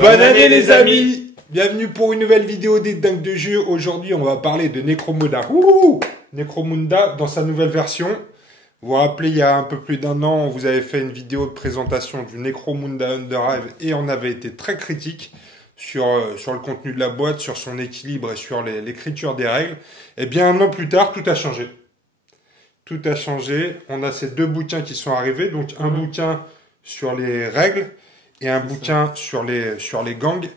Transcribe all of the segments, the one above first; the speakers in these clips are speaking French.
Bonne année les amis. Bienvenue pour une nouvelle vidéo des dingues de jeu. Aujourd'hui on va parler de Necromunda. Necromunda dans sa nouvelle version. Vous vous rappelez, il y a un peu plus d'un an, on vous avait fait une vidéo de présentation du Necromunda Underhive et on avait été très critique sur le contenu de la boîte, sur son équilibre et sur l'écriture des règles. Et bien un an plus tard, tout a changé. Tout a changé. On a ces deux bouquins qui sont arrivés. Donc un bouquin sur les règles et un bouquin sur les gangs.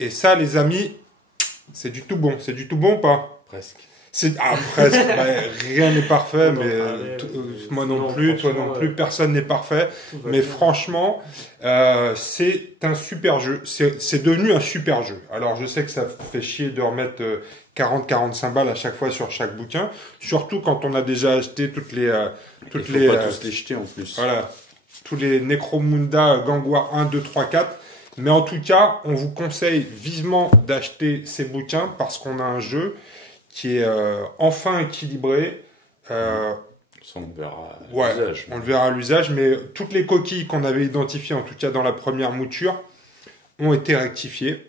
Et ça, les amis, c'est du tout bon. C'est du tout bon ou pas? Presque. Presque. Rien n'est parfait, mais moi non plus, toi non plus, personne n'est parfait. Mais franchement, c'est un super jeu. C'est devenu un super jeu. Alors, je sais que ça fait chier de remettre 40-45 balles à chaque fois sur chaque bouquin. Surtout quand on a déjà acheté toutes les... Faut pas tous les jeter en plus. Voilà. Tous les Necromunda, Gang War 1, 2, 3, 4. Mais en tout cas, on vous conseille vivement d'acheter ces bouquins parce qu'on a un jeu qui est enfin équilibré. Ça, on le verra à l'usage. On le verra à l'usage, mais toutes les coquilles qu'on avait identifiées, en tout cas dans la première mouture, ont été rectifiées.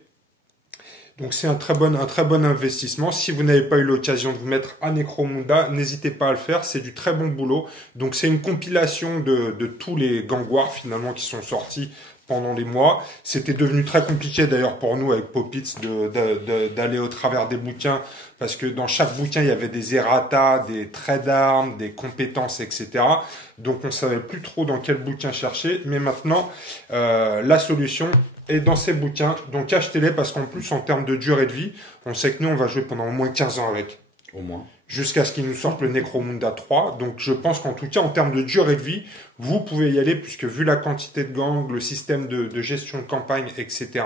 Donc c'est un très bon investissement. Si vous n'avez pas eu l'occasion de vous mettre à Necromunda, n'hésitez pas à le faire, c'est du très bon boulot. Donc c'est une compilation de tous les Gang War finalement qui sont sortis pendant les mois. C'était devenu très compliqué d'ailleurs pour nous avec Popitz d'aller au travers des bouquins parce que dans chaque bouquin il y avait des errata, des traits d'armes, des compétences, etc. Donc on savait plus trop dans quel bouquin chercher. Mais maintenant la solution est dans ces bouquins. Donc achetez-les parce qu'en plus en termes de durée de vie, on sait que nous on va jouer pendant au moins 15 ans avec. Au moins. Jusqu'à ce qu'il nous sorte le Necromunda 3. Donc je pense qu'en tout cas, en termes de durée de vie, vous pouvez y aller, puisque vu la quantité de gangs, le système de gestion de campagne, etc.,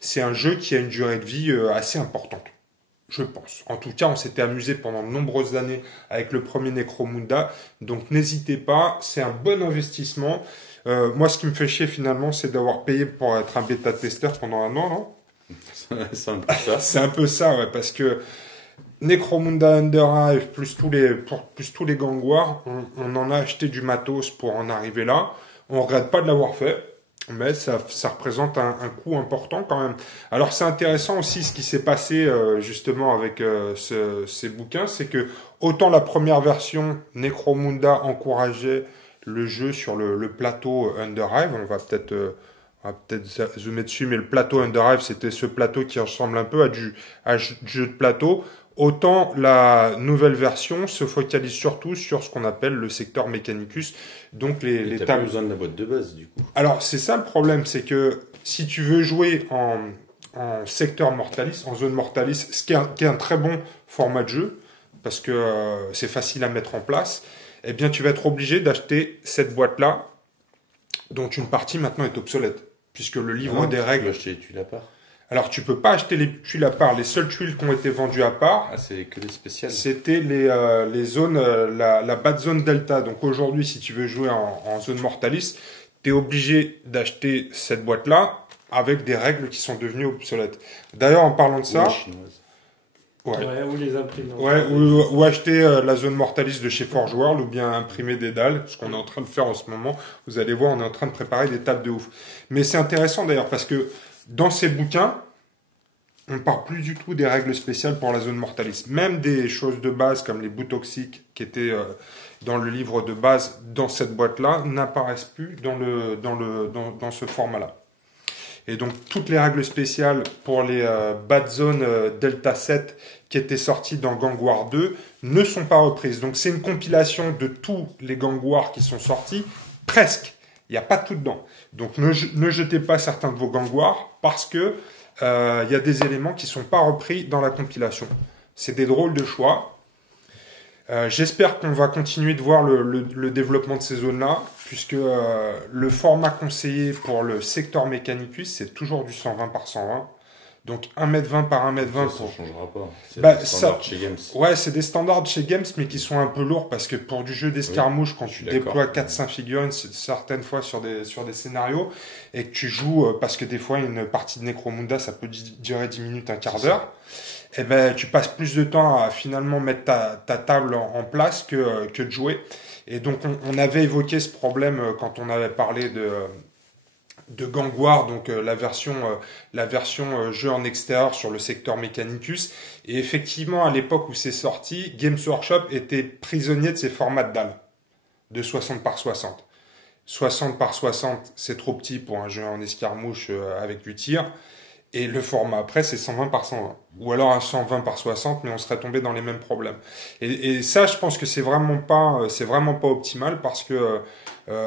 c'est un jeu qui a une durée de vie assez importante. Je pense. En tout cas, on s'était amusé pendant de nombreuses années avec le premier Necromunda. Donc n'hésitez pas, c'est un bon investissement. Moi, ce qui me fait chier finalement, c'est d'avoir payé pour être un bêta-testeur pendant un an, non? C'est un peu ça. C'est un peu ça, ouais, parce que Necromunda Underhive plus tous les Gang War, on en a acheté du matos pour en arriver là. On regrette pas de l'avoir fait, mais ça représente un coût important quand même. Alors c'est intéressant aussi ce qui s'est passé justement avec ces bouquins, c'est que autant la première version Necromunda encourageait le jeu sur le plateau Underhive, on va peut-être zoomer dessus, mais le plateau Underhive, c'était ce plateau qui ressemble un peu à jeu de plateau. Autant la nouvelle version se focalise surtout sur ce qu'on appelle le secteur Mechanicus. Donc les tables. Pas besoin de la boîte de base du coup. Alors c'est ça le problème, c'est que si tu veux jouer en secteur Mortalis, en zone Mortalis, ce qui est un très bon format de jeu, parce que c'est facile à mettre en place, eh bien tu vas être obligé d'acheter cette boîte-là, dont une partie maintenant est obsolète, puisque le livre des règles... Tu peux acheter les tuiles à part. Alors, tu peux pas acheter les tuiles à part. Les seules tuiles qui ont été vendues à part, c'est que les spéciales. C'était les zones, la bad zone delta. Donc aujourd'hui, si tu veux jouer en zone Mortalis, tu es obligé d'acheter cette boîte-là avec des règles qui sont devenues obsolètes. D'ailleurs, en parlant de ça... ou les imprimer. Ou acheter la zone Mortalis de chez Forge World, ou bien imprimer des dalles, ce qu'on est en train de faire en ce moment. Vous allez voir, on est en train de préparer des tables de ouf. Mais c'est intéressant d'ailleurs, parce que dans ces bouquins, on ne parle plus du tout des règles spéciales pour la zone Mortalis. Même des choses de base comme les bouts toxiques qui étaient dans le livre de base dans cette boîte-là n'apparaissent plus dans ce format-là. Et donc toutes les règles spéciales pour les bad zone Delta 7 qui étaient sorties dans Gang War 2 ne sont pas reprises. Donc c'est une compilation de tous les Gang War qui sont sortis, presque. Il n'y a pas tout dedans. Donc ne jetez pas certains de vos Gang War parce que y a des éléments qui ne sont pas repris dans la compilation. C'est des drôles de choix. J'espère qu'on va continuer de voir le développement de ces zones-là, puisque le format conseillé pour le secteur Mechanicus, c'est toujours du 120 par 120. Donc 1m20 par 1m20. Ça ne changera pas. C'est des standards chez Games. Ouais, c'est des standards de chez Games, mais qui sont un peu lourds, parce que pour du jeu d'escarmouche, quand tu déploies 4-5 figurines, certaines fois sur des scénarios, et que tu joues, parce que des fois une partie de Necromunda, ça peut durer 10 minutes, un quart d'heure, et ben tu passes plus de temps à finalement mettre ta table en place que de jouer. Et donc on avait évoqué ce problème quand on avait parlé Gang War, donc la version jeu en extérieur sur le secteur Mechanicus. Et effectivement, à l'époque où c'est sorti, Games Workshop était prisonnier de ces formats de dalles de 60 par 60. 60 par 60, c'est trop petit pour un jeu en escarmouche avec du tir. Et le format après, c'est 120 par 120. Ou alors un 120 par 60, mais on serait tombé dans les mêmes problèmes. Et ça, je pense que c'est vraiment pas optimal parce que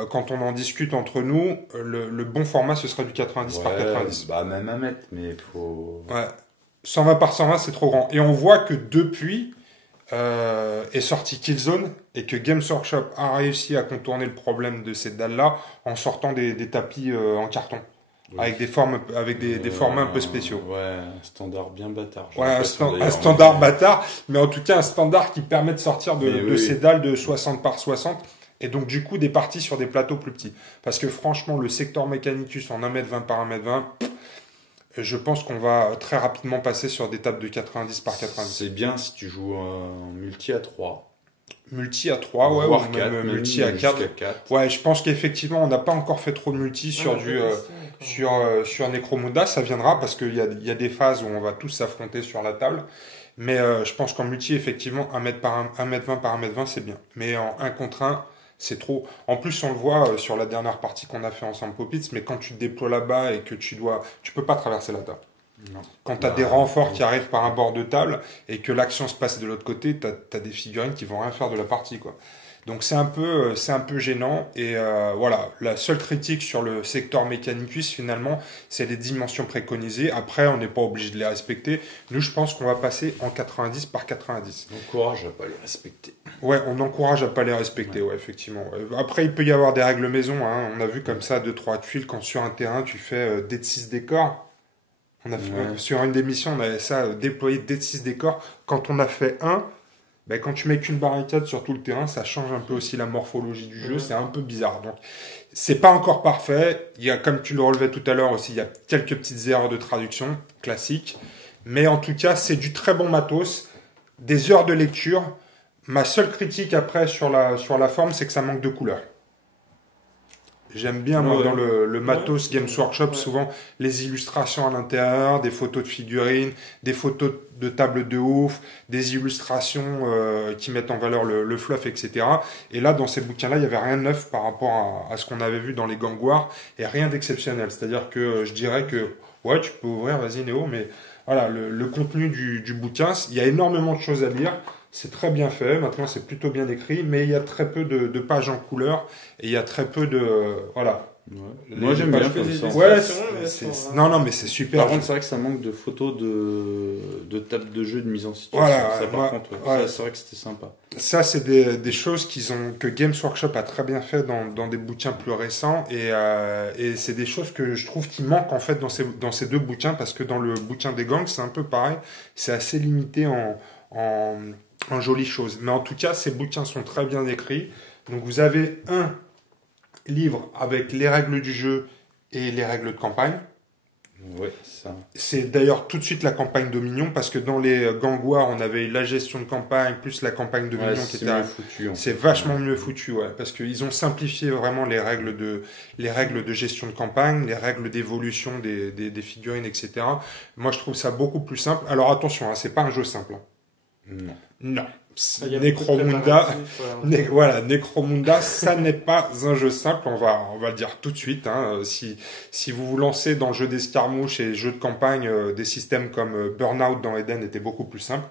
quand on en discute entre nous, le bon format, ce serait du 90 par 90. Bah, même à mettre, mais il faut... Ouais. 120 par 120, c'est trop grand. Et on voit que depuis est sorti Killzone et que Games Workshop a réussi à contourner le problème de ces dalles-là en sortant des tapis en carton. Oui. Avec des formats un peu spéciaux. Ouais, un standard bien bâtard. Ouais, un standard bâtard, mais en tout cas un standard qui permet de sortir de ces dalles de 60 par 60 et donc du coup des parties sur des plateaux plus petits. Parce que franchement, le secteur Mechanicus en 1m20 par 1m20, je pense qu'on va très rapidement passer sur des tables de 90 par 90. C'est bien si tu joues en multi à 3. Multi à 3, ouais, ou même multi à 4. Ouais, je pense qu'effectivement, on n'a pas encore fait trop de multi sur Necromunda. Ça viendra parce qu'il y a des phases où on va tous s'affronter sur la table. Mais je pense qu'en multi, effectivement, 1m20 par 1m20, c'est bien. Mais en 1 contre 1, c'est trop. En plus, on le voit sur la dernière partie qu'on a fait ensemble Popits, mais quand tu te déploies là-bas et que tu peux pas traverser la table. Non. Quand tu as des renforts qui arrivent par un bord de table et que l'action se passe de l'autre côté, tu as des figurines qui vont rien faire de la partie, quoi. Donc c'est un peu gênant et voilà, la seule critique sur le secteur Mechanicus finalement, c'est les dimensions préconisées. Après, on n'est pas obligé de les respecter. Nous, je pense qu'on va passer en 90 par 90. On encourage à pas les respecter. Ouais, on encourage à pas les respecter, ouais, effectivement. Après, il peut y avoir des règles maison, hein. On a vu comme ça 2-3 tuiles quand sur un terrain, tu fais D6 décors. On a fait, sur une des missions, on avait ça déployé D6 décors. Quand on a fait quand tu mets qu'une barricade sur tout le terrain, ça change un peu aussi la morphologie du jeu. C'est un peu bizarre. Donc, c'est pas encore parfait. Il y a, comme tu le relevais tout à l'heure aussi, il y a quelques petites erreurs de traduction classiques. Mais en tout cas, c'est du très bon matos. Des heures de lecture. Ma seule critique après sur la forme, c'est que ça manque de couleurs. J'aime bien, moi, dans le matos Games Workshop, souvent les illustrations à l'intérieur, des photos de figurines, des photos de tables de ouf, des illustrations qui mettent en valeur le fluff, etc. Et là, dans ces bouquins-là, il n'y avait rien de neuf par rapport à ce qu'on avait vu dans les Gang War et rien d'exceptionnel. C'est-à-dire que je dirais que, ouais, tu peux ouvrir, vas-y Néo, mais voilà, le contenu du bouquin, il y a énormément de choses à lire. C'est très bien fait, maintenant c'est plutôt bien écrit, mais il y a très peu de pages en couleur et il y a très peu de... voilà. Ouais. Moi j'aime bien comme ça. Ouais, non, mais c'est super. Par contre, c'est vrai que ça manque de photos de table de jeu, de mise en situation. Voilà, ça, par contre, ça, c'est vrai que c'était sympa. Ça, c'est des choses que Games Workshop a très bien fait dans des bouquins plus récents et c'est des choses que je trouve qui manquent en fait dans ces deux bouquins parce que dans le bouquin des gangs, c'est un peu pareil. C'est assez limité en jolies choses. Mais en tout cas, ces bouquins sont très bien écrits. Donc vous avez un livre avec les règles du jeu et les règles de campagne. Ouais, ça. C'est d'ailleurs tout de suite la campagne Dominion parce que dans les Gang War, on avait la gestion de campagne plus la campagne Dominion qui était c'est vachement mieux foutu, ouais, parce qu'ils ont simplifié vraiment les règles de gestion de campagne, les règles d'évolution des figurines, etc. Moi, je trouve ça beaucoup plus simple. Alors attention, hein, c'est pas un jeu simple. Hein. Non. Necromunda, Necromunda, ça n'est pas un jeu simple, on va le dire tout de suite. Hein. Si vous vous lancez dans le jeu d'escarmouche et jeu de campagne, des systèmes comme Burnout dans Eden étaient beaucoup plus simples.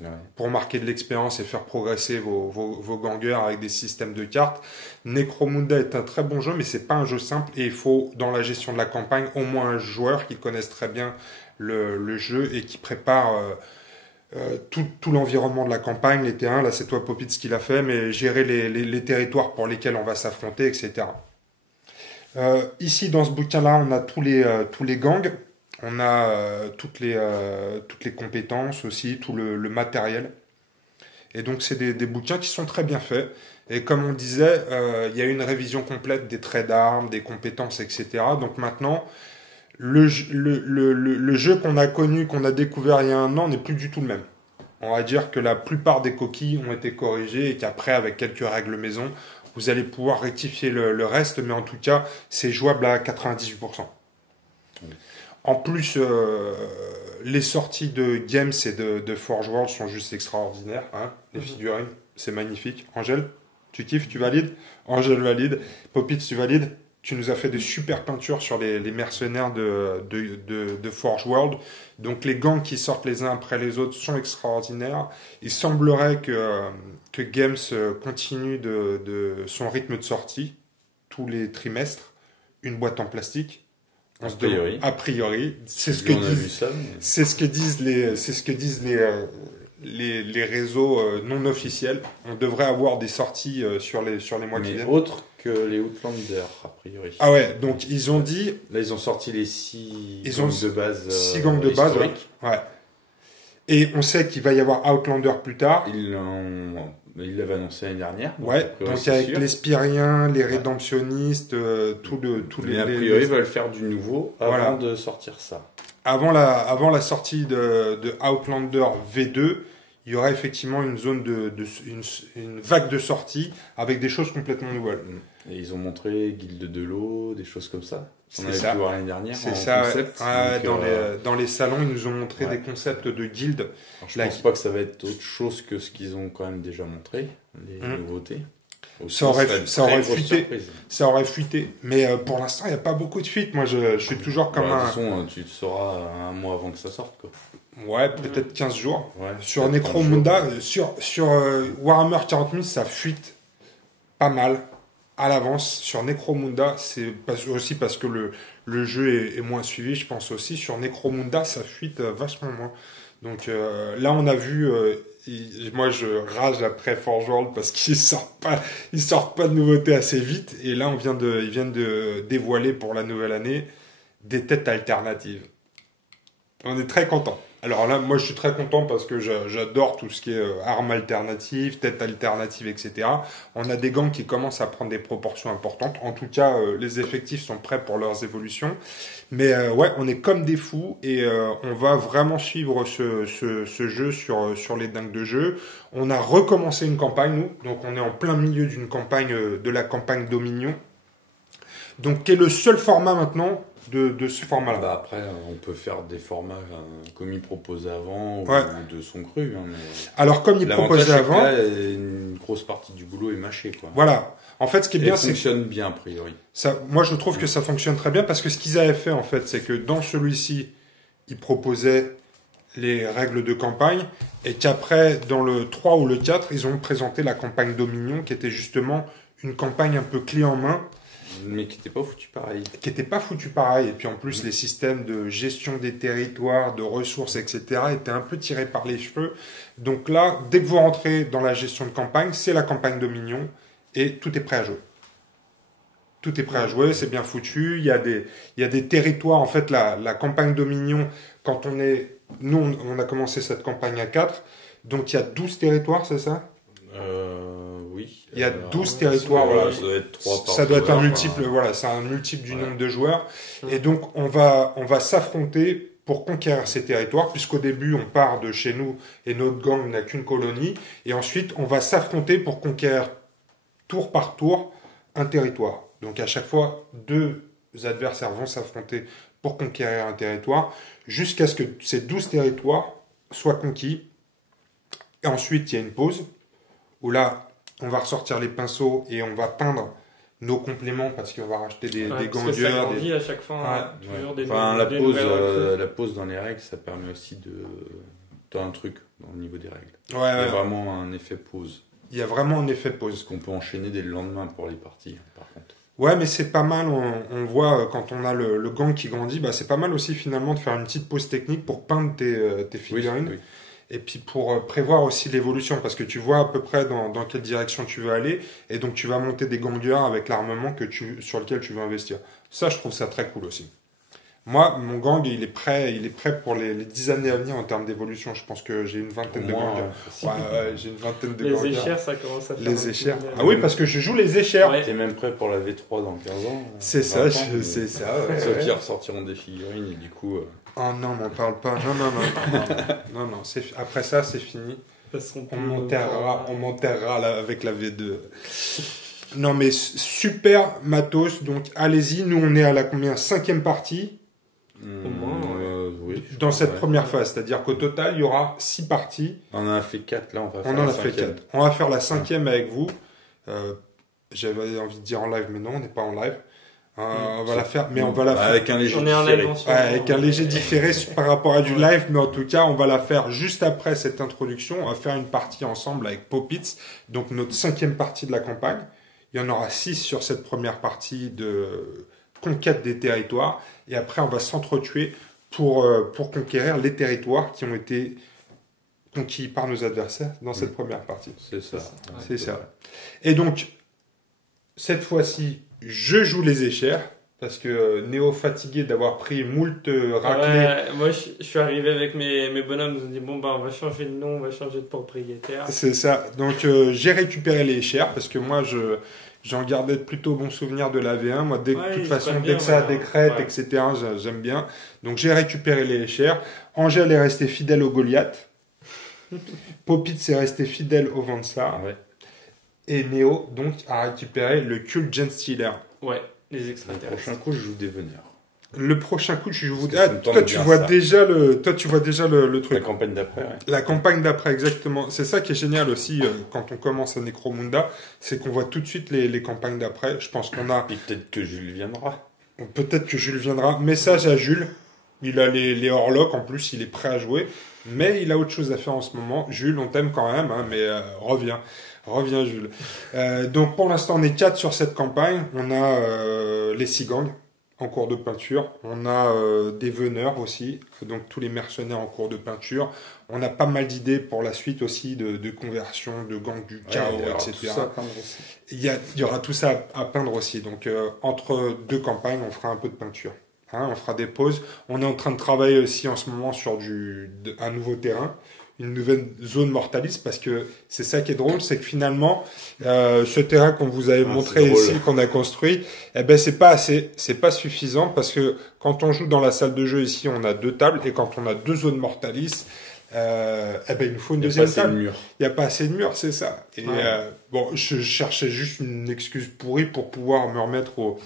Ouais. Pour marquer de l'expérience et faire progresser vos gangers avec des systèmes de cartes. Necromunda est un très bon jeu, mais c'est pas un jeu simple et il faut, dans la gestion de la campagne, au moins un joueur qui connaisse très bien le jeu et qui prépare tout l'environnement de la campagne, les terrains. Là, c'est toi, Popits, qui l'a fait, mais gérer les territoires pour lesquels on va s'affronter, etc. Ici, dans ce bouquin-là, on a tous les gangs. On a toutes les compétences aussi, tout le matériel. Et donc, c'est des bouquins qui sont très bien faits. Et comme on disait, il y a une révision complète des traits d'armes, des compétences, etc. Donc maintenant, le jeu qu'on a connu, qu'on a découvert il y a un an, n'est plus du tout le même. On va dire que la plupart des coquilles ont été corrigées et qu'après, avec quelques règles maison, Vous allez pouvoir rectifier le reste, mais en tout cas, c'est jouable à 98%. En plus, les sorties de Games et de Forge World sont juste extraordinaires. Hein. Les figurines, c'est magnifique. Angèle, tu kiffes, tu valides? Angèle valide. Popitz, tu valides? Tu nous as fait de super peintures sur les mercenaires de Forge World. Donc les gants qui sortent les uns après les autres sont extraordinaires. Il semblerait que Games continue de son rythme de sortie tous les trimestres. Une boîte en plastique. A priori, c'est ce que disent les réseaux non officiels. On devrait avoir des sorties sur les mois qui viennent. Autres que les Outlanders, a priori. Ah ouais, donc ils ont dit... Là, ils ont sorti les 6 gangs de base. 6 gangs de base, ouais. Et on sait qu'il va y avoir Outlander plus tard. Ils l'avaient annoncé l'année dernière. Ouais, donc avec les Spiriens, les Rédemptionnistes, tous les... Mais a priori, ils veulent faire du nouveau avant de sortir ça. Avant la sortie de Outlander V2, il y aurait effectivement une zone une vague de sortie avec des choses complètement nouvelles. Et ils ont montré Guilde de l'eau, des choses comme ça. On avait pu voir l'année dernière. C'est ça, concept. Dans les salons, ils nous ont montré des concepts de guildes. Alors, je pense pas que ça va être autre chose que ce qu'ils ont quand même déjà montré, les nouveautés. Ça aurait fuité. Mais pour l'instant, il n'y a pas beaucoup de fuites. Moi, je suis toujours comme un... De toute façon, tu le sauras un mois avant que ça sorte, quoi. Ouais, peut-être 15 jours. Ouais, sur Necromunda, sur Warhammer 40 000, ça fuite pas mal à l'avance. Sur Necromunda, c'est aussi parce que le jeu est moins suivi, je pense aussi. Sur Necromunda, ça fuite vachement moins. Donc là, on a vu... moi, je rage après Forge World parce qu'ils sortent pas de nouveautés assez vite. Et là, ils viennent de dévoiler pour la nouvelle année des têtes alternatives. On est très contents. Alors là, moi, je suis très content parce que j'adore tout ce qui est armes alternatives, têtes alternatives, etc. On a des gangs qui commencent à prendre des proportions importantes. En tout cas, les effectifs sont prêts pour leurs évolutions. Mais ouais, on est comme des fous et on va vraiment suivre ce jeu sur les dingues de jeu. On a recommencé une campagne, nous. Donc, on est en plein milieu d'une campagne, de la campagne Dominion. Donc, qui est le seul format maintenant de ce format-là. Bah après, on peut faire des formats comme il proposait avant ou de son cru. Hein, mais... Alors, comme il proposait avant... Là, une grosse partie du boulot est mâchée, quoi. Voilà. En fait, ce qui est bien, c'est... Ça fonctionne bien, a priori. Moi, je trouve que ça fonctionne très bien parce que ce qu'ils avaient fait, en fait, c'est que dans celui-ci, ils proposaient les règles de campagne et qu'après, dans le 3 ou le 4, ils ont présenté la campagne Dominion qui était justement une campagne un peu clé en main. Mais qui n'était pas foutu pareil. Et puis en plus, les systèmes de gestion des territoires, de ressources, etc. étaient un peu tirés par les cheveux. Donc là, dès que vous rentrez dans la gestion de campagne, c'est la campagne Dominion et tout est prêt à jouer. Tout est prêt à jouer, c'est bien foutu. Il y a des territoires. En fait, la campagne Dominion, quand on est... Nous, on a commencé cette campagne à 4. Donc il y a 12 territoires, c'est ça ? Oui. Il y a 12 territoires, voilà. Ça doit être 3 par Ça doit être un joueur, multiple, voilà, c'est un multiple du nombre de joueurs. Et donc, on va s'affronter pour conquérir ces territoires, puisqu'au début, on part de chez nous et notre gang n'a qu'une colonie. Et ensuite, on va s'affronter pour conquérir tour par tour un territoire. Donc, à chaque fois, 2 adversaires vont s'affronter pour conquérir un territoire, jusqu'à ce que ces 12 territoires soient conquis. Et ensuite, il y a une pause, où là, on va ressortir les pinceaux et on va peindre nos compléments parce qu'on va racheter des gangueurs. Ça grandit à chaque fois. La pause dans les règles, ça permet aussi de... T'as un truc au niveau des règles. Il y a vraiment un effet pause. Il y a vraiment un effet pause. Parce qu'on peut enchaîner dès le lendemain pour les parties, par contre. Ouais, mais c'est pas mal. On voit quand on a le gang qui grandit, bah, c'est pas mal aussi finalement de faire une petite pause technique pour peindre tes figurines. Oui. Et puis pour prévoir aussi l'évolution, parce que tu vois à peu près dans quelle direction tu veux aller, et donc tu vas monter des gangueurs avec l'armement sur lequel tu veux investir. Ça, je trouve ça très cool aussi. Moi, mon gang, il est prêt pour les 10 années à venir en termes d'évolution. Je pense que j'ai une vingtaine de gangueurs. J'ai une vingtaine de gangueurs. Les échères, ça commence à faire... Les échères. Ah oui, parce que je joue les échères. Ouais. T'es même prêt pour la V3 dans 15 ans. C'est ça, c'est ça. Ceux qui ressortiront des figurines, et du coup... Oh non, m'en parle pas. Non. Après ça, c'est fini. On m'enterrera avec la V2. Non, mais super matos. Donc, allez-y. Nous, on est à la combien 5e partie au moins, oui, dans cette première phase. C'est-à-dire qu'au total, il y aura 6 parties. On en a fait 4, là, on va faire la 5e. On va faire la 5e avec vous. J'avais envie de dire en live, mais non, on n'est pas en live. On va la faire, mais on va la faire avec un léger différé. Avec un léger différé par rapport à du live, mais en tout cas, on va la faire juste après cette introduction. On va faire une partie ensemble avec Popitz, donc notre 5e partie de la campagne. Il y en aura 6 sur cette première partie de conquête des territoires, et après, on va s'entretuer pour conquérir les territoires qui ont été conquis par nos adversaires dans cette première partie. C'est ça. C'est ça. Et donc, cette fois-ci, je joue les échères parce que Néo, fatigué d'avoir pris moult raclés. Ouais, moi, je suis arrivé avec mes bonhommes, ils nous ont dit bon, bah, on va changer de nom, on va changer de propriétaire. C'est ça. Donc, j'ai récupéré les échères parce que moi, j'en gardais de plutôt bons souvenirs de la V1. Moi, de toute façon, dès que ça décrète, etc., j'aime bien. Donc, j'ai récupéré les échères. Angèle est resté fidèle au Goliath. Popitz est resté fidèle au Vansar. Ouais. Et Néo, donc, a récupéré le culte Genstealer. Ouais, les extraterrestres. Le prochain coup, je joue des Vénères. Le prochain coup, tu joues... toi, tu vois déjà le truc. La campagne d'après, ouais. La campagne d'après, exactement. C'est ça qui est génial aussi quand on commence à Necromunda, c'est qu'on voit tout de suite les campagnes d'après. Je pense qu'on a... Et peut-être que Jules viendra. Peut-être que Jules viendra. Message à Jules. Il a les Horlocks, en plus, il est prêt à jouer. Mais il a autre chose à faire en ce moment. Jules, on t'aime quand même, hein, mais reviens. Reviens, Jules. Donc, pour l'instant, on est 4 sur cette campagne. On a les Sigangs en cours de peinture. On a des veneurs aussi. Donc, tous les mercenaires en cours de peinture. On a pas mal d'idées pour la suite aussi de conversion, de gangs du chaos, etc. Il y aura tout ça à peindre aussi. Donc, entre deux campagnes, on fera un peu de peinture. On fera des pauses. On est en train de travailler aussi en ce moment sur un nouveau terrain. Une nouvelle zone mortaliste, parce que c'est ça qui est drôle, c'est que finalement, ce terrain qu'on vous avait montré ici, qu'on a construit, eh ben, c'est pas assez, c'est pas suffisant, parce que quand on joue dans la salle de jeu ici, on a 2 tables, et quand on a 2 zones mortalistes, eh ben, il nous faut une deuxième table. Il n'y a pas assez de murs, c'est ça. Et, bon, je cherchais juste une excuse pourrie pour pouvoir me remettre au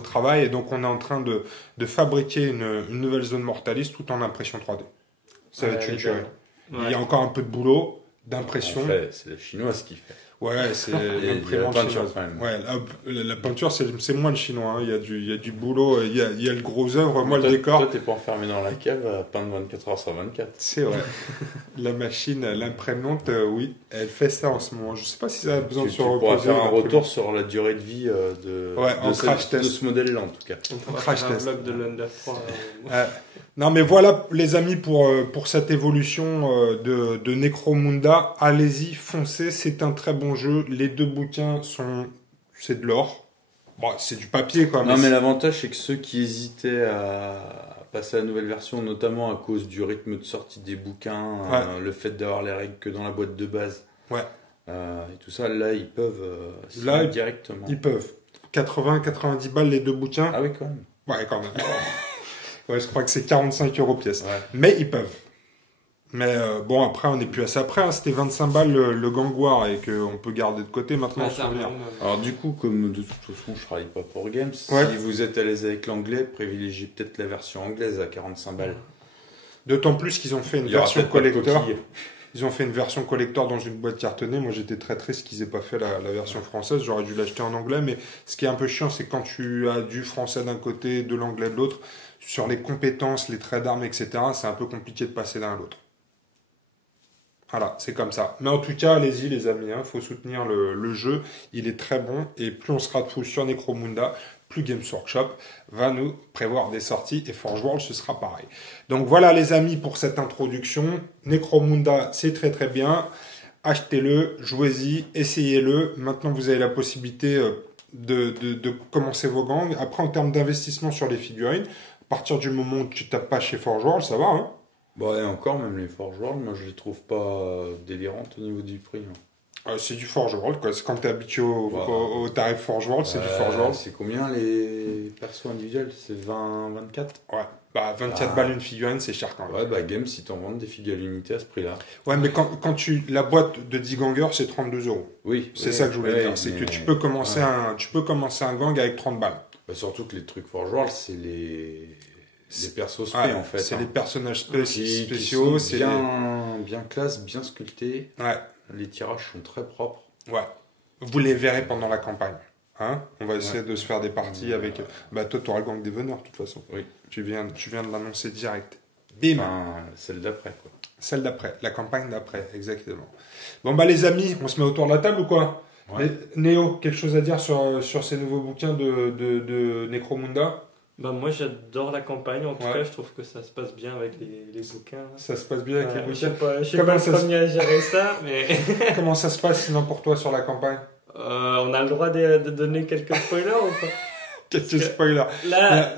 travail, et donc on est en train de fabriquer une nouvelle zone mortaliste tout en impression 3D. Ça va être une tuerie. Ouais. Il y a encore un peu de boulot, d'impression. C'est la chinoise qui fait. Ouais, c'est l'imprimante chinoise. Quand même. Ouais, la peinture, c'est moins le chinois. Hein. Il y a du boulot, il y a le gros œuvre. Moi, le décor. Toi, t'es pas enfermé dans la cave à peindre 24 heures sur 24. C'est vrai. La machine, l'imprimante, oui, elle fait ça en ce moment. Je sais pas si ça a besoin de se reposer. On pourra faire un retour sur la durée de vie de ce modèle-là, en tout cas. On crash test. Un blog de l'Under 3. Non, mais voilà, les amis, pour cette évolution de Necromunda, allez-y, foncez, c'est un très bon jeu. Les 2 bouquins c'est de l'or. Bon, c'est du papier, quoi. Non, mais l'avantage, c'est que ceux qui hésitaient à passer à la nouvelle version, notamment à cause du rythme de sortie des bouquins, le fait d'avoir les règles que dans la boîte de base, et tout ça, là, ils peuvent là, directement. Ils peuvent. 80-90 balles les 2 bouquins. Ah oui, quand même. Ouais, quand même. Ouais, je crois que c'est 45 € pièce. Ouais. Mais ils peuvent. Mais bon, après, on n'est plus à ça. Après, hein, c'était 25 balles le Gangwar et qu'on peut garder de côté maintenant. Alors du coup, comme de toute façon, je travaille pas pour Games, si vous êtes à l'aise avec l'anglais, privilégiez peut-être la version anglaise à 45 balles. D'autant plus qu'ils ont fait une version collector. Ils ont fait une version collector dans une boîte cartonnée. Moi, j'étais très triste qu'ils aient pas fait la version française. J'aurais dû l'acheter en anglais. Mais ce qui est un peu chiant, c'est quand tu as du français d'un côté, de l'anglais de l'autre, sur les compétences, les traits d'armes, etc., c'est un peu compliqué de passer d'un à l'autre. Voilà, c'est comme ça. Mais en tout cas, allez-y les amis, faut soutenir le jeu. Il est très bon. Et plus on sera de fou sur Necromunda, plus Games Workshop va nous prévoir des sorties. Et Forge World, ce sera pareil. Donc voilà les amis pour cette introduction. Necromunda, c'est très très bien. Achetez-le, jouez-y, essayez-le. Maintenant, vous avez la possibilité de commencer vos gangs. Après, en termes d'investissement sur les figurines, à partir du moment où tu tapes pas chez Forge World, ça va, hein? Bon, et encore, même les Forge World, moi je les trouve pas délirantes au niveau du prix. C'est du Forge World, quoi. C'est quand t'es habitué au tarif Forge World, c'est du Forge World. C'est combien les persos individuels? C'est 20, 24? Ouais. Bah, 24 balles une figurine, c'est cher quand même. Ouais, bah, Game, si t'en vends des figures limitées à ce prix-là. Ouais, mais la boîte de 10 gangers, c'est 32 €. Oui. C'est ça que je voulais dire. C'est que tu peux commencer un gang avec 30 balles. Bah, surtout que les trucs Forge World, c'est les persos spé, en fait. C'est les personnages spéciaux. Qui sont bien classe, bien sculptés. Ouais. Les tirages sont très propres. Ouais. Vous les verrez pendant la campagne. Hein, on va essayer de se faire des parties avec. Bah, toi, tu auras le gang des veneurs, de toute façon. Oui. Tu viens de l'annoncer direct. Bim. Enfin, celle d'après, quoi. Celle d'après, la campagne d'après, exactement. Bon, bah, les amis, on se met autour de la table ou quoi? Ouais. Néo, quelque chose à dire sur ces nouveaux bouquins de Necromunda? Bah, moi, j'adore la campagne. En tout cas, je trouve que ça se passe bien avec les bouquins. Ça se passe bien avec les bouquins. Je sais pas le premier à gérer ça, mais. Comment ça se passe sinon pour toi sur la campagne? On a le droit de donner quelques spoilers ou pas? Quelques spoilers. Là,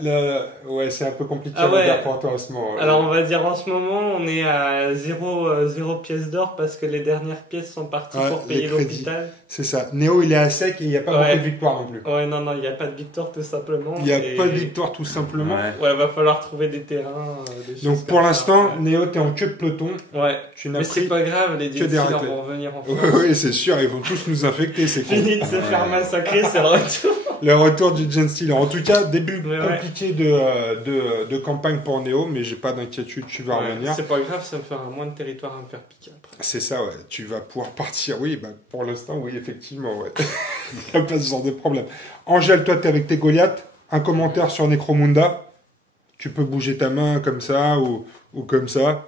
ouais, c'est un peu compliqué à dire pour toi en ce moment. Alors, on va dire en ce moment, on est à 0 pièces d'or parce que les dernières pièces sont parties pour payer l'hôpital. C'est ça. Néo, il est à sec et il n'y a pas beaucoup de victoire non plus. Ouais, non, il n'y a pas de victoire tout simplement. Il n'y a pas de victoire tout simplement. Ouais, va falloir trouver des terrains. Donc pour l'instant, Néo, t'es en queue de peloton. Ouais. Mais c'est pas grave, les Dynasties vont venir en France. Oui, c'est sûr, ils vont tous nous infecter. C'est fini de se faire massacrer, c'est le retour. Le retour du Gen Stealer. En tout cas, début compliqué de campagne pour Néo, mais j'ai pas d'inquiétude, tu vas revenir. C'est pas grave, ça me fera moins de territoire à me faire piquer après. C'est ça, ouais. Tu vas pouvoir partir. Oui, bah, pour l'instant, oui, effectivement, ouais. Il n'y a pas ce genre de problème. Angèle, toi, t'es avec tes Goliaths. Un commentaire sur Necromunda. Tu peux bouger ta main comme ça ou comme ça.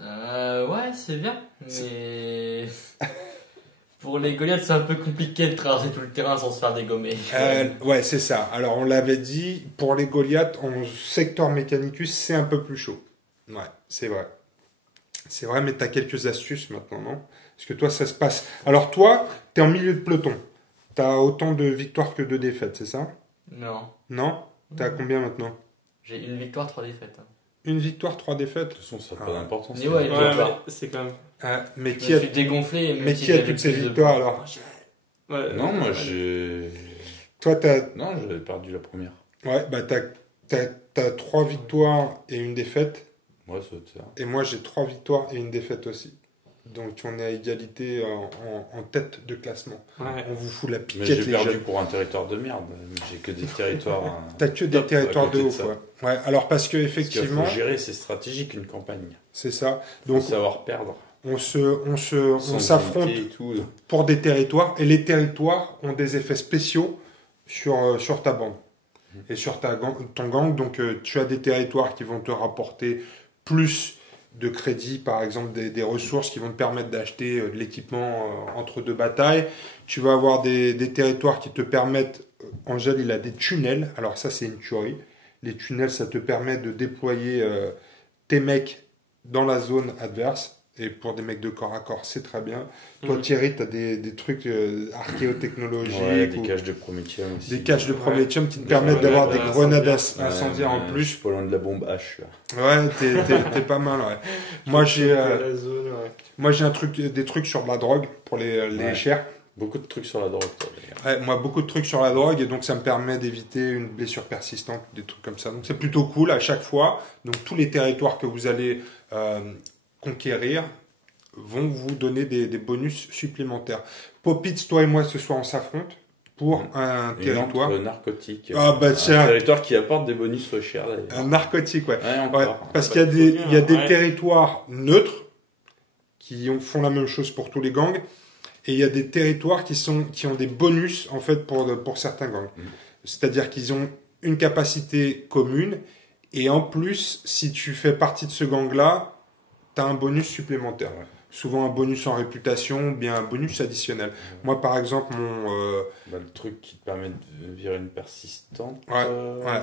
Ouais, c'est bien. Mais... Pour les Goliaths, c'est un peu compliqué de traverser tout le terrain sans se faire dégommer. Ouais, c'est ça. Alors, on l'avait dit, pour les Goliaths, en secteur Mechanicus, c'est un peu plus chaud. Ouais, c'est vrai. C'est vrai, mais tu as quelques astuces maintenant, non? Parce que toi, ça se passe... Alors, toi, tu es en milieu de peloton. Tu as autant de victoires que de défaites, c'est ça? Non. Non? Tu as combien maintenant? J'ai une victoire, 3 défaites. Une victoire, 3 défaites? De toute façon, ça n'a pas d'importance. C'est quand même... mais je me suis dégonflé. Mais qui a toutes ces victoires alors? Non, moi j'ai. Toi, Non, j'avais perdu la première. Ouais, bah t'as 3 victoires et une défaite. Ouais, c'est ça. Et moi, j'ai 3 victoires et une défaite aussi. Donc, on est à égalité en tête de classement. Ouais. On vous fout la piquette, mais j'ai perdu pour un territoire de merde. J'ai que des territoires. T'as que des territoires de ouf, ouais. Ouais, alors parce que effectivement. Parce qu'il faut gérer, c'est stratégique une campagne. C'est ça. Donc, faut savoir perdre. On s'affronte pour des territoires et les territoires ont des effets spéciaux sur ta bande et sur ton gang. Donc, tu as des territoires qui vont te rapporter plus de crédits, par exemple des ressources qui vont te permettre d'acheter de l'équipement entre deux batailles. Tu vas avoir des territoires qui te permettent, Angèle, il a des tunnels, alors ça c'est une tuerie. Les tunnels, ça te permet de déployer tes mecs dans la zone adverse, et pour des mecs de corps à corps, c'est très bien. Toi Thierry, tu as des trucs archéotechnologiques, des caches de Prométhium aussi. Des caches de Prométhium qui te permettent d'avoir des grenades incendiaires en plus. Je suis pas loin de la bombe H là. Ouais, t'es pas mal, ouais. Moi j'ai des trucs sur la drogue pour les chers. Beaucoup de trucs sur la drogue, toi. Ouais, moi beaucoup de trucs sur la drogue et donc ça me permet d'éviter une blessure persistante, des trucs comme ça. Donc c'est plutôt cool à chaque fois. Donc tous les territoires que vous allez conquérir vont vous donner des bonus supplémentaires. Popitz, toi et moi ce soir on s'affronte pour un territoire narcotique. Un territoire qui apporte des bonus chers d'ailleurs. Un narcotique, ouais. Encore. Parce qu'il y a des territoires neutres qui font la même chose pour tous les gangs. Et il y a des territoires qui ont des bonus en fait pour certains gangs. C'est-à-dire qu'ils ont une capacité commune et en plus, si tu fais partie de ce gang-là, tu as un bonus supplémentaire. Ouais. Souvent un bonus en réputation, bien un bonus additionnel. Moi, par exemple, le truc qui te permet de virer une persistante. Ouais.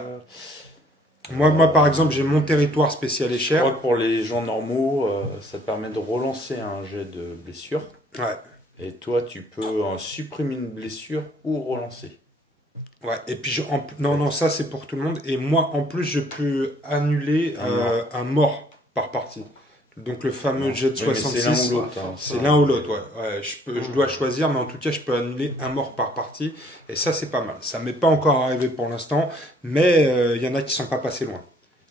Moi, par exemple, j'ai mon territoire spécial et cher. Je crois que pour les gens normaux, ça te permet de relancer un jet de blessure. Ouais. Et toi, tu peux supprimer une blessure ou relancer. Ouais, et puis non, ça c'est pour tout le monde. Et moi, en plus, je peux annuler un mort par partie. Donc le fameux jet de 66. C'est l'un ou l'autre. C'est l'un ou l'autre, ouais. Je dois choisir, mais en tout cas, je peux annuler un mort par partie. Et ça, c'est pas mal. Ça m'est pas encore arrivé pour l'instant, mais il y en a qui sont pas passés loin.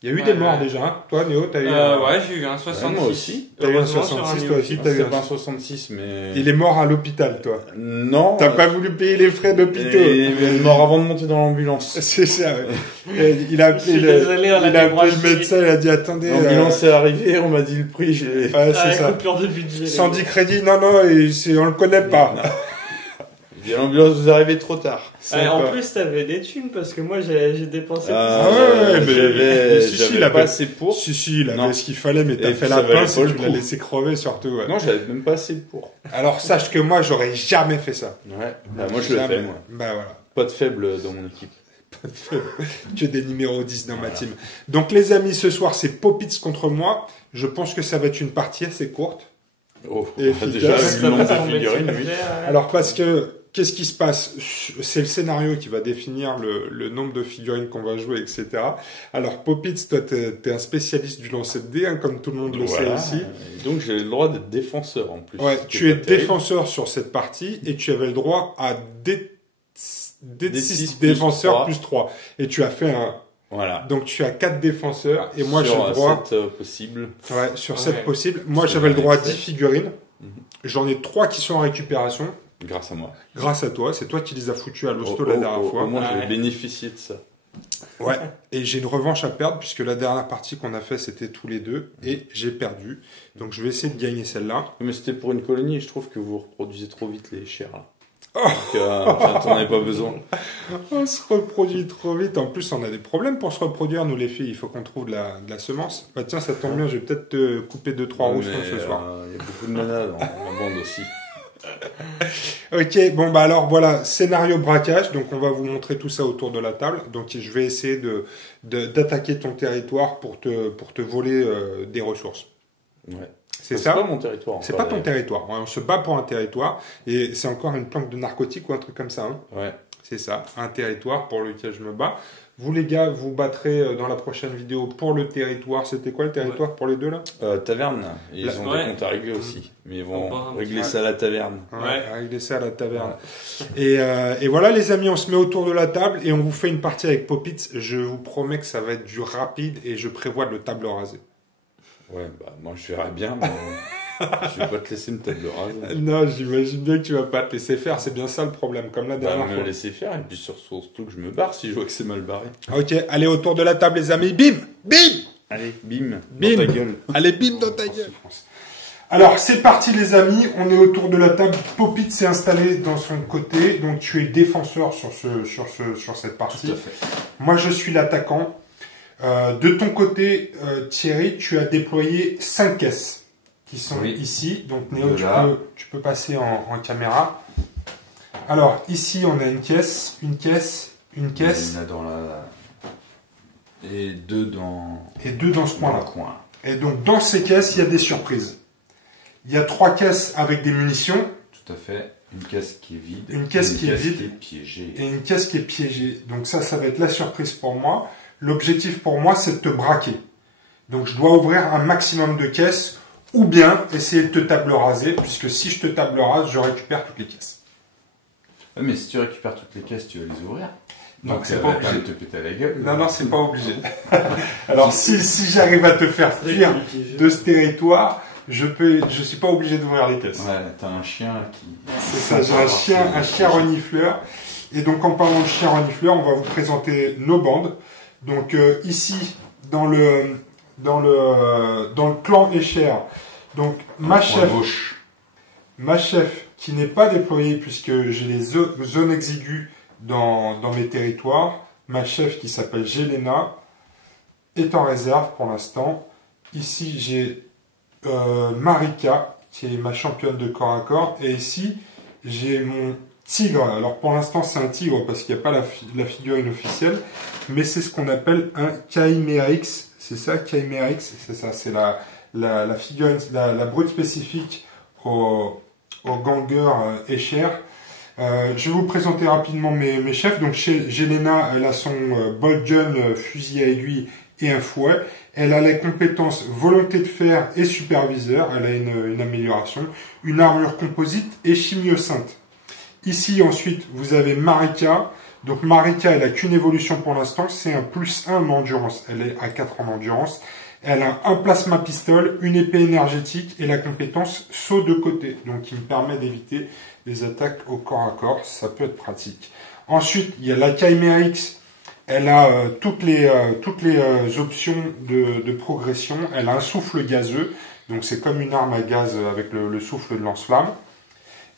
Il y a eu des morts déjà, hein. Toi, Néo, t'as eu ouais, j'ai eu un 66. Ouais, moi aussi. T'as eu un 66, toi aussi, t'as eu un 66, mais... Il est mort à l'hôpital, toi. Non. T'as pas voulu payer les frais d'hôpital. Il est mort avant de monter dans l'ambulance. C'est ça, ouais. Il a appelé le médecin, il a dit, attendez. L'ambulance est arrivée, on m'a dit le prix, Ouais, c'est ça. Coupure de budget. Sans dit crédit, non, on le connaît pas. L'ambulance vous arrivez trop tard. En plus, t'avais des thunes parce que moi j'ai dépensé. Mais j'avais pas assez pour. Si, il avait ce qu'il fallait, mais t'as fait la pince et tu l'as laissé crever surtout. Ouais. Non, j'avais même pas assez pour. Alors sache que moi, j'aurais jamais fait ça. Ouais. Moi, je le fais, moi. Bah voilà. Pas de faible dans mon équipe. Tu es des numéros 10 dans ma team. Donc les amis, ce soir, c'est Popitz contre moi. Je pense que ça va être une partie assez courte. Oh, déjà, vu le nombre de figurines, oui. Alors parce que qu'est-ce qui se passe? C'est le scénario qui va définir le nombre de figurines qu'on va jouer, etc. Alors, Popitz, toi, t'es un spécialiste du lancer de dés, hein, comme tout le monde le sait ici. Et donc, j'ai le droit d'être défenseur, en plus. Ouais, tu es défenseur sur cette partie, et tu avais le droit à D6 défenseurs plus 3. Et tu as fait un... Voilà. Donc, tu as 4 défenseurs, et moi, j'ai le droit... Sur 7 possibles. Ouais, sur 7 possibles. Moi, j'avais le droit à 10 figurines. J'en ai 3 qui sont en récupération. Grâce à moi. Grâce à toi, c'est toi qui les as foutus à l'hosto la dernière fois. Moi, j'ai bénéficié de ça. Ouais, et j'ai une revanche à perdre puisque la dernière partie qu'on a fait, c'était tous les deux et j'ai perdu. Donc je vais essayer de gagner celle-là. Mais c'était pour une colonie et je trouve que vous reproduisez trop vite les chairs. Là. Donc, t'en avais pas besoin. On se reproduit trop vite. En plus, on a des problèmes pour se reproduire, nous les filles. Il faut qu'on trouve de la semence. Bah tiens, ça tombe bien, je vais peut-être te couper 2-3 roustons ce soir. Il y a beaucoup de nanas dans la bande aussi. Ok, bon bah alors voilà, scénario braquage, donc on va vous montrer tout ça autour de la table. Donc je vais essayer d'attaquer ton territoire pour te voler des ressources. Ouais. C'est ça. C'est pas mon territoire. C'est pas ton territoire. Ouais, on se bat pour un territoire et c'est encore une planque de narcotique ou un truc comme ça. Hein. Ouais. C'est ça, un territoire pour lequel je me bats. Vous les gars, vous battrez dans la prochaine vidéo pour le territoire. C'était quoi le territoire pour les deux là? Taverne. Ils ont des comptes à régler aussi. Mais ils vont régler ça à la taverne. Ouais, régler ça à la taverne. Ouais. Et voilà les amis, on se met autour de la table et on vous fait une partie avec Popitz. Je vous promets que ça va être du rapide et je prévois de le table raser. Ouais, bah moi je verrais bien, mais je vais pas te laisser une table rase. Non, j'imagine bien que tu vas pas te laisser faire, c'est bien ça le problème, comme la dernière fois. Me laisser faire, et puis surtout que je me barre si je vois que c'est mal barré. Ok, allez autour de la table les amis, bim, bim. Allez, bim, bim. Dans ta gueule. Allez, bim dans ta gueule. Alors, c'est parti les amis, on est autour de la table, Popitz s'est installé dans son côté, donc tu es défenseur sur cette partie. Tout à fait. Moi je suis l'attaquant. De ton côté, Thierry, tu as déployé 5 caisses qui sont ici. Donc Néo, tu peux passer en caméra. Alors ici, on a une caisse. Il y en a dans la... Et deux dans ce coin-là. Et donc dans ces caisses, il y a des surprises. Il y a 3 caisses avec des munitions. Tout à fait. Une caisse qui est vide. Une caisse qui est vide. Piégée. Et une caisse qui est piégée. Donc ça va être la surprise pour moi. L'objectif pour moi, c'est de te braquer. Donc, je dois ouvrir un maximum de caisses ou bien essayer de te table raser, puisque si je te table rase, je récupère toutes les caisses. Ouais, mais si tu récupères toutes les caisses, tu vas les ouvrir. Donc, c'est pas obligé. De te péter à la gueule. Non, c'est pas obligé. Alors, si j'arrive à te faire fuir de ce territoire, je suis pas obligé d'ouvrir les caisses. Ouais, t'as un chien qui... C'est ça, j'ai un chien renifleur. Et donc, en parlant de chien renifleur, on va vous présenter nos bandes. Donc ici dans le clan Escher, donc ma chef qui n'est pas déployée puisque j'ai les zones exiguës dans mes territoires, ma chef qui s'appelle Jelena est en réserve pour l'instant. Ici j'ai Marika qui est ma championne de corps à corps et ici j'ai mon tigre. Alors pour l'instant c'est un tigre parce qu'il n'y a pas la figurine officielle, mais c'est ce qu'on appelle un Chimérix. C'est ça, Chimérix, c'est ça, c'est la figurine, la brute spécifique au ganger Escher. Je vais vous présenter rapidement mes chefs. Donc chez Jelena, elle a son bolt gun, fusil à aiguille et un fouet. Elle a les compétences volonté de fer et superviseur. Elle a une amélioration, une armure composite et chimiosainte. Ici, ensuite, vous avez Marika. Donc Marika, elle a qu'une évolution pour l'instant, c'est un +1 en endurance. Elle est à 4 en endurance. Elle a un plasma pistol, une épée énergétique et la compétence saut de côté. Donc qui me permet d'éviter les attaques au corps à corps. Ça peut être pratique. Ensuite, il y a la Chimera X. Elle a toutes les options de progression. Elle a un souffle gazeux. Donc c'est comme une arme à gaz avec le souffle de lance-flamme.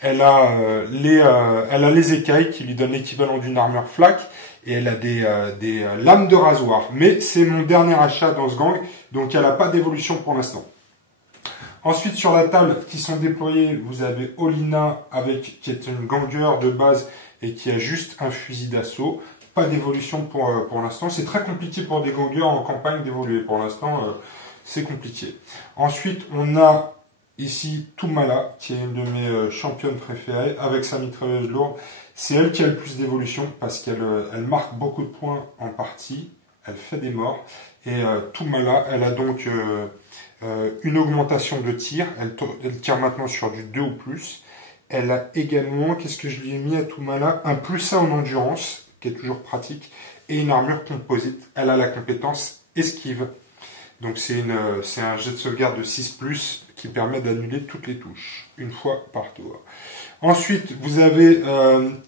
Elle a les écailles qui lui donnent l'équivalent d'une armure flak. Et elle a des lames de rasoir. Mais c'est mon dernier achat dans ce gang, donc elle n'a pas d'évolution pour l'instant. Ensuite, sur la table qui sont déployées, vous avez Olina, qui est une ganger de base et qui a juste un fusil d'assaut. Pas d'évolution pour l'instant. C'est très compliqué pour des gangers en campagne d'évoluer. Pour l'instant, c'est compliqué. Ensuite, on a ici Tumala, qui est une de mes championnes préférées, avec sa mitrailleuse lourde. C'est elle qui a le plus d'évolution parce qu'elle marque beaucoup de points en partie, elle fait des morts. Et Tumala, elle a donc une augmentation de tir, elle tire maintenant sur du 2 ou plus. Elle a également, qu'est-ce que je lui ai mis à Tumala, un +1 en endurance, qui est toujours pratique, et une armure composite. Elle a la compétence esquive. Donc c'est un jet de sauvegarde de 6+, qui permet d'annuler toutes les touches, une fois par tour. Ensuite, vous avez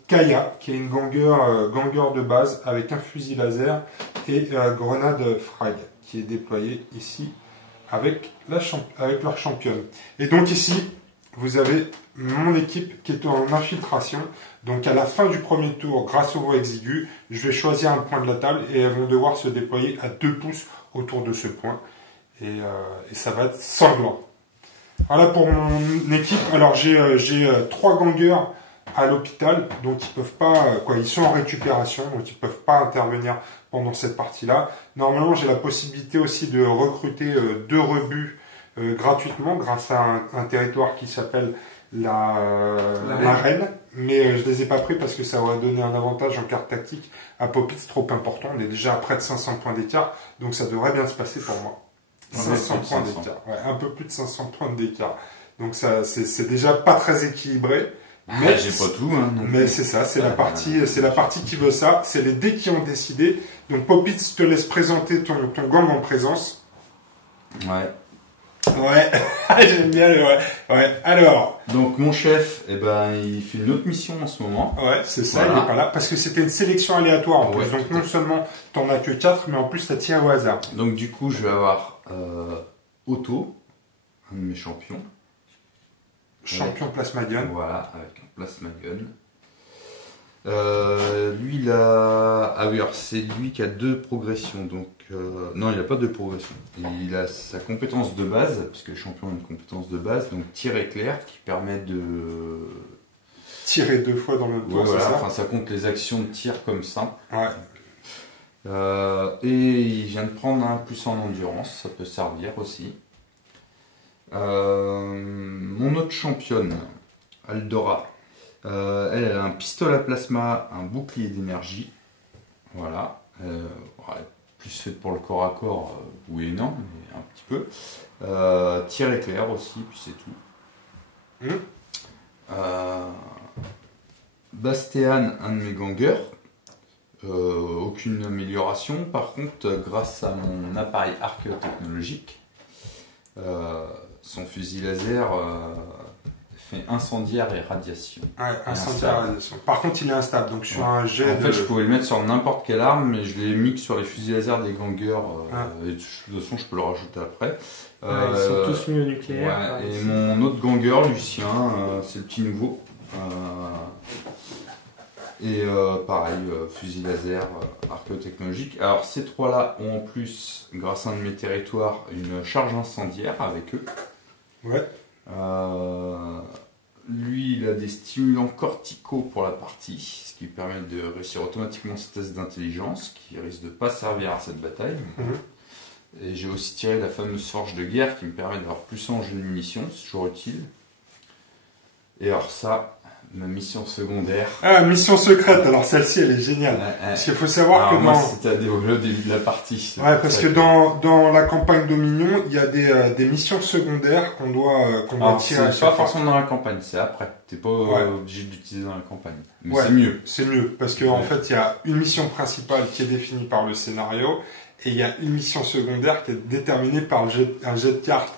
Kaya, qui est une ganger de base avec un fusil laser et grenade frag, qui est déployée ici avec leur championne. Et donc ici, vous avez mon équipe qui est en infiltration. Donc à la fin du premier tour, grâce au voie exigu, je vais choisir un point de la table et elles vont devoir se déployer à 2 pouces autour de ce point. Et ça va être sanglant. Voilà pour mon équipe. Alors j'ai 3 gangers à l'hôpital, donc ils peuvent pas, ils sont en récupération, donc ils peuvent pas intervenir pendant cette partie-là. Normalement, j'ai la possibilité aussi de recruter 2 rebuts gratuitement grâce à un territoire qui s'appelle la Reine, mais je les ai pas pris parce que ça aurait donné un avantage en carte tactique à Popitz trop important. On est déjà à près de 500 points d'écart, donc ça devrait bien se passer pour moi. 500 points d'écart, un peu plus de 500 points d'écart. Donc ça, c'est déjà pas très équilibré. Mais j'ai pas tout. Mais c'est ça, c'est la partie qui veut ça. C'est les dés qui ont décidé. Donc Popitz, je te laisse présenter ton gang en présence. Ouais. Ouais, j'aime bien le ouais. Alors. Donc mon chef, il fait une autre mission en ce moment. Ouais, c'est ça, il est pas là. Parce que c'était une sélection aléatoire en plus. Donc non seulement t'en as que 4, mais en plus t'as tiré au hasard. Donc du coup, je vais avoir Otto, un de mes champions. Champion plasma gun. Voilà, avec un plasma gun. Lui, il a... Ah oui, alors c'est lui qui a 2 progressions. Donc, non, il n'a pas de progression. Il a sa compétence de base, parce que le champion a une compétence de base, donc tir éclair, qui permet de... Tirer 2 fois dans le tour, voilà, c'est ça. Enfin, ça compte les actions de tir comme ça. Ouais. Et il vient de prendre un +1 en endurance, ça peut servir aussi. Mon autre championne, Aldora, elle a un pistolet à plasma, un bouclier d'énergie. Voilà. Plus fait pour le corps à corps, oui et non, mais un petit peu. Tir éclair aussi, puis c'est tout. Bastian, un de mes gangers. Aucune amélioration. Par contre, grâce à mon appareil archéotechnologique, son fusil laser fait incendiaire et radiation. Ouais, incendiaire et radiation. Par contre, il est instable, donc sur un jet en fait, je pouvais le mettre sur n'importe quelle arme, mais je l'ai mis que sur les fusils laser des gangers. Et de toute façon, je peux le rajouter après. Ils sont tous mis au nucléaire. Ouais, et mon autre ganger, Lucien, c'est le petit nouveau. Et pareil, fusil laser, archéotechnologique. Alors ces 3-là ont en plus, grâce à un de mes territoires, une charge incendiaire avec eux. Ouais. Lui, il a des stimulants corticaux pour la partie, ce qui permet de réussir automatiquement ce test d'intelligence, qui risque de ne pas servir à cette bataille. Et j'ai aussi tiré la fameuse forge de guerre, qui me permet d'avoir plus en jeu de munitions, c'est toujours utile. Et alors ça, Ma mission secondaire. Ah, mission secrète. Alors celle-ci, elle est géniale. Parce qu'il faut savoir que moi, c'était à dévoiler au début de la partie. Ouais, parce que dans la campagne Dominion, il y a des missions secondaires qu'on doit tirer. C'est pas forcément dans la campagne, c'est après. T'es pas obligé d'utiliser dans la campagne. Mais c'est mieux. C'est mieux parce que en fait, il y a une mission principale qui est définie par le scénario. Et il y a une mission secondaire qui est déterminée par un jet de cartes,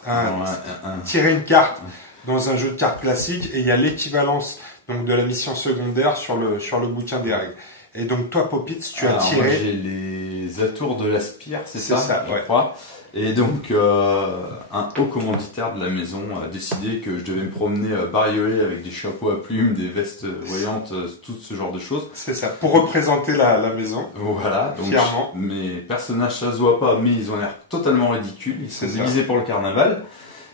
tirer une carte dans un jeu de cartes classique, et il y a l'équivalence donc de la mission secondaire sur le bouquin des règles. Et donc toi, Popitz, tu as tiré. Moi, j'ai les atours de la spire, c'est ça, je crois. Et donc un haut commanditaire de la maison a décidé que je devais me promener bariolé avec des chapeaux à plumes, des vestes voyantes, tout ce genre de choses. C'est ça, pour représenter la maison. Voilà, donc fièrement. Mes personnages, ça se voit pas, mais ils ont l'air totalement ridicules. Ils sont déguisés pour le carnaval.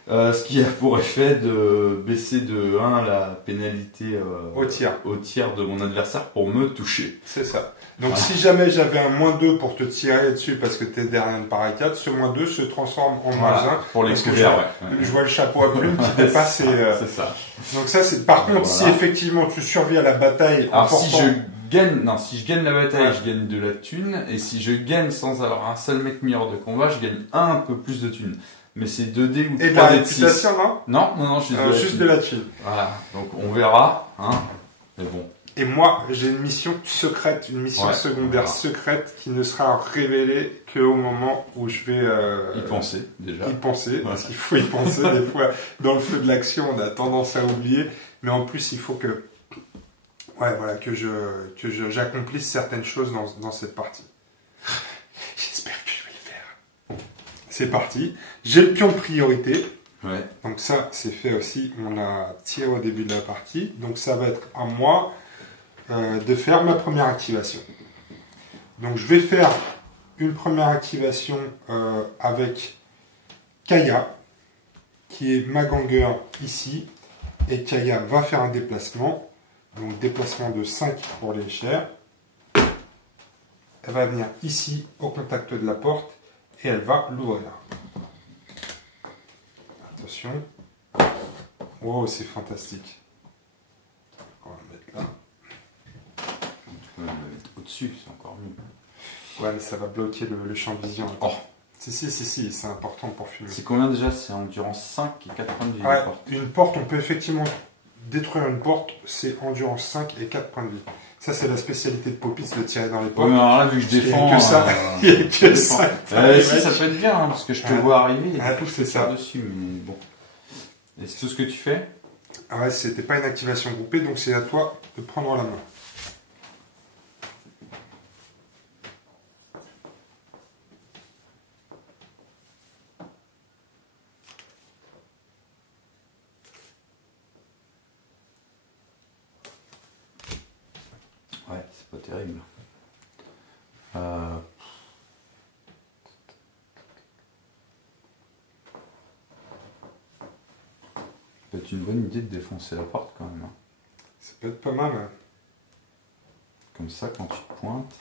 Ce qui a pour effet de baisser de 1 la pénalité au tir de mon adversaire pour me toucher. C'est ça. Donc si jamais j'avais un -2 pour te tirer dessus parce que t'es derrière une barricade, ce -2 se transforme en -1. Pour les couverts, je vois le chapeau à plumes qui dépasse et... C'est ça. Donc ça, c'est... Par contre, si effectivement tu survis à la bataille... Alors si je gagne la bataille, je gagne de la thune. Et si je gagne sans avoir un seul mec meilleur de combat, je gagne un peu plus de thune. Mais c'est 2D ou 3D de 6. Et de la réputation, non? Non, juste de la thune. Voilà, donc on verra, hein. Mais bon. Et moi, j'ai une mission secrète, une mission secondaire secrète qui ne sera révélée qu'au moment où je vais... y penser, déjà. Y penser, parce qu'il faut y penser. Des fois, dans le feu de l'action, on a tendance à oublier. Mais en plus, il faut que... que j'accomplisse certaines choses dans cette partie. J'espère que je vais le faire. C'est parti. J'ai le pion de priorité. Ouais. Donc ça, c'est fait aussi. On l'a tiré au début de la partie. Donc ça va être à moi de faire ma première activation. Donc je vais faire une première activation avec Kaya, qui est ma ganger ici. Et Kaya va faire un déplacement. Donc déplacement de 5 pour les chairs. Elle va venir ici, au contact de la porte. Et elle va l'ouvrir. Attention. Wow, c'est fantastique. On va le mettre là. Tu peux le mettre au-dessus, c'est encore mieux. Ouais, mais ça va bloquer le champ de vision. Oh. Si, c'est important pour filmer. C'est combien déjà? C'est endurance 5 et 4 points de vie. Ouais, une porte, on peut effectivement détruire une porte, c'est endurance 5 et 4 points de vie. Ça, c'est la spécialité de Popitz, de tirer dans les portes. Ouais, mais alors là, vu que je défends... Il y a que ça. Il y a que ça. Si, ça peut être bien, hein, parce que je te vois arriver. C'est ça. Dessus, mais bon. Et c'est tout ce que tu fais? Ah ouais, c'était pas une activation groupée, donc c'est à toi de prendre la main. Ouais, c'est pas terrible. Ça peut être une bonne idée de défoncer la porte quand même. Hein. Ça peut être pas mal. Ouais. Comme ça, quand tu te pointes.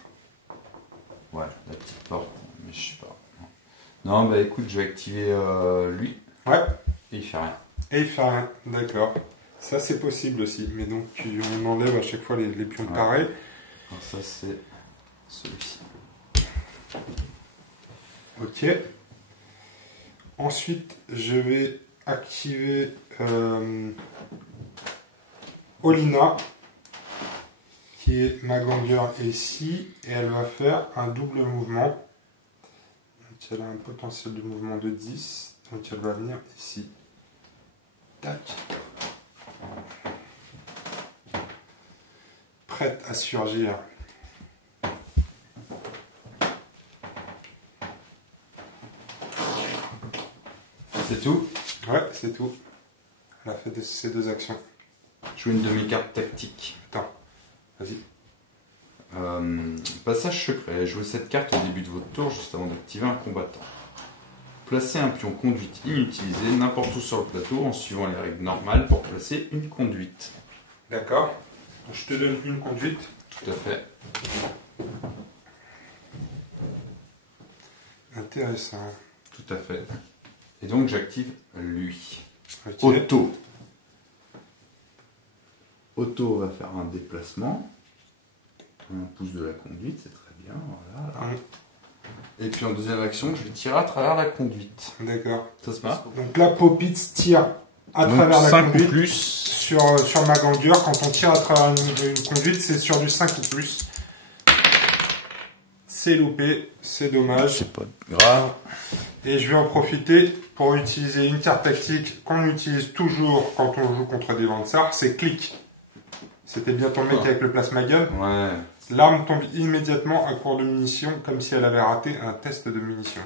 Ouais, la petite porte, mais je sais pas. Non, bah écoute, je vais activer lui. Ouais. Et il fait rien. Et il fait rien, d'accord. Ça, c'est possible aussi. Mais donc, on enlève à chaque fois les pions pareils. Alors ça, c'est celui-ci. Ok. Ensuite, je vais activer Olina, qui est ma ganger ici, et elle va faire un double mouvement. Donc, elle a un potentiel de mouvement de 10, donc elle va venir ici. Tac. Prête à surgir. C'est tout? Ouais, c'est tout. Elle a fait ces deux actions. Jouer une demi-carte tactique. Attends, vas-y. Passage secret. Jouez cette carte au début de votre tour, juste avant d'activer un combattant. Placez un pion conduite inutilisé n'importe où sur le plateau en suivant les règles normales pour placer une conduite. D'accord. Je te donne une conduite. Tout à fait. Intéressant. Tout à fait. Et donc j'active lui. Okay. Auto. Otto va faire un déplacement. On pousse de la conduite, c'est très bien. Voilà. Et puis en deuxième action, je vais tirer à travers la conduite. D'accord. Ça se passe. Donc là, Popitz tire à travers la 5 conduite. ou plus. Sur ma gangueur, quand on tire à travers une conduite, c'est sur du 5 ou plus. C'est loupé, c'est dommage. C'est pas grave. Et je vais en profiter pour utiliser une carte tactique qu'on utilise toujours quand on joue contre des Vansar, c'est clic. C'était bien ton mec avec le plasma gun. Ouais. L'arme tombe immédiatement à court de munitions, comme si elle avait raté un test de munitions.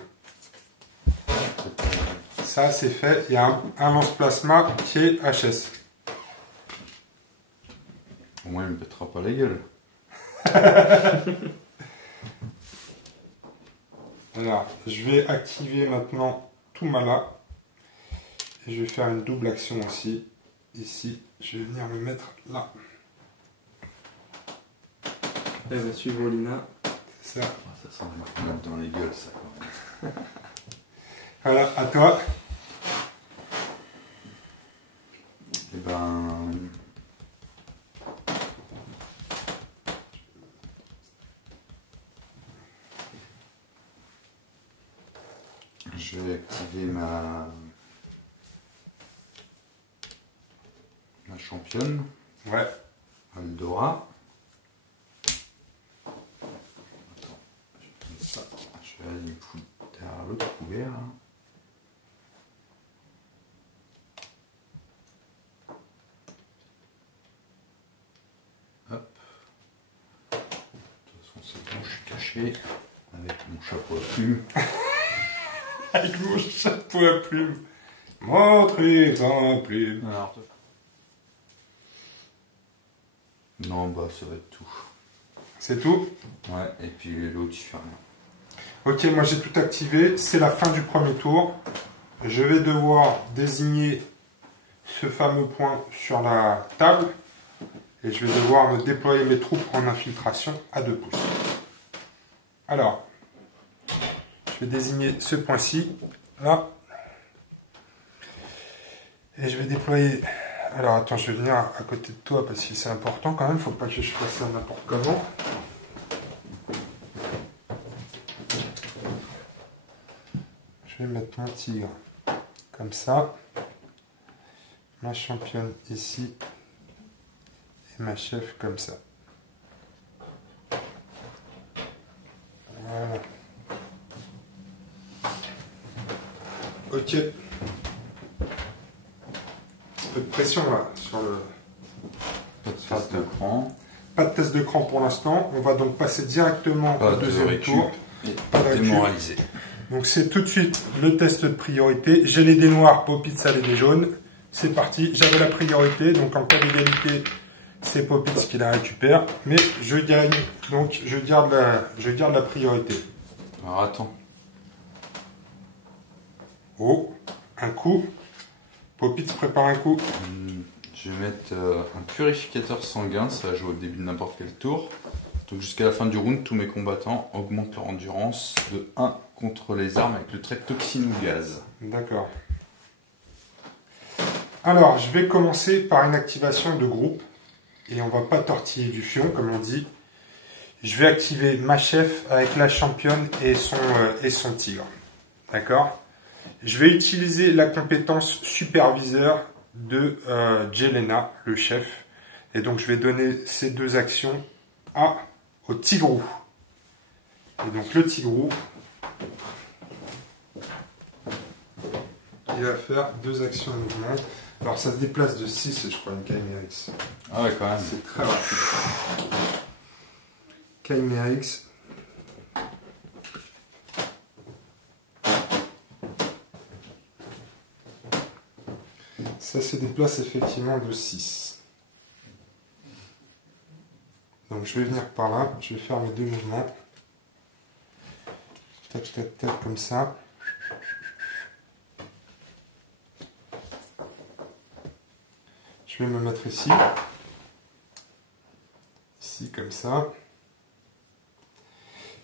Ça, c'est fait. Il y a un lance-plasma qui est HS. Au moins, il me pètera pas la gueule. Alors, je vais activer maintenant tout mana. Et je vais faire une double action aussi. Ici, je vais venir me mettre là. Elle va suivre Lina. C'est ça. Ça sent mal dans les gueules, ça. Voilà, à toi. Et ben... Je vais activer ma championne. Ouais. Aldora. Attends, je vais mettre ça. Je vais aller me foutre derrière l'autre couvert. Hein. Hop. De toute façon, c'est bon, je suis caché avec mon chapeau à plumes. Avec mon chapeau à plumes. Montrez en plumes. Alors, non, bah ça va être tout. C'est tout? Ouais, et puis l'autre il fait rien. Ok, moi j'ai tout activé. C'est la fin du premier tour. Je vais devoir désigner ce fameux point sur la table. Et je vais devoir me déployer mes troupes en infiltration à 2 pouces. Alors, je vais désigner ce point-ci, là. Et je vais déployer... Alors attends, je vais venir à côté de toi parce que c'est important quand même. Faut pas que je fasse ça n'importe comment. Je vais mettre mon tigre comme ça. Ma championne ici. Et ma chef comme ça. Voilà. Ok. Peu de pression là sur le... Pas de test de cran. Pas de test de cran pour l'instant. On va donc passer directement au deuxième tour. Pas démoralisé. Donc c'est tout de suite le test de priorité. J'ai les dés noirs, Popitz a les dés jaunes. C'est parti. J'avais la priorité. Donc en cas d'égalité, c'est Popitz qui la récupère. Mais je gagne. Donc je garde la priorité. Alors attends. Oh, un coup. Popitz prépare un coup. Je vais mettre un purificateur sanguin, ça joue au début de n'importe quel tour. Donc jusqu'à la fin du round, tous mes combattants augmentent leur endurance de 1 contre les armes avec le trait toxine ou gaz. D'accord. Alors, je vais commencer par une activation de groupe. Et on va pas tortiller du fion, comme on dit. Je vais activer ma chef avec la championne et son tigre. D'accord ? Je vais utiliser la compétence superviseur de Jelena, le chef. Et donc, je vais donner ces 2 actions au tigrou. Et donc, le tigrou, il va faire 2 actions à mouvement. Alors, ça se déplace de 6, je crois, une Chimérix. Ah ouais, quand même. C'est très rapide. Chimérix. Ça se déplace effectivement de 6. Donc je vais venir par là, je vais faire mes 2 mouvements. Tac, tac, tac, comme ça. Je vais me mettre ici. Ici, comme ça.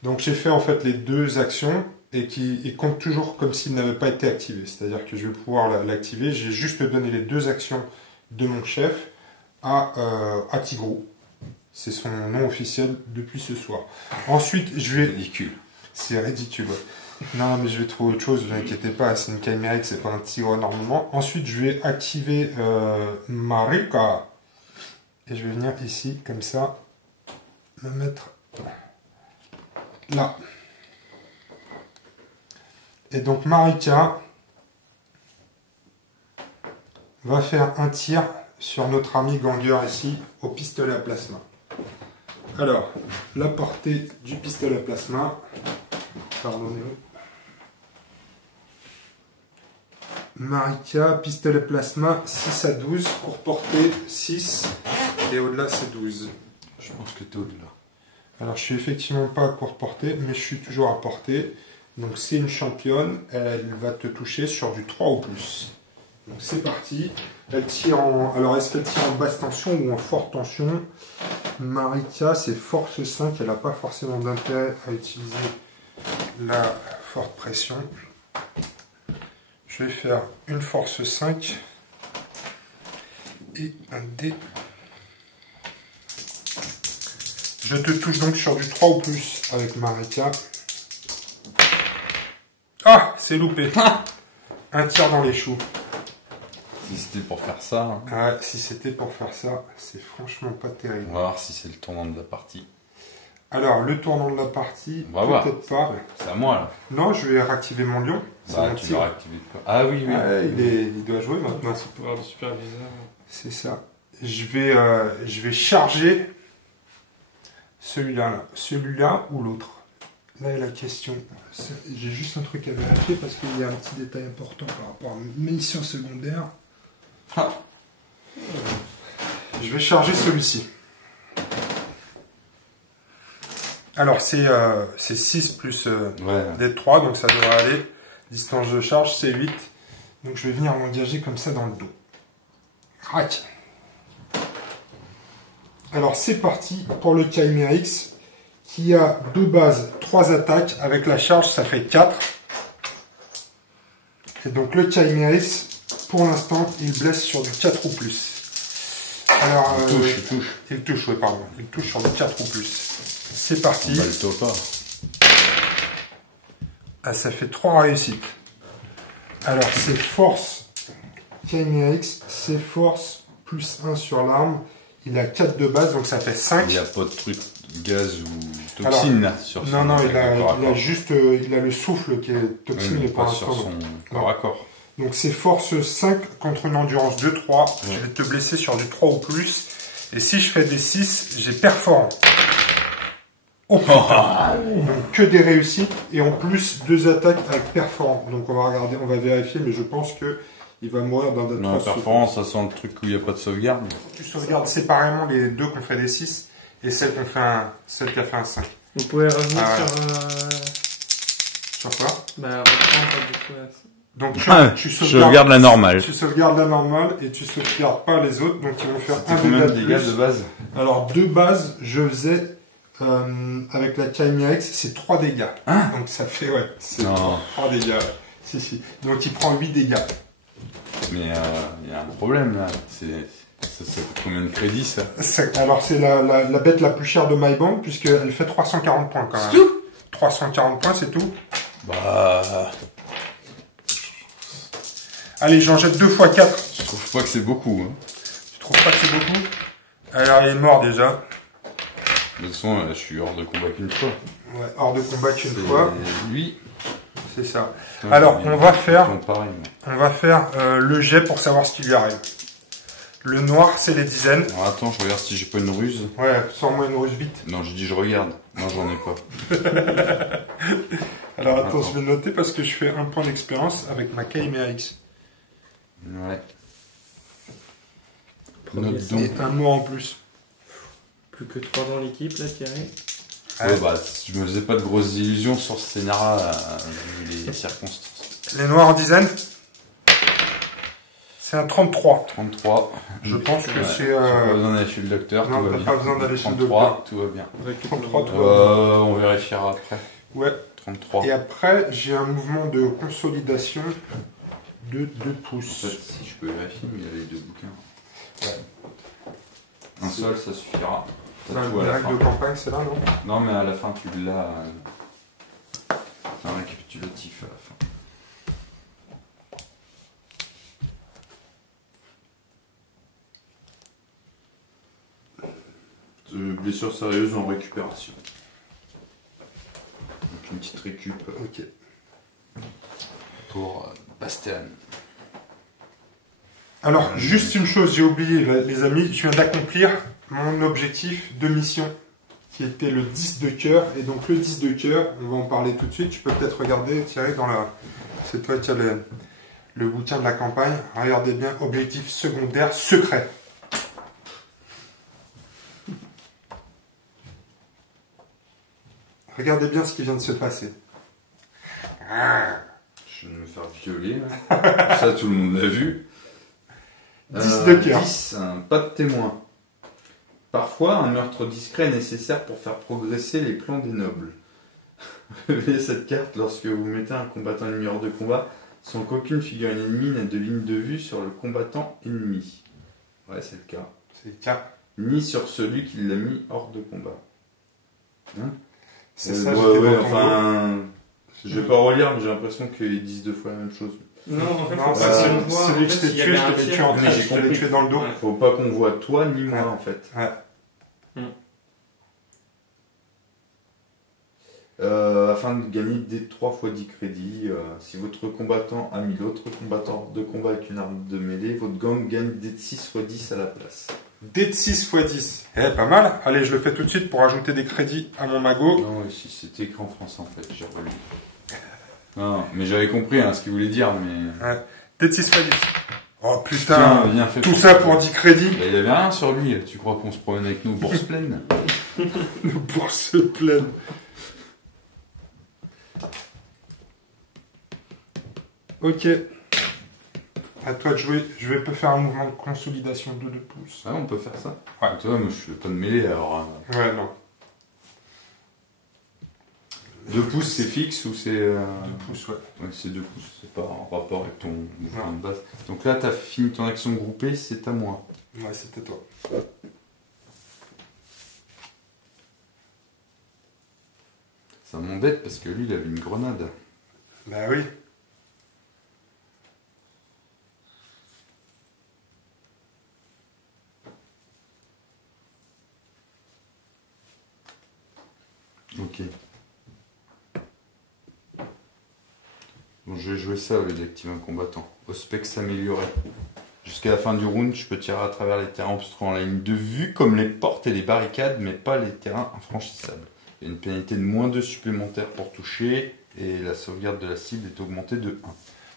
Donc j'ai fait en fait les 2 actions. Et qui compte toujours comme s'il n'avait pas été activé. C'est-à-dire que je vais pouvoir l'activer. J'ai juste donné les 2 actions de mon chef. à Tigrou. C'est son nom officiel depuis ce soir. Ensuite, je vais... Ridicule. C'est ridicule, ouais. Non, mais je vais trouver autre chose, ne vous inquiétez pas, c'est une chimérique, c'est pas un tigre normalement. Ensuite, je vais activer Marika. Et je vais venir ici, comme ça, me mettre là. Et donc Marika va faire un tir sur notre ami Ganger ici, au pistolet à plasma. Alors, la portée du pistolet à plasma, pardonnez-moi. Marika, pistolet plasma, 6 à 12, pour portée 6, et au-delà c'est 12. Je pense que tu es au-delà. Alors je suis effectivement pas à courte portée, mais je suis toujours à portée. Donc c'est une championne, elle va te toucher sur du 3 ou plus. Donc c'est parti. Elle tire en... Alors est-ce qu'elle tire en basse tension ou en forte tension? Marika, c'est force 5, elle n'a pas forcément d'intérêt à utiliser la forte pression. Je vais faire une force 5 et un dé. Je te touche donc sur du 3 ou plus avec Marika. Ah, c'est loupé. Un tir dans les choux. Si c'était pour faire ça. Hein. Ah, si c'était pour faire ça, c'est franchement pas terrible. On va voir si c'est le tournant de la partie. Alors, le tournant de la partie, on va voir. Peut-être pas. C'est à moi là. Non, je vais réactiver mon lion. Bah, tu l'as réactivé de quoi? Ah oui, oui. Ah, il doit jouer maintenant. C'est pouvoir de superviseur. C'est ça. Je vais charger celui-là. Celui-là ou l'autre. Là est la question. J'ai juste un truc à vérifier parce qu'il y a un petit détail important par rapport à mes missions secondaires. Ah. Je vais charger celui-ci. Alors c'est 6 plus des 3, donc ça devrait aller. Distance de charge, c'est 8. Donc je vais venir m'engager comme ça dans le dos. Rac. Alors c'est parti pour le Chimérix qui a 2 bases, 3 attaques. Avec la charge, ça fait 4. Et donc le Chimérix, pour l'instant, il blesse sur du 4 ou plus. Alors, il touche. Il touche, oui, pardon. Il touche sur du 4 ou plus. C'est parti. Bah, le top. Ah, ça fait 3 réussites. Alors, c'est force Chimérix, c'est force plus 1 sur l'arme. Il a 4 de base, donc ça fait 5. Il n'y a pas de truc gaz ou toxine là sur son... Non, il a juste il a le souffle qui est toxine, mais pas sur son corps à corps. Donc c'est force 5 contre une endurance de 3. Ouais. Je vais te blesser sur du 3 ou plus. Et si je fais des 6, j'ai perforant. Oh putain. Donc que des réussites. Et en plus, 2 attaques avec perforant. Donc on va regarder, on va vérifier, mais je pense que il va mourir d'un non, perforant, ça sent le truc où il n'y a pas de sauvegarde. Tu sauvegardes séparément les 2 qu'on fait des 6 et celle qui a fait un 5. Vous pouvez revenir sur quoi? Bah reprendre du coup. Donc tu sauvegardes la normale. Tu sauvegardes la normale et tu sauvegardes pas les autres, donc ils vont faire un combien de dégâts de base? Alors 2 bases, je faisais avec la Chimérix, c'est 3 dégâts. Hein? Donc ça fait 3 dégâts. Ouais. Si. Donc il prend 8 dégâts. Mais il y a un problème là. Ça coûte combien de crédits ça? Alors c'est la bête la plus chère de MyBank puisqu'elle fait 340 points quand même. C'est tout? 340 points, c'est tout? Bah... Allez, j'en jette 2 x 4. Je trouve pas que c'est beaucoup. Hein. Tu trouves pas que c'est beaucoup? Alors il est mort déjà. De toute façon, je suis hors de combat qu'une fois. Ouais, hors de combat qu'une fois. Lui. C'est ça. Alors, on va faire le jet pour savoir ce qui lui arrive. Le noir, c'est les dizaines. Alors attends, je regarde si j'ai pas une ruse. Ouais, sors-moi une ruse vite. Non, j'ai dit je regarde. Non, j'en ai pas. Alors attends, je vais noter parce que je fais un point d'expérience avec ma Chimérix. Ouais. Note donc. Et un mot en plus. Plus que 3 dans l'équipe là qui arrive. Ouais, bah, je me faisais pas de grosses illusions sur ce scénario vu les circonstances. Les noirs en dizaines? C'est un 33. 33. Je pense que c'est... Pas besoin d'aller chez le docteur, non, tout va bien. Pas besoin d'aller chez le docteur. 33, tout va bien. 33, tout va bien. On vérifiera après. Ouais. 33. Et après, j'ai un mouvement de consolidation de 2 pouces. En fait, si je peux vérifier, mais il y a les 2 bouquins. Ouais. Un seul, ça suffira. La règle de campagne, c'est là, non? Non, mais à la fin, tu l'as. C'est un récapitulatif à la fin. Blessure sérieuse en récupération. Donc une petite récup. Ok. Pour Bastian. Alors, juste une chose, j'ai oublié, les amis, je viens d'accomplir mon objectif de mission, qui était le 10 de cœur. Et donc, le 10 de cœur, on va en parler tout de suite. Tu peux peut-être regarder, Thierry, dans la... C'est toi qui as le bouquin de la campagne. Regardez bien, objectif secondaire secret. Regardez bien ce qui vient de se passer. Je vais me faire violer. Là. Ça, tout le monde l'a vu. 10 de cœur. 10, pas de témoin. Parfois, un meurtre discret est nécessaire pour faire progresser les plans des nobles. Révélez cette carte lorsque vous mettez un combattant ennemi hors de combat, sans qu'aucune figurine ennemie n'ait de ligne de vue sur le combattant ennemi. Ouais, c'est le cas. C'est le cas. Ni sur celui qui l'a mis hors de combat. Hein? C'est ça, ouais, enfin, je vais pas relire, mais j'ai l'impression qu'ils disent deux fois la même chose. Non, en fait, non, celui que je t'ai tué, je t'avais tué en train, je t'avais tué dans le dos. Ouais. Faut pas qu'on voit toi ni moi, en fait. Ouais. Afin de gagner des 3 x 10 crédits, si votre combattant a mis l'autre combattant de combat avec une arme de mêlée, votre gang gagne des 6 x 10 à la place. Dé de 6 x 10. Pas mal. Allez, je le fais tout de suite pour ajouter des crédits à mon magot. Non, ici c'était écrit en français en fait, j'ai relu. Non, mais j'avais compris ce qu'il voulait dire, mais... Ouais. Dé de 6 x 10. Oh putain, bien fait tout ça pour 10 crédits. Il y avait rien sur lui, tu crois qu'on se promène avec nos bourses pleines? Nos bourses pleines. Ok. À toi de jouer. Je vais faire un mouvement de consolidation de 2 pouces. Ah, on peut faire ça? Ouais. Toi, moi je fais pas de mêlée alors. Ouais, non. 2 pouces c'est fixe ou c'est. 2 pouces, ouais. Ouais, c'est 2 pouces, c'est pas en rapport avec ton mouvement de base. Donc là, t'as fini ton action groupée, c'est à moi. Ouais, c'était toi. Ça m'embête parce que lui, il avait une grenade. Bah oui. Ok. Bon, je vais jouer ça au lieu d'activer un combattant. Au spec s'améliorer. Jusqu'à la fin du round, je peux tirer à travers les terrains obstruant la ligne de vue, comme les portes et les barricades, mais pas les terrains infranchissables. Il y a une pénalité de -2 supplémentaire pour toucher, et la sauvegarde de la cible est augmentée de 1.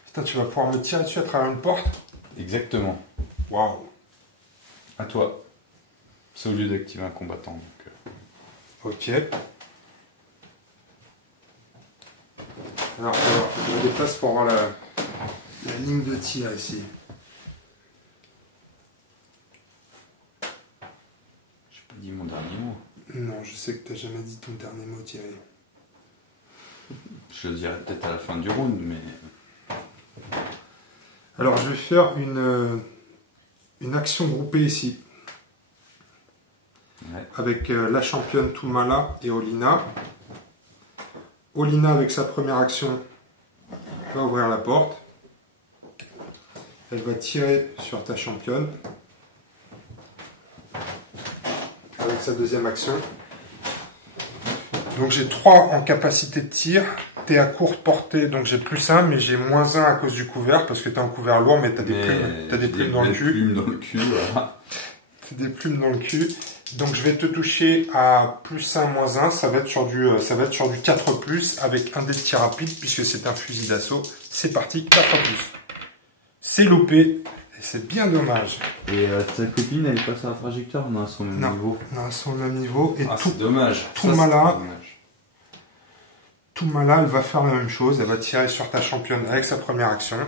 Putain, tu vas pouvoir me tirer dessus à travers une porte? Exactement. Waouh. À toi. C'est au lieu d'activer un combattant. Donc, Ok. Alors, je me déplace pour voir la ligne de tir ici. J'ai pas dit mon dernier mot. Non, je sais que t'as jamais dit ton dernier mot, Thierry. Je le dirai peut-être à la fin du round, mais... Alors, je vais faire une action groupée ici. Ouais. Avec la championne Toumala et Olina. Olina, avec sa première action, va ouvrir la porte. Elle va tirer sur ta championne. Avec sa deuxième action. Donc j'ai 3 en capacité de tir. T'es à courte portée, donc j'ai +1, mais j'ai -1 à cause du couvert, parce que t'es en couvert lourd, mais t'as des plumes, t'as des plumes dans le cul. Plumes dans le cul, voilà. T'as des plumes dans le cul. Donc je vais te toucher à +1, -1, ça va être sur du 4+, avec un dé de tir rapide, puisque c'est un fusil d'assaut. C'est parti, 4+. C'est loupé, et c'est bien dommage. Et ta copine, elle est passée à la trajectoire? Non, à son même niveau. Non, à son même niveau. Et c'est dommage. Toumala, elle va faire la même chose, elle va tirer sur ta championne avec sa première action.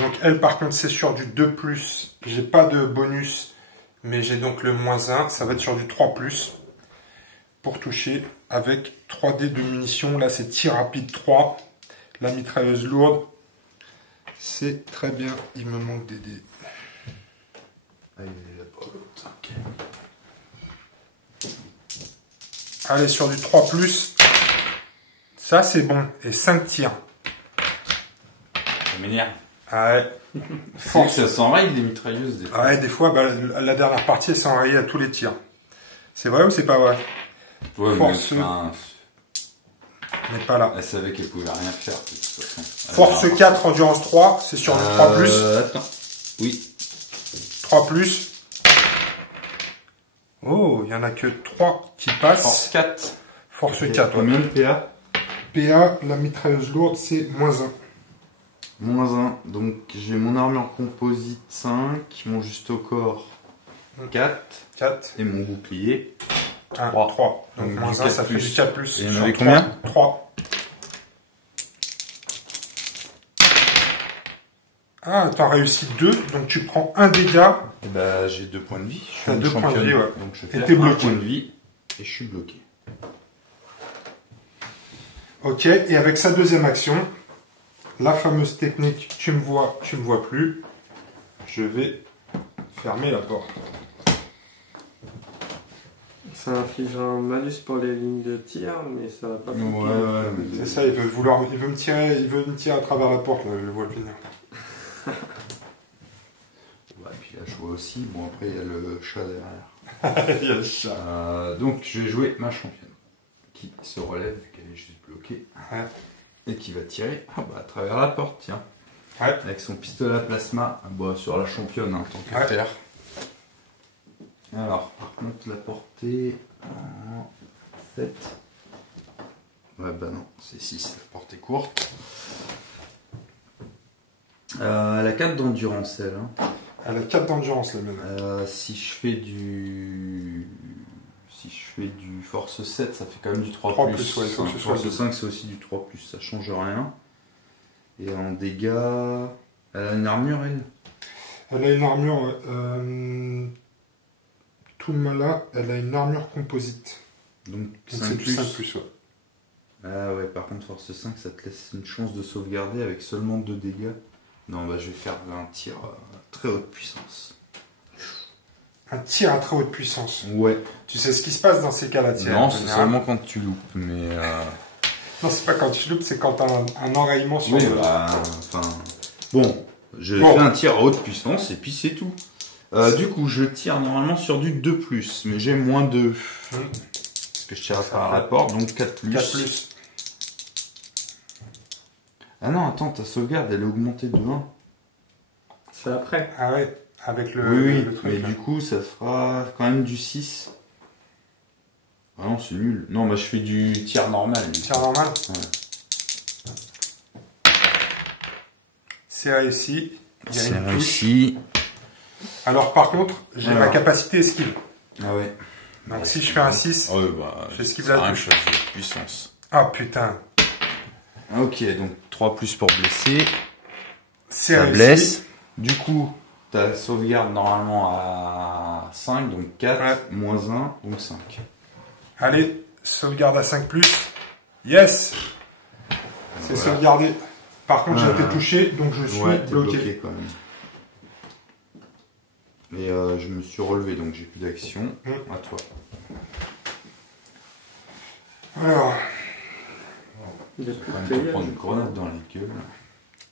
Donc elle, par contre, c'est sur du 2+, j'ai pas de bonus, mais j'ai donc le -1, ça va être sur du 3+, pour toucher avec 3 dés de munitions. Là, c'est tir rapide 3, la mitrailleuse lourde, c'est très bien, il me manque des dés. Ah, il est là-bas, l'autre. Ok. Allez, sur du 3+. Ça, c'est bon. Et 5 tirs. Ça m'énerve. Ah ouais. Force, ça s'enraye des mitrailleuses. Des fois. Ouais, des fois, bah, la dernière partie, elle s'est enrayée à tous les tirs. C'est vrai ou c'est pas vrai? Ouais, Force n'est pas là. Elle savait qu'elle pouvait rien faire, de toute façon. Force 4, endurance 3, c'est sur le 3+. Attends. Oui. 3+. Oh, il y en a que 3 qui passent. Force 4. Force 4, ouais. Combien de PA? PA, la mitrailleuse lourde, c'est -1. -1. Donc j'ai mon armure composite 5, mon juste au corps 4. 4. Et mon bouclier 1, 3. 3. Donc -1, ça fait du 4+. Et il y en avait combien? 3. Ah, t'as réussi 2, donc tu prends 1 dégât. Et bah j'ai 2 points de vie. Je suis T'as une 2 points de championne, vie, ouais. donc je Et fais t'es 1 bloqué. point de vie et je suis bloqué. Ok, et avec sa deuxième action, la fameuse technique tu me vois plus, je vais fermer la porte. Ça inflige un malus pour les lignes de tir, mais ça va pas Ouais, C'est ça, il veut me tirer à travers la porte, là, je le vois venir. Ouais, puis là je vois aussi, bon après il y a le chat derrière. Il y a le chat. Donc je vais jouer ma championne qui se relève vu qu'elle est juste bloquée. Ouais. Et qui va tirer à travers la porte, tiens. Ouais. Avec son pistolet à plasma, sur la championne, hein, tant qu'à Ouais. faire. Alors, par contre, la portée. 7. Ouais, bah non, c'est 6, la portée courte. Elle a 4 d'endurance, elle. Hein. Elle a 4 d'endurance, la même. Si je fais du force 7, ça fait quand même du 3+. 3+, ouais, il faut que ce soit Force 5, c'est aussi du 3+, ça change rien. Et en dégâts... Elle a une armure, elle? Elle a une armure... Toumala, elle a une armure composite. Donc C'est 5+. du 5+, ouais. Ah ouais, par contre, force 5, ça te laisse une chance de sauvegarder avec seulement 2 dégâts. Non, bah je vais faire un tir à très haute puissance. Un tir à très haute puissance. Ouais. Tu sais ce qui se passe dans ces cas-là, Thierry? Non, c'est seulement quand tu loupes, mais... Non, c'est pas quand tu loupes, c'est quand t'as un enrayement sur Oui, le... enfin... Bon, je fais un tir à haute puissance et puis c'est tout. Du coup, je tire normalement sur du 2+, mais j'ai -2. Parce que je tire par la porte, donc 4+. 4+. Ah non, attends, ta sauvegarde, elle est augmentée de 1. C'est après. Ah ouais, avec le, Oui, le truc. mais là. du coup, ça fera quand même du 6. Ah non, c'est nul. Non, bah je fais du tir normal. Tir normal. Ouais. C'est réussi. Il y a C'est une touche. réussi. Alors par contre, j'ai ma capacité esquive. Ah ouais. Donc si je fais un 6, ouais, bah, j'esquive la touche. Puissance. Ah putain. Ok, donc 3+ pour blesser. C'est Ça réussi. blesse. Du coup, ta sauvegarde normalement à 5, donc 4, Ouais. -1, donc 5. Allez, sauvegarde à 5+. Yes. C'est Voilà. sauvegardé. Par contre, j'ai été touché, donc je suis Ouais, t'es bloqué. bloqué quand même. Mais je me suis relevé, donc j'ai plus d'action. À toi. Alors, Il est Je plus vais quand de même te payer. prendre une grenade dans la gueule.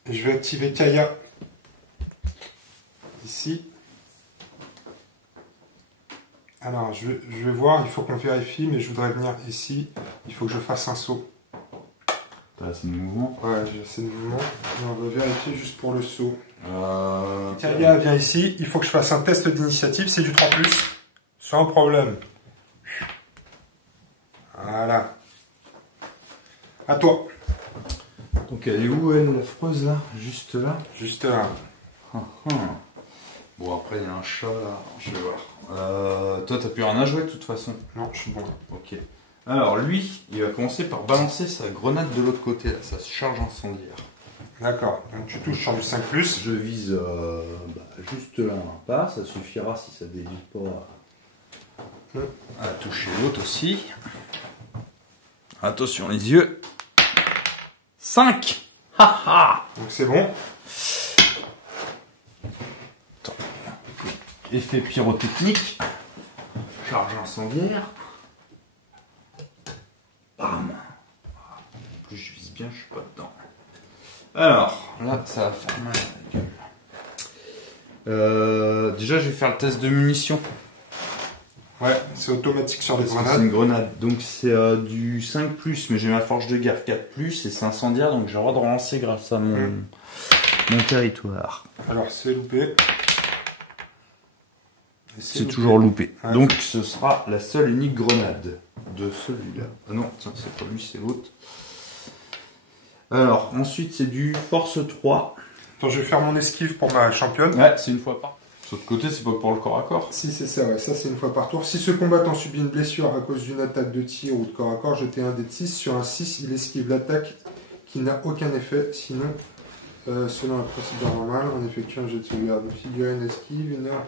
je vais activer Kaya. Ici. Alors, je vais voir, il faut qu'on vérifie, mais je voudrais venir ici. Il faut que je fasse un saut. T'as assez de mouvement. Ouais, j'ai assez de mouvement. Et on va vérifier juste pour le saut. Euh... Kaya vient ici. Il faut que je fasse un test d'initiative. C'est du 3+. Sans problème. Voilà. À toi. Donc elle est où elle, l'affreuse là? Juste là? Juste là. Bon après il y a un chat là, je vais voir. Toi t'as plus rien à jouer de toute façon. Non, je suis bon. Ok. Alors lui, il va commencer par balancer sa grenade de l'autre côté là, sa charge incendiaire. D'accord. Donc tu touches sur du 5+. Je vise juste là un pas, ça suffira si ça dévie pas à toucher l'autre aussi. Attention les yeux. 5. Donc c'est bon. Effet pyrotechnique. Charge incendiaire. Bam. En plus, je vise bien, je suis pas dedans. Alors, là, ça va faire mal à la gueule. Déjà, je vais faire le test de munitions. Ouais, c'est automatique sur les grenades. C'est une grenade, donc c'est du 5+, mais j'ai ma forge de guerre 4+, et c'est incendiaire, donc j'ai le droit de relancer grâce à mon territoire. Alors, c'est loupé. C'est toujours loupé. Ouais. Donc, ce sera la seule unique grenade de celui-là. Ah non, tiens, c'est pas lui, c'est l'autre. Alors, ensuite, c'est du force 3. Attends, je vais faire mon esquive pour ma championne. Ouais, c'est une fois par. De l'autre côté, c'est pas pour le corps à corps. Si, c'est ça, ouais. Ça, c'est une fois par tour. Si ce combattant subit une blessure à cause d'une attaque de tir ou de corps à corps, jetez un dé de 6. Sur un 6, il esquive l'attaque qui n'a aucun effet. Sinon, selon la procédure normale, on effectue un jet de sauvegarde. Une figurine esquive, une arme.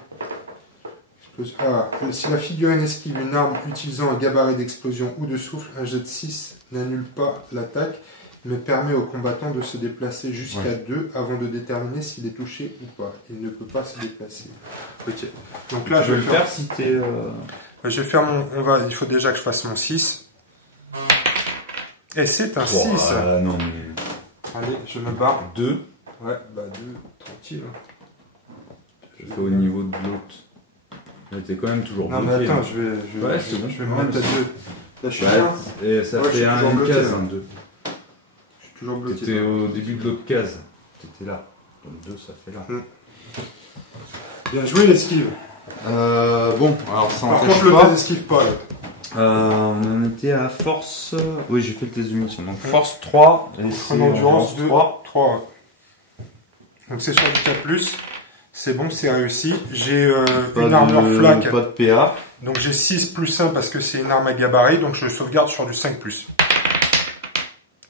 Si la figurine esquive une arme utilisant un gabarit d'explosion ou de souffle, un jet de 6 n'annule pas l'attaque, mais permet au combattant de se déplacer jusqu'à 2 avant de déterminer s'il est touché ou pas. Il ne peut pas se déplacer. Ok. Donc là, je vais le faire si t'es. Je vais faire mon. Il faut déjà que je fasse mon 6. Et c'est un 6. Non mais. Allez, je me barre. 2. Ouais, bah 2, tranquille. Je fais au niveau de l'autre. Mais t'es quand même toujours bloqué. Non mais attends, hein. je vais bon. me mettre à 2. Là, je suis et ça fait une case, un 2. Je suis toujours bloqué. T'étais au début de l'autre case. T'étais là. Donc 2, ça fait là. Bien joué l'esquive. Bon, alors ça par contre, le test d'esquive pas. On en était à force. Oui, j'ai fait le test de munitions. Donc force 3. Et c'est endurance 2. 3. Donc c'est sur du 4+. C'est bon, c'est réussi. J'ai une armure flaque. Pas de PA. Donc j'ai 6+1 parce que c'est une arme à gabarit. Donc je sauvegarde sur du 5+.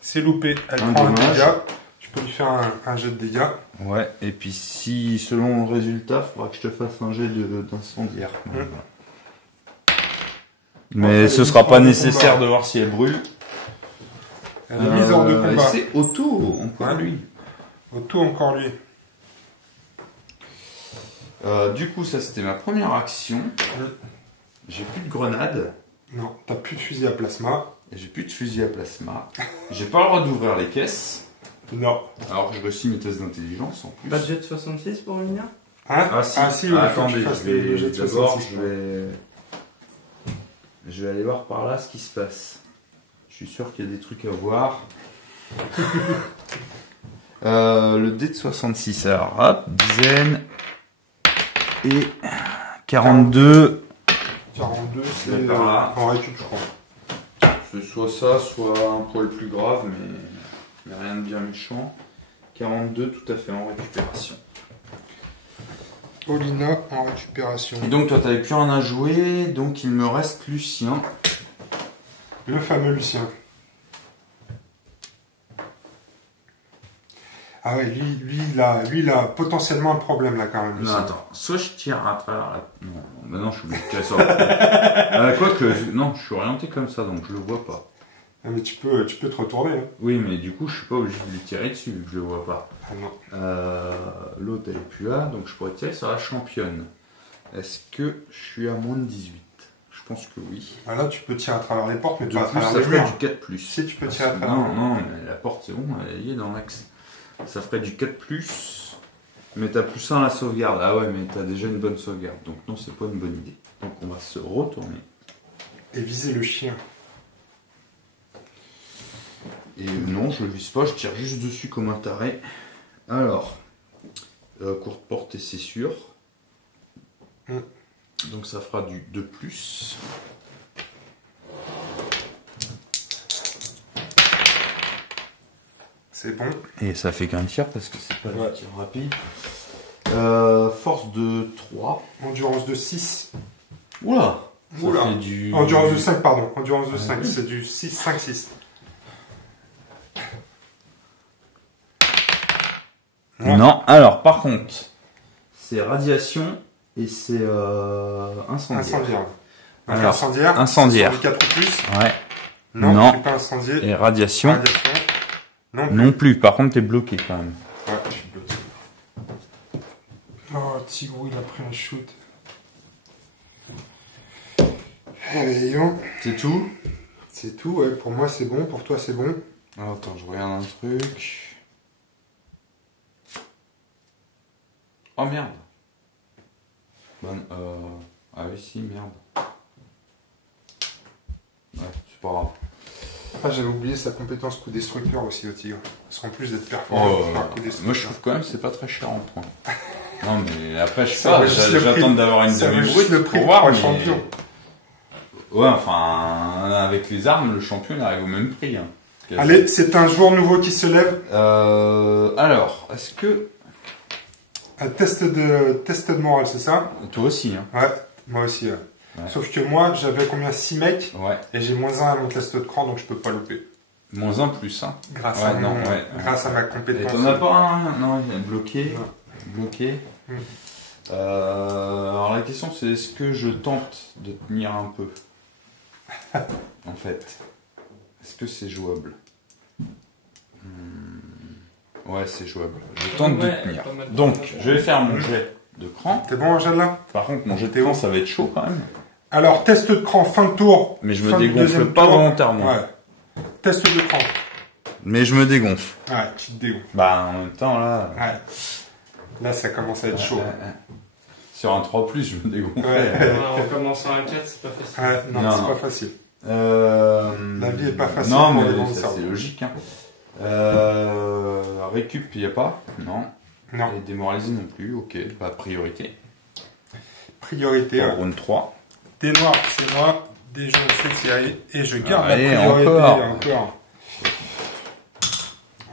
C'est loupé. Elle prend un dégât. Je peux lui faire un jet de dégâts. Ouais, et puis si, selon le résultat, il faudra que je te fasse un jet d'incendiaire. Mais ce sera pas nécessaire de voir si elle brûle. Elle est mise hors de combat. C'est auto, encore lui. Auto, encore lui. Du coup, ça c'était ma première action. J'ai plus de grenades. Non, t'as plus de fusil à plasma. Et j'ai plus de fusil à plasma. J'ai pas le droit d'ouvrir les caisses. Non. Alors que je réussis mes tests d'intelligence en plus. Pas de jet de 66 pour venir hein? Ah si, attendez, d'abord je vais aller voir par là ce qui se passe. Je suis sûr qu'il y a des trucs à voir. Le dé de 66, alors hop, dizaine et 42. 42, c'est par là. En récup, je crois. C'est soit ça, soit un poil plus grave, mais rien de bien méchant. 42, tout à fait en récupération. Olina en récupération. Et donc toi t'avais plus rien à jouer, donc il me reste Lucien. Le fameux Lucien. Ah ouais, lui il a potentiellement un problème là quand même. Non, attends, soit je tire à travers la... Non, maintenant je suis obligé de tirer sur la... Quoique, non, je suis orienté comme ça, donc je le vois pas. Ah, mais tu peux te retourner. Hein. Oui, mais du coup, je suis pas obligé de lui tirer dessus, vu que je le vois pas. Ah non. L'autre, elle est plus là, donc je pourrais tirer sur la championne. Est-ce que je suis à moins de 18 ? Je pense que oui. Ah là, tu peux tirer à travers les portes, mais de pas à travers ça les ferait murs. du 4+. Si, tu peux tirer à travers. Non, mais la porte, c'est bon, elle y est dans l'axe. Ça ferait du 4+, mais t'as +1 à la sauvegarde. Ah ouais, mais t'as déjà une bonne sauvegarde, donc non, c'est pas une bonne idée. Donc on va se retourner. Et viser le chien. Et non, je le vise pas, je tire juste dessus comme un taré. Alors, courte portée, c'est sûr. Donc ça fera du 2+. C'est bon. Et ça fait qu'un tir parce que c'est pas un tir rapide. Force de 3. Endurance de 6. Oula. Oula. Ça fait du... Endurance de 5, pardon. Endurance de 5, c'est du 6, 5, 6. Ouais. Non, alors par contre, c'est radiation et c'est incendiaire. Incendiaire. Donc alors, incendiaire. Incendiaire. 4 ou plus. Ouais. Non, c'est pas incendié. Et radiation. Radiation. Non plus. Par contre, t'es bloqué quand même. Ouais, je suis bloqué. Oh, Tigrou, il a pris un shoot. Allez, C'est tout ? C'est tout, ouais. Pour moi, c'est bon. Pour toi, c'est bon. Alors, attends, je regarde un truc. Oh merde. Ah oui, si, merde. Ouais, c'est pas grave. Ah, j'avais oublié sa compétence coup destructeur aussi au tigre. Parce qu'en plus d'être performant, moi je trouve quand même que c'est pas très cher en points. Non, mais après, je sais pas, j'attends d'avoir une demi-brute pour voir. Champion. Ouais, enfin, avec les armes, le champion il arrive au même prix. Hein. Allez, c'est un joueur nouveau qui se lève. Alors, est-ce que. Un test de morale, c'est ça? Toi aussi, hein. Ouais, moi aussi, ouais. Ouais. Sauf que moi, j'avais combien 6 mecs, ouais. Et j'ai -1 à mon test de cran, donc je peux pas louper. -1 plus 1 grâce à ma compétence. Et t'en as pas un? Non, il est bloqué. Non. Bloqué. Alors la question c'est, est-ce que je tente de tenir un peu? En fait. Est-ce que c'est jouable? Ouais, c'est jouable. Je tente de tenir. Donc, je vais faire mon jet de cran. T'es bon, Angèle, là? Par contre, mon jet de cran, ça va être chaud quand même. Alors, test de cran, fin de tour. Mais je me dégonfle pas volontairement. Ouais. Test de cran. Mais je me dégonfle. Ouais, tu te dégonfles. Bah, en même temps, là. Ouais. Là, ça commence à être chaud. Sur un 3+, je me dégonfle. En commençant à 4, c'est pas facile. Ouais, non, c'est pas facile. La vie est pas facile. Non, mais ça, c'est logique. Hein. Récup, il n'y a pas? Non. Non. Et démoralisé non plus, ok. Bah, priorité. Priorité. Round 3. Des noirs, c'est moi. Des jaunes, c'est Thierry. Et je garde la priorité encore.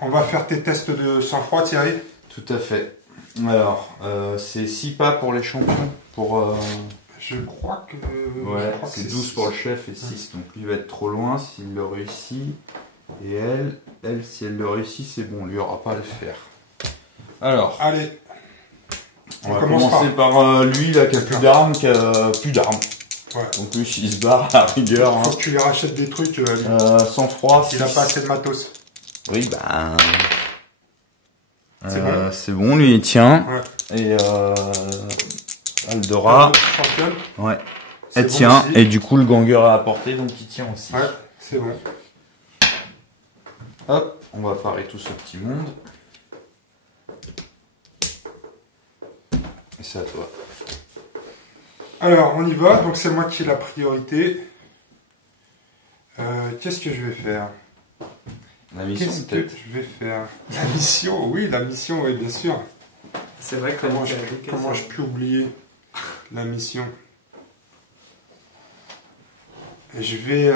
On va faire tes tests de sang-froid, Thierry. Tout à fait. Alors, c'est 6 pas pour les champions. Pour, je crois que. Ouais, c'est 12 pour le chef et 6. Donc lui va être trop loin s'il le réussit. Et elle, si elle le réussit, c'est bon, lui aura pas à le faire. Alors. Allez. On va commencer par lui là qui a plus d'armes, Ouais. Donc lui, il se barre à la rigueur. Faut que tu lui rachètes des trucs. Sans froid. Il a pas assez de matos. Oui, bah. C'est bon. C'est bon, lui il tient. Ouais. Et Aldora. Ouais. Elle tient. Bon, et du coup, le ganger a apporté, donc il tient aussi. Ouais, c'est bon. Hop, on va parer tout ce petit monde. Et c'est à toi. Alors, on y va. Donc, c'est moi qui ai la priorité. Qu'est-ce que je vais faire? La mission, peut-être. Qu'est-ce que je vais faire? La mission, oui, bien sûr. C'est vrai que comment je peux oublier la mission? Je vais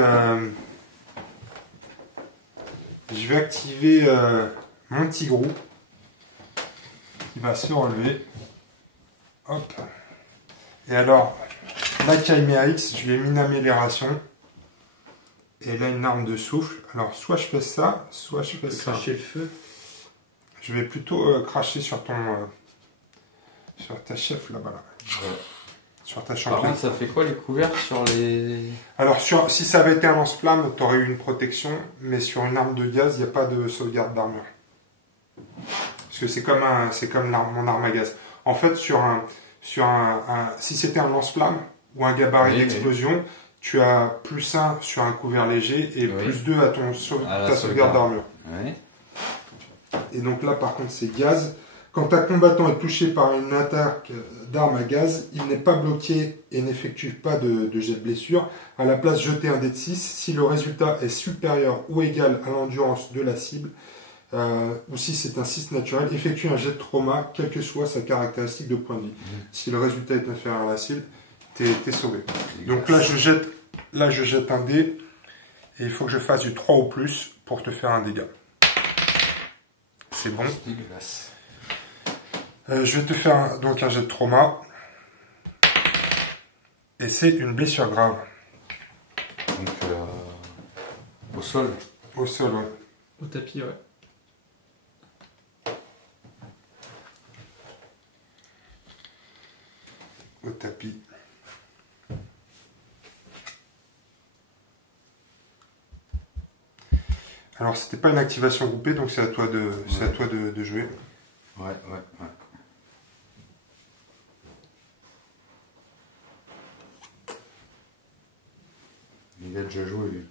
activer mon tigrou qui va se relever. Hop. Et alors, la Chimera X, je lui ai mis une amélioration. Et là, une arme de souffle. Alors, soit je fais ça, soit je fais ça. Cracher le feu. Je vais plutôt cracher sur ton... sur ta chef là-bas. Là. Ouais. Sur ta championne. Par contre, ça fait quoi les couverts sur les... Alors, si ça avait été un lance-flamme, tu aurais eu une protection. Mais sur une arme de gaz, il n'y a pas de sauvegarde d'armure. Parce que c'est comme mon arme à gaz. En fait, si c'était un lance-flamme ou un gabarit d'explosion, tu as +1 sur un couvert léger et +2 à ta sauvegarde d'armure. Oui. Et donc là, par contre, c'est gaz. Quand ta combattant est touché par une attaque d'arme à gaz, il n'est pas bloqué et n'effectue pas de jet de blessure. À la place, jetez un dé de 6. Si le résultat est supérieur ou égal à l'endurance de la cible, ou si c'est un 6 naturel, effectue un jet de trauma, quelle que soit sa caractéristique de point de vie. Si le résultat est inférieur à la cible, t'es sauvé. Donc là, je jette un dé et il faut que je fasse du 3 ou plus pour te faire un dégât. C'est bon. Dégueulasse. Je vais te faire donc un jet de trauma. Et c'est une blessure grave. Donc, au sol. Au sol, ouais. Au tapis, ouais. Au tapis. Alors, c'était pas une activation groupée, donc c'est à toi de jouer. Ouais. Il a déjà joué, lui.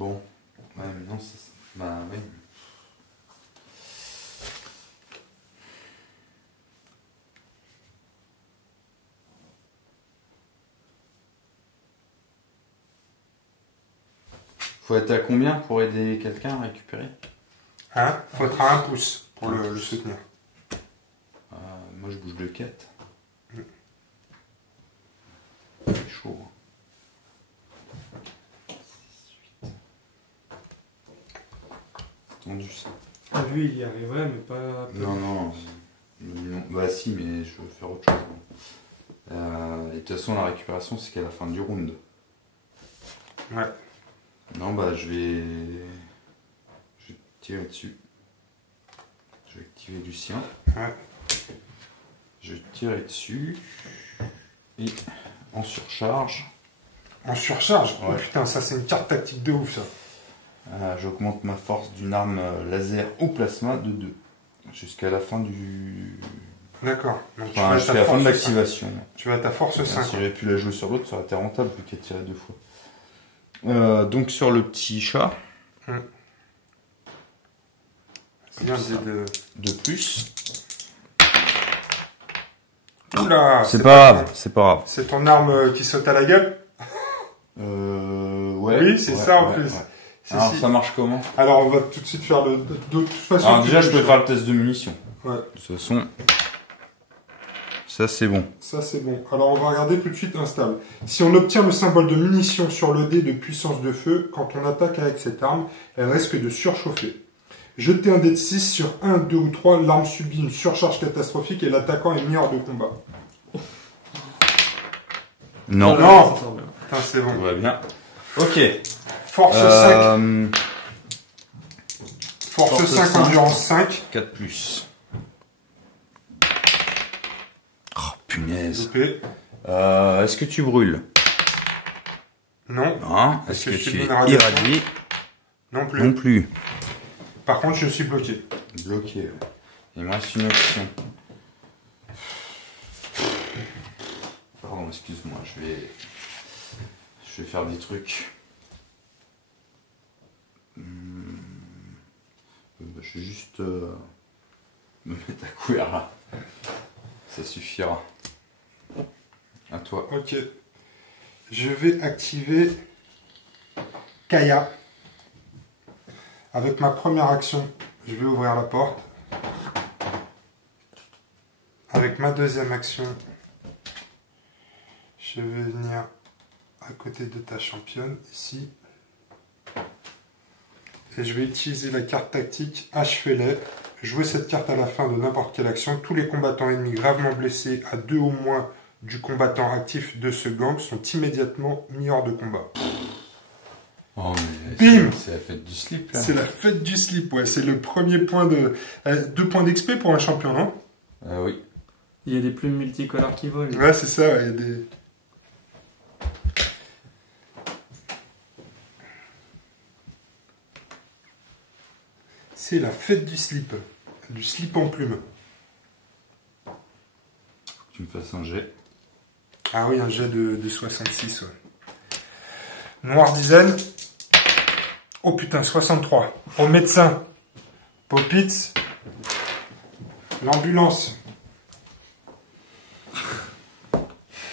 Bon. Ouais, mais non, c'est... Bah, oui. Faut être à combien pour aider quelqu'un à récupérer? Faut être à 1 pouce pour le soutenir. Moi, je bouge de 4. C'est chaud. C'est tendu, ça. Ah, lui, il y arriverait, mais pas... Non. Bah si, mais je veux faire autre chose. Et de toute façon, la récupération, c'est qu'à la fin du round. Ouais. Non, bah je vais tirer dessus. Je vais activer Lucien. Ouais. Je vais tirer dessus. Et en surcharge. En surcharge? Ouais. Oh putain, ça c'est une carte tactique de ouf, ça. J'augmente ma force d'une arme laser ou plasma de 2. Jusqu'à la fin du... D'accord. Donc, Enfin, jusqu'à la fin de l'activation. Tu vas à ta force 5. Si j'avais pu la jouer sur l'autre, ça aurait été rentable vu qu'elle tirait 2 fois. Donc sur le petit chat. Bien de plus. Oula, c'est pas grave, c'est pas grave. C'est ton arme qui saute à la gueule? Ouais. Oui, c'est ça en plus. Ouais. Alors ça marche comment? Alors on va tout de suite faire de toute façon. Alors déjà je peux faire le test de munitions. Ouais. De toute façon, ça c'est bon. Ça c'est bon. Alors on va regarder tout de suite instable. Si on obtient le symbole de munition sur le dé de puissance de feu, quand on attaque avec cette arme, elle risque de surchauffer. Jetez un dé de 6 sur 1, 2 ou 3, l'arme subit une surcharge catastrophique et l'attaquant est mis hors de combat. Non. Non. Putain, c'est bon. Tout va bien. Ok. Force 5. Force 5, endurance 5. 4 plus. Oh, punaise. Est-ce que tu brûles? Non. Non. Est-ce que tu es irradié? Non plus. Non plus. Par contre, je suis bloqué. Bloqué, ouais. Il me reste une option. Pardon, excuse-moi, je vais faire des trucs. Je vais juste me mettre à couvert là. Ça suffira. À toi. Ok. Je vais activer Kaya. Avec ma première action, je vais ouvrir la porte. Avec ma deuxième action, je vais venir à côté de ta championne, ici. Et je vais utiliser la carte tactique Achevez-les. Jouer cette carte à la fin de n'importe quelle action. Tous les combattants ennemis gravement blessés à 2 ou moins du combattant actif de ce gang sont immédiatement mis hors de combat. Oh, mais Bim! C'est la fête du slip, là. C'est la fête du slip, ouais. C'est le premier point de... 2 points d'XP pour un champion, non? Oui. Il y a des plumes multicolores qui volent. Ouais, c'est ça, ouais. Il y a des... C'est la fête du slip. Du slip en plume. Faut que tu me fasses un jet. Ah oui, un jet de 66, ouais. Noir dizaine. Oh putain, 63. Au médecin. Popitz. L'ambulance.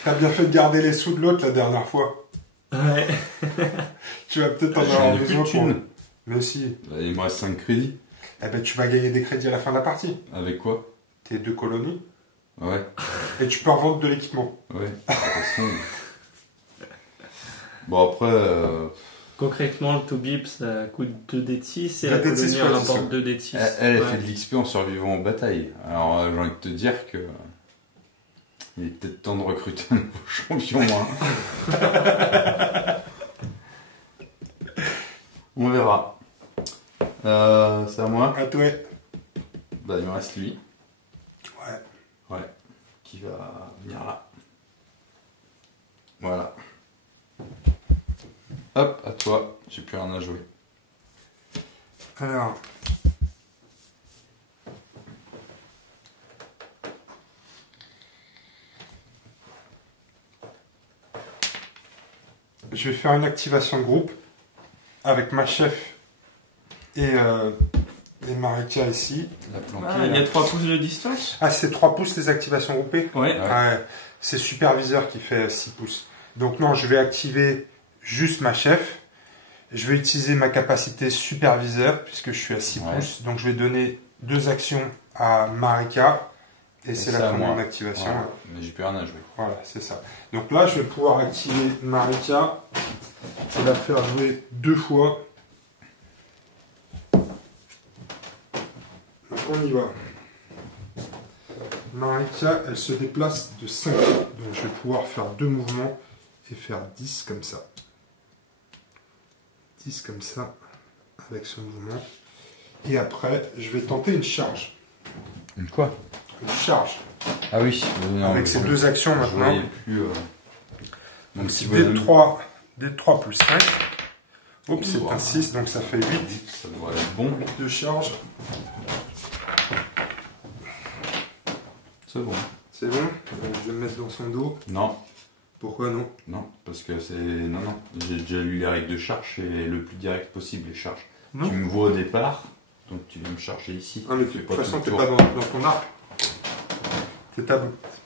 T'as bien fait de garder les sous de l'autre la dernière fois. Ouais. Tu vas peut-être en avoir J'ai besoin plus de pour... thunes. Mais si. Il me reste 5 crédits. Eh ben, tu vas gagner des crédits à la fin de la partie. Avec quoi? Tes 2 colonies. Ouais. Et tu peux revendre de l'équipement. Ouais. De toute façon... Bon, après... Concrètement, le 2-bip, ça coûte 2 d de 6 et la 2 d de 6, colonie ouais, en c'est ça. importe 2 d de 6. Elle Ouais. fait de l'XP en survivant en bataille. Alors, j'ai envie de te dire que... Il est peut-être temps de recruter un nouveau champion, hein. On verra. C'est à moi. À toi. Bah, il me reste lui. Ouais. Ouais. Qui va venir là. Voilà. Hop, à toi. J'ai plus rien à jouer. Alors. Je vais faire une activation de groupe. avec ma chef et Marika ici. Il y a 3 pouces de distance. Ah, c'est 3 pouces les activations groupées? Ouais. Ouais. C'est superviseur qui fait 6 pouces. Donc non, je vais activer juste ma chef. Je vais utiliser ma capacité superviseur puisque je suis à 6 pouces. Donc je vais donner 2 actions à Marika et c'est la fin de mon activation. Voilà. Mais j'ai plus rien à jouer. Voilà, c'est ça. Donc là, je vais pouvoir activer Marika et la faire jouer 2 fois. Donc on y va. Marika, elle se déplace de 5. Donc je vais pouvoir faire 2 mouvements et faire 10 comme ça. 10 comme ça avec ce mouvement. Et après, je vais tenter une charge. Une quoi? Une charge. Ah oui. Non, avec ces 2 actions maintenant. Plus, donc si D3 plus 5. Oups, c'est un 6, donc ça fait 8. Ça devrait être bon. 8 de charge. C'est bon. C'est bon. Donc, je vais le mettre dans son dos. Non. Pourquoi non? Non, parce que c'est... Non. J'ai déjà lu les règles de charge, c'est le plus direct possible, les charges. Non. Tu me vois au départ, donc tu viens me charger ici. Ah, mais de toute façon, tu n'es pas dans ton arc. Tu n'es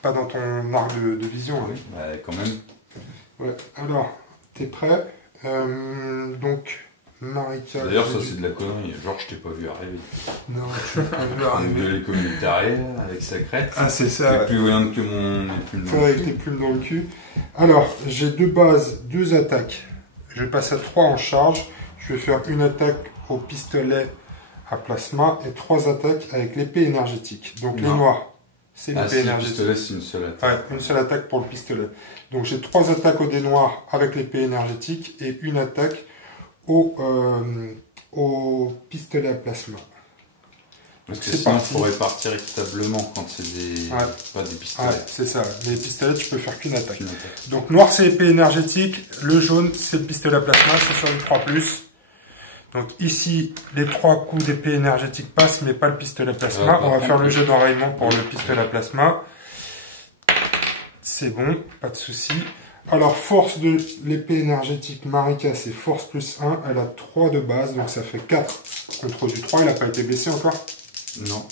pas dans ton arc de vision. Oui, bah, quand même. Ouais. Alors, tu es prêt? Donc, Marika... D'ailleurs, ça c'est de la connerie. Genre, je t'ai pas vu arriver. Non, je t'ai pas vu arriver. Les communautaires avec sa crête. Ah, c'est ça. C'est plus rien que mon éplume dans le cul. Avec tes plumes dans le cul. Alors, j'ai 2 bases, 2 attaques. Je vais passer à 3 en charge. Je vais faire une attaque au pistolet à plasma et 3 attaques avec l'épée énergétique. Donc, les noirs, c'est l'épée énergétique. Le pistolet, c'est une seule attaque. Ouais, une seule attaque pour le pistolet. Donc, j'ai 3 attaques au dé noir avec l'épée énergétique et une attaque au pistolet à plasma. Parce que sinon, il faudrait partir équitablement quand c'est pas des pistolets. Ouais, c'est ça. Les pistolets, tu peux faire qu'une attaque. Donc, noir, c'est l'épée énergétique. Le jaune, c'est le pistolet à plasma. C'est sur le 3+. Donc, ici, les 3 coups d'épée énergétique passent, mais pas le pistolet à plasma. On va faire le jet d'enraillement pour le pistolet à plasma. C'est bon, pas de souci. Alors, force de l'épée énergétique Marika, c'est force plus 1. Elle a 3 de base, donc ça fait 4 contre du 3. Il n'a pas été baissé encore? Non,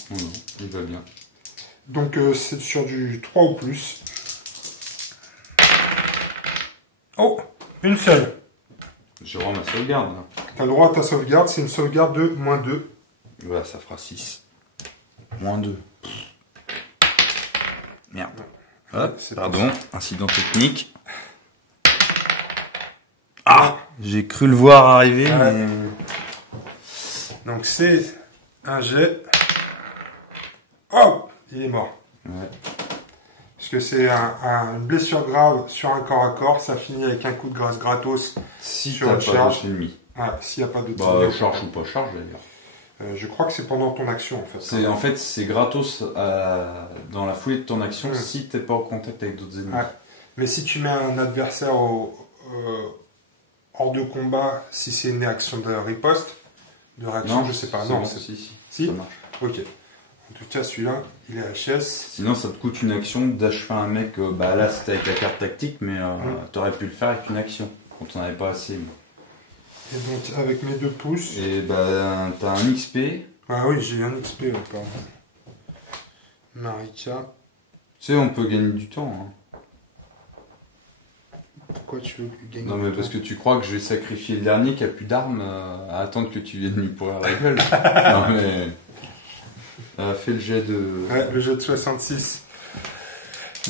il va bien. Donc, c'est sur du 3 ou plus. Oh, une seule. Je rends ma sauvegarde, là. Tu as le droit à ta sauvegarde, c'est une sauvegarde de -2. Voilà, ça fera 6. -2. Merde. Hop, pardon, incident technique. Ah, j'ai cru le voir arriver, mais... Donc c'est un jet. Oh, il est mort. Ouais. Parce que c'est une blessure grave sur un corps à corps, ça finit avec un coup de grâce gratos si sur une charge. Ah, s'il n'y a pas de charge ou pas charge d'ailleurs. Je crois que c'est pendant ton action en fait. C'est gratos dans la foulée de ton action si t'es pas en contact avec d'autres ennemis. Ouais. Mais si tu mets un adversaire hors de combat, si c'est une action de riposte, de réaction, je sais pas. Non, si, ça marche. Ok. En tout cas, celui-là, il est HS. Sinon, ça te coûte une action d'achever un mec. Là, c'était avec la carte tactique, mais t'aurais pu le faire avec une action quand on n'avait pas assez. Et donc, avec mes 2 pouces. Et t'as un XP. Ah oui, j'ai un XP, pardon. Marika. Tu sais, on peut gagner du temps. Hein. Pourquoi tu veux gagner du temps ? Non, mais parce que tu crois que je vais sacrifier le dernier qui a plus d'armes à attendre que tu viennes lui pourrir la gueule. Non, mais. Fais le jet de. Ouais, le jet de 66.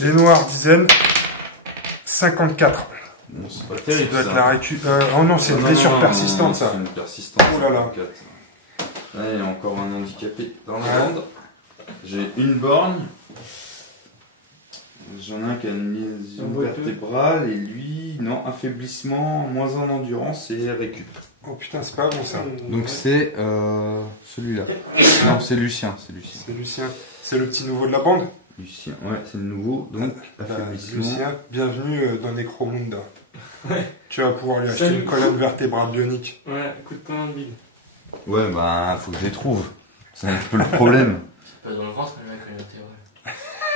Les noirs, dizaines. 54. Non, c'est pas terrible. Ça doit être la récup. Oh non, c'est une blessure persistante, ça. C'est une persistante. Oh là là. Il y a encore un handicapé dans la bande. J'ai une borgne. J'en ai un qui a une lésion vertébrale et lui, non, affaiblissement, moins en endurance et récup. Oh putain, c'est pas bon ça. Donc c'est celui-là. Non, c'est Lucien. C'est Lucien. C'est le petit nouveau de la bande. Lucien, ouais, c'est le nouveau. Donc, affaiblissement. Lucien, bienvenue dans Necromunda. Ouais. Tu vas pouvoir lui acheter une colonne vertébrale bionique. Ouais, coûte combien de billes? Ouais, faut que je les trouve. C'est un peu le problème. C'est pas dans le ventre, mais avec une vertébrale.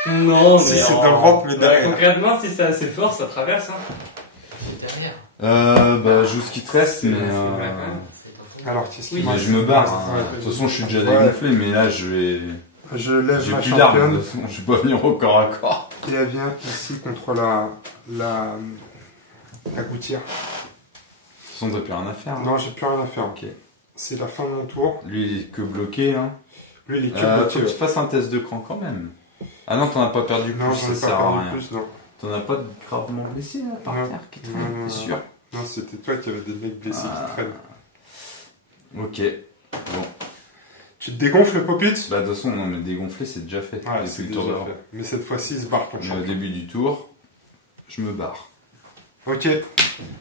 Non, mais si c'est dans le ventre, mais derrière. Concrètement, si c'est assez fort, ça traverse. Hein. C'est derrière. Je joue ce qui te reste, mais... Alors, mais je me barre. De toute façon, je suis déjà dégonflé, mais là, je vais... Je lève j'ai ma plus championne. d'armes, de toute façon, je vais pas venir au corps à corps. Et elle vient ici contre la gouttière. De toute façon, t'as plus rien à faire. Non, j'ai plus rien à faire. Ok. C'est la fin de mon tour. Lui, il est que bloqué. Hein. Lui, il est que bloqué. Faut que tu fasses un test de cran quand même. Ah non, t'en as pas perdu plus, Non, ça j'en ai sert pas à perdu rien. plus, non. T'en as pas de gravement blessé là, par terre qui traîne, t'es sûr? Non, c'était toi qui avais des mecs blessés qui traînent. Ok. Bon. Tu te dégonfles le Popit? Bah de toute façon, non mais dégonfler c'est déjà fait. Ouais, c'est déjà fait. Mais cette fois-ci, il se barre ton champion. Au début du tour, je me barre. Ok.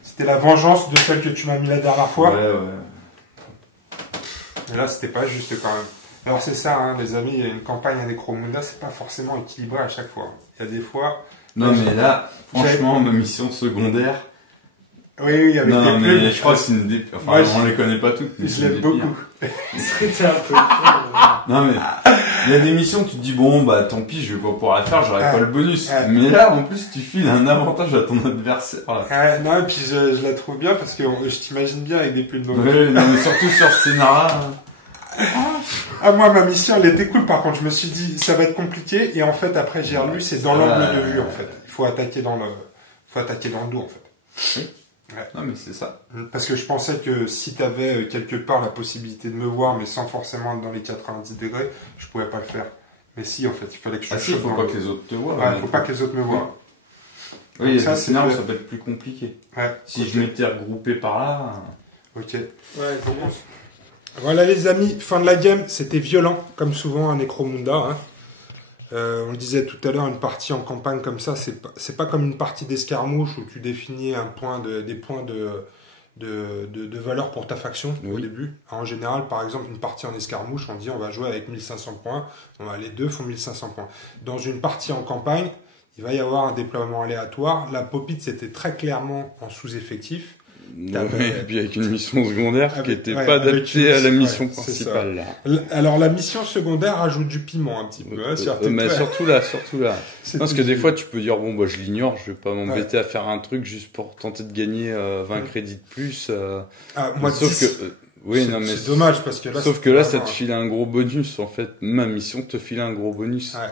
C'était la vengeance de celle que tu m'as mis la dernière fois. Ouais. Et là, c'était pas juste quand même. Alors c'est ça, hein, les amis, une campagne à Necromunda, c'est pas forcément équilibré à chaque fois. Il y a des fois... Non mais là, franchement, ma mission secondaire... Oui, avec non, des mais plumes. je crois que c'est une des... Enfin, moi, on les connaît pas toutes, mais je l'aime beaucoup. C'était un peu... Non mais, il y a des missions, tu te dis, bon, bah tant pis, je vais pas pouvoir la faire, j'aurai pas le bonus. Mais là, en plus, tu files un avantage à ton adversaire. Là. Non, et puis je la trouve bien parce que je t'imagine bien avec des plumes. Ouais, non mais surtout sur ce scénario-là... Ah, moi, ma mission, elle était cool. Par contre, je me suis dit, ça va être compliqué. Et en fait, après, j'ai relu, c'est dans l'angle de vue, en fait. Il faut attaquer dans le dos, en fait. Oui. Ouais. Non, mais c'est ça. Parce que je pensais que si t'avais quelque part la possibilité de me voir, mais sans forcément être dans les 90 degrés, je pouvais pas le faire. Mais si, en fait, il fallait que je il faut pas que les autres te voient. Ouais, il faut pas que les autres me voient. Oui, ça, c'est ça peut être plus compliqué. Ouais. Si je m'étais regroupé par là... Ok. Ouais, commence. Voilà les amis, fin de la game, c'était violent, comme souvent à Necromunda. Hein. On le disait tout à l'heure, une partie en campagne comme ça, c'est pas comme une partie d'escarmouche où tu définis des points de valeur pour ta faction au début. En général, par exemple, une partie en escarmouche, on dit on va jouer avec 1500 points, les deux font 1500 points. Dans une partie en campagne, il va y avoir un déploiement aléatoire. La Popit, c'était très clairement en sous-effectif. Et puis avec une mission secondaire qui n'était pas adaptée à la mission principale. Là. Alors la mission secondaire rajoute du piment un petit peu. Mais surtout là. Parce que des fois tu peux dire bon bah je l'ignore, je vais pas m'embêter à faire un truc juste pour tenter de gagner 20 crédits de plus. Moi, sauf que c'est dommage parce que là. Sauf que là ça te file un gros bonus en fait. Ma mission te file un gros bonus. Ouais.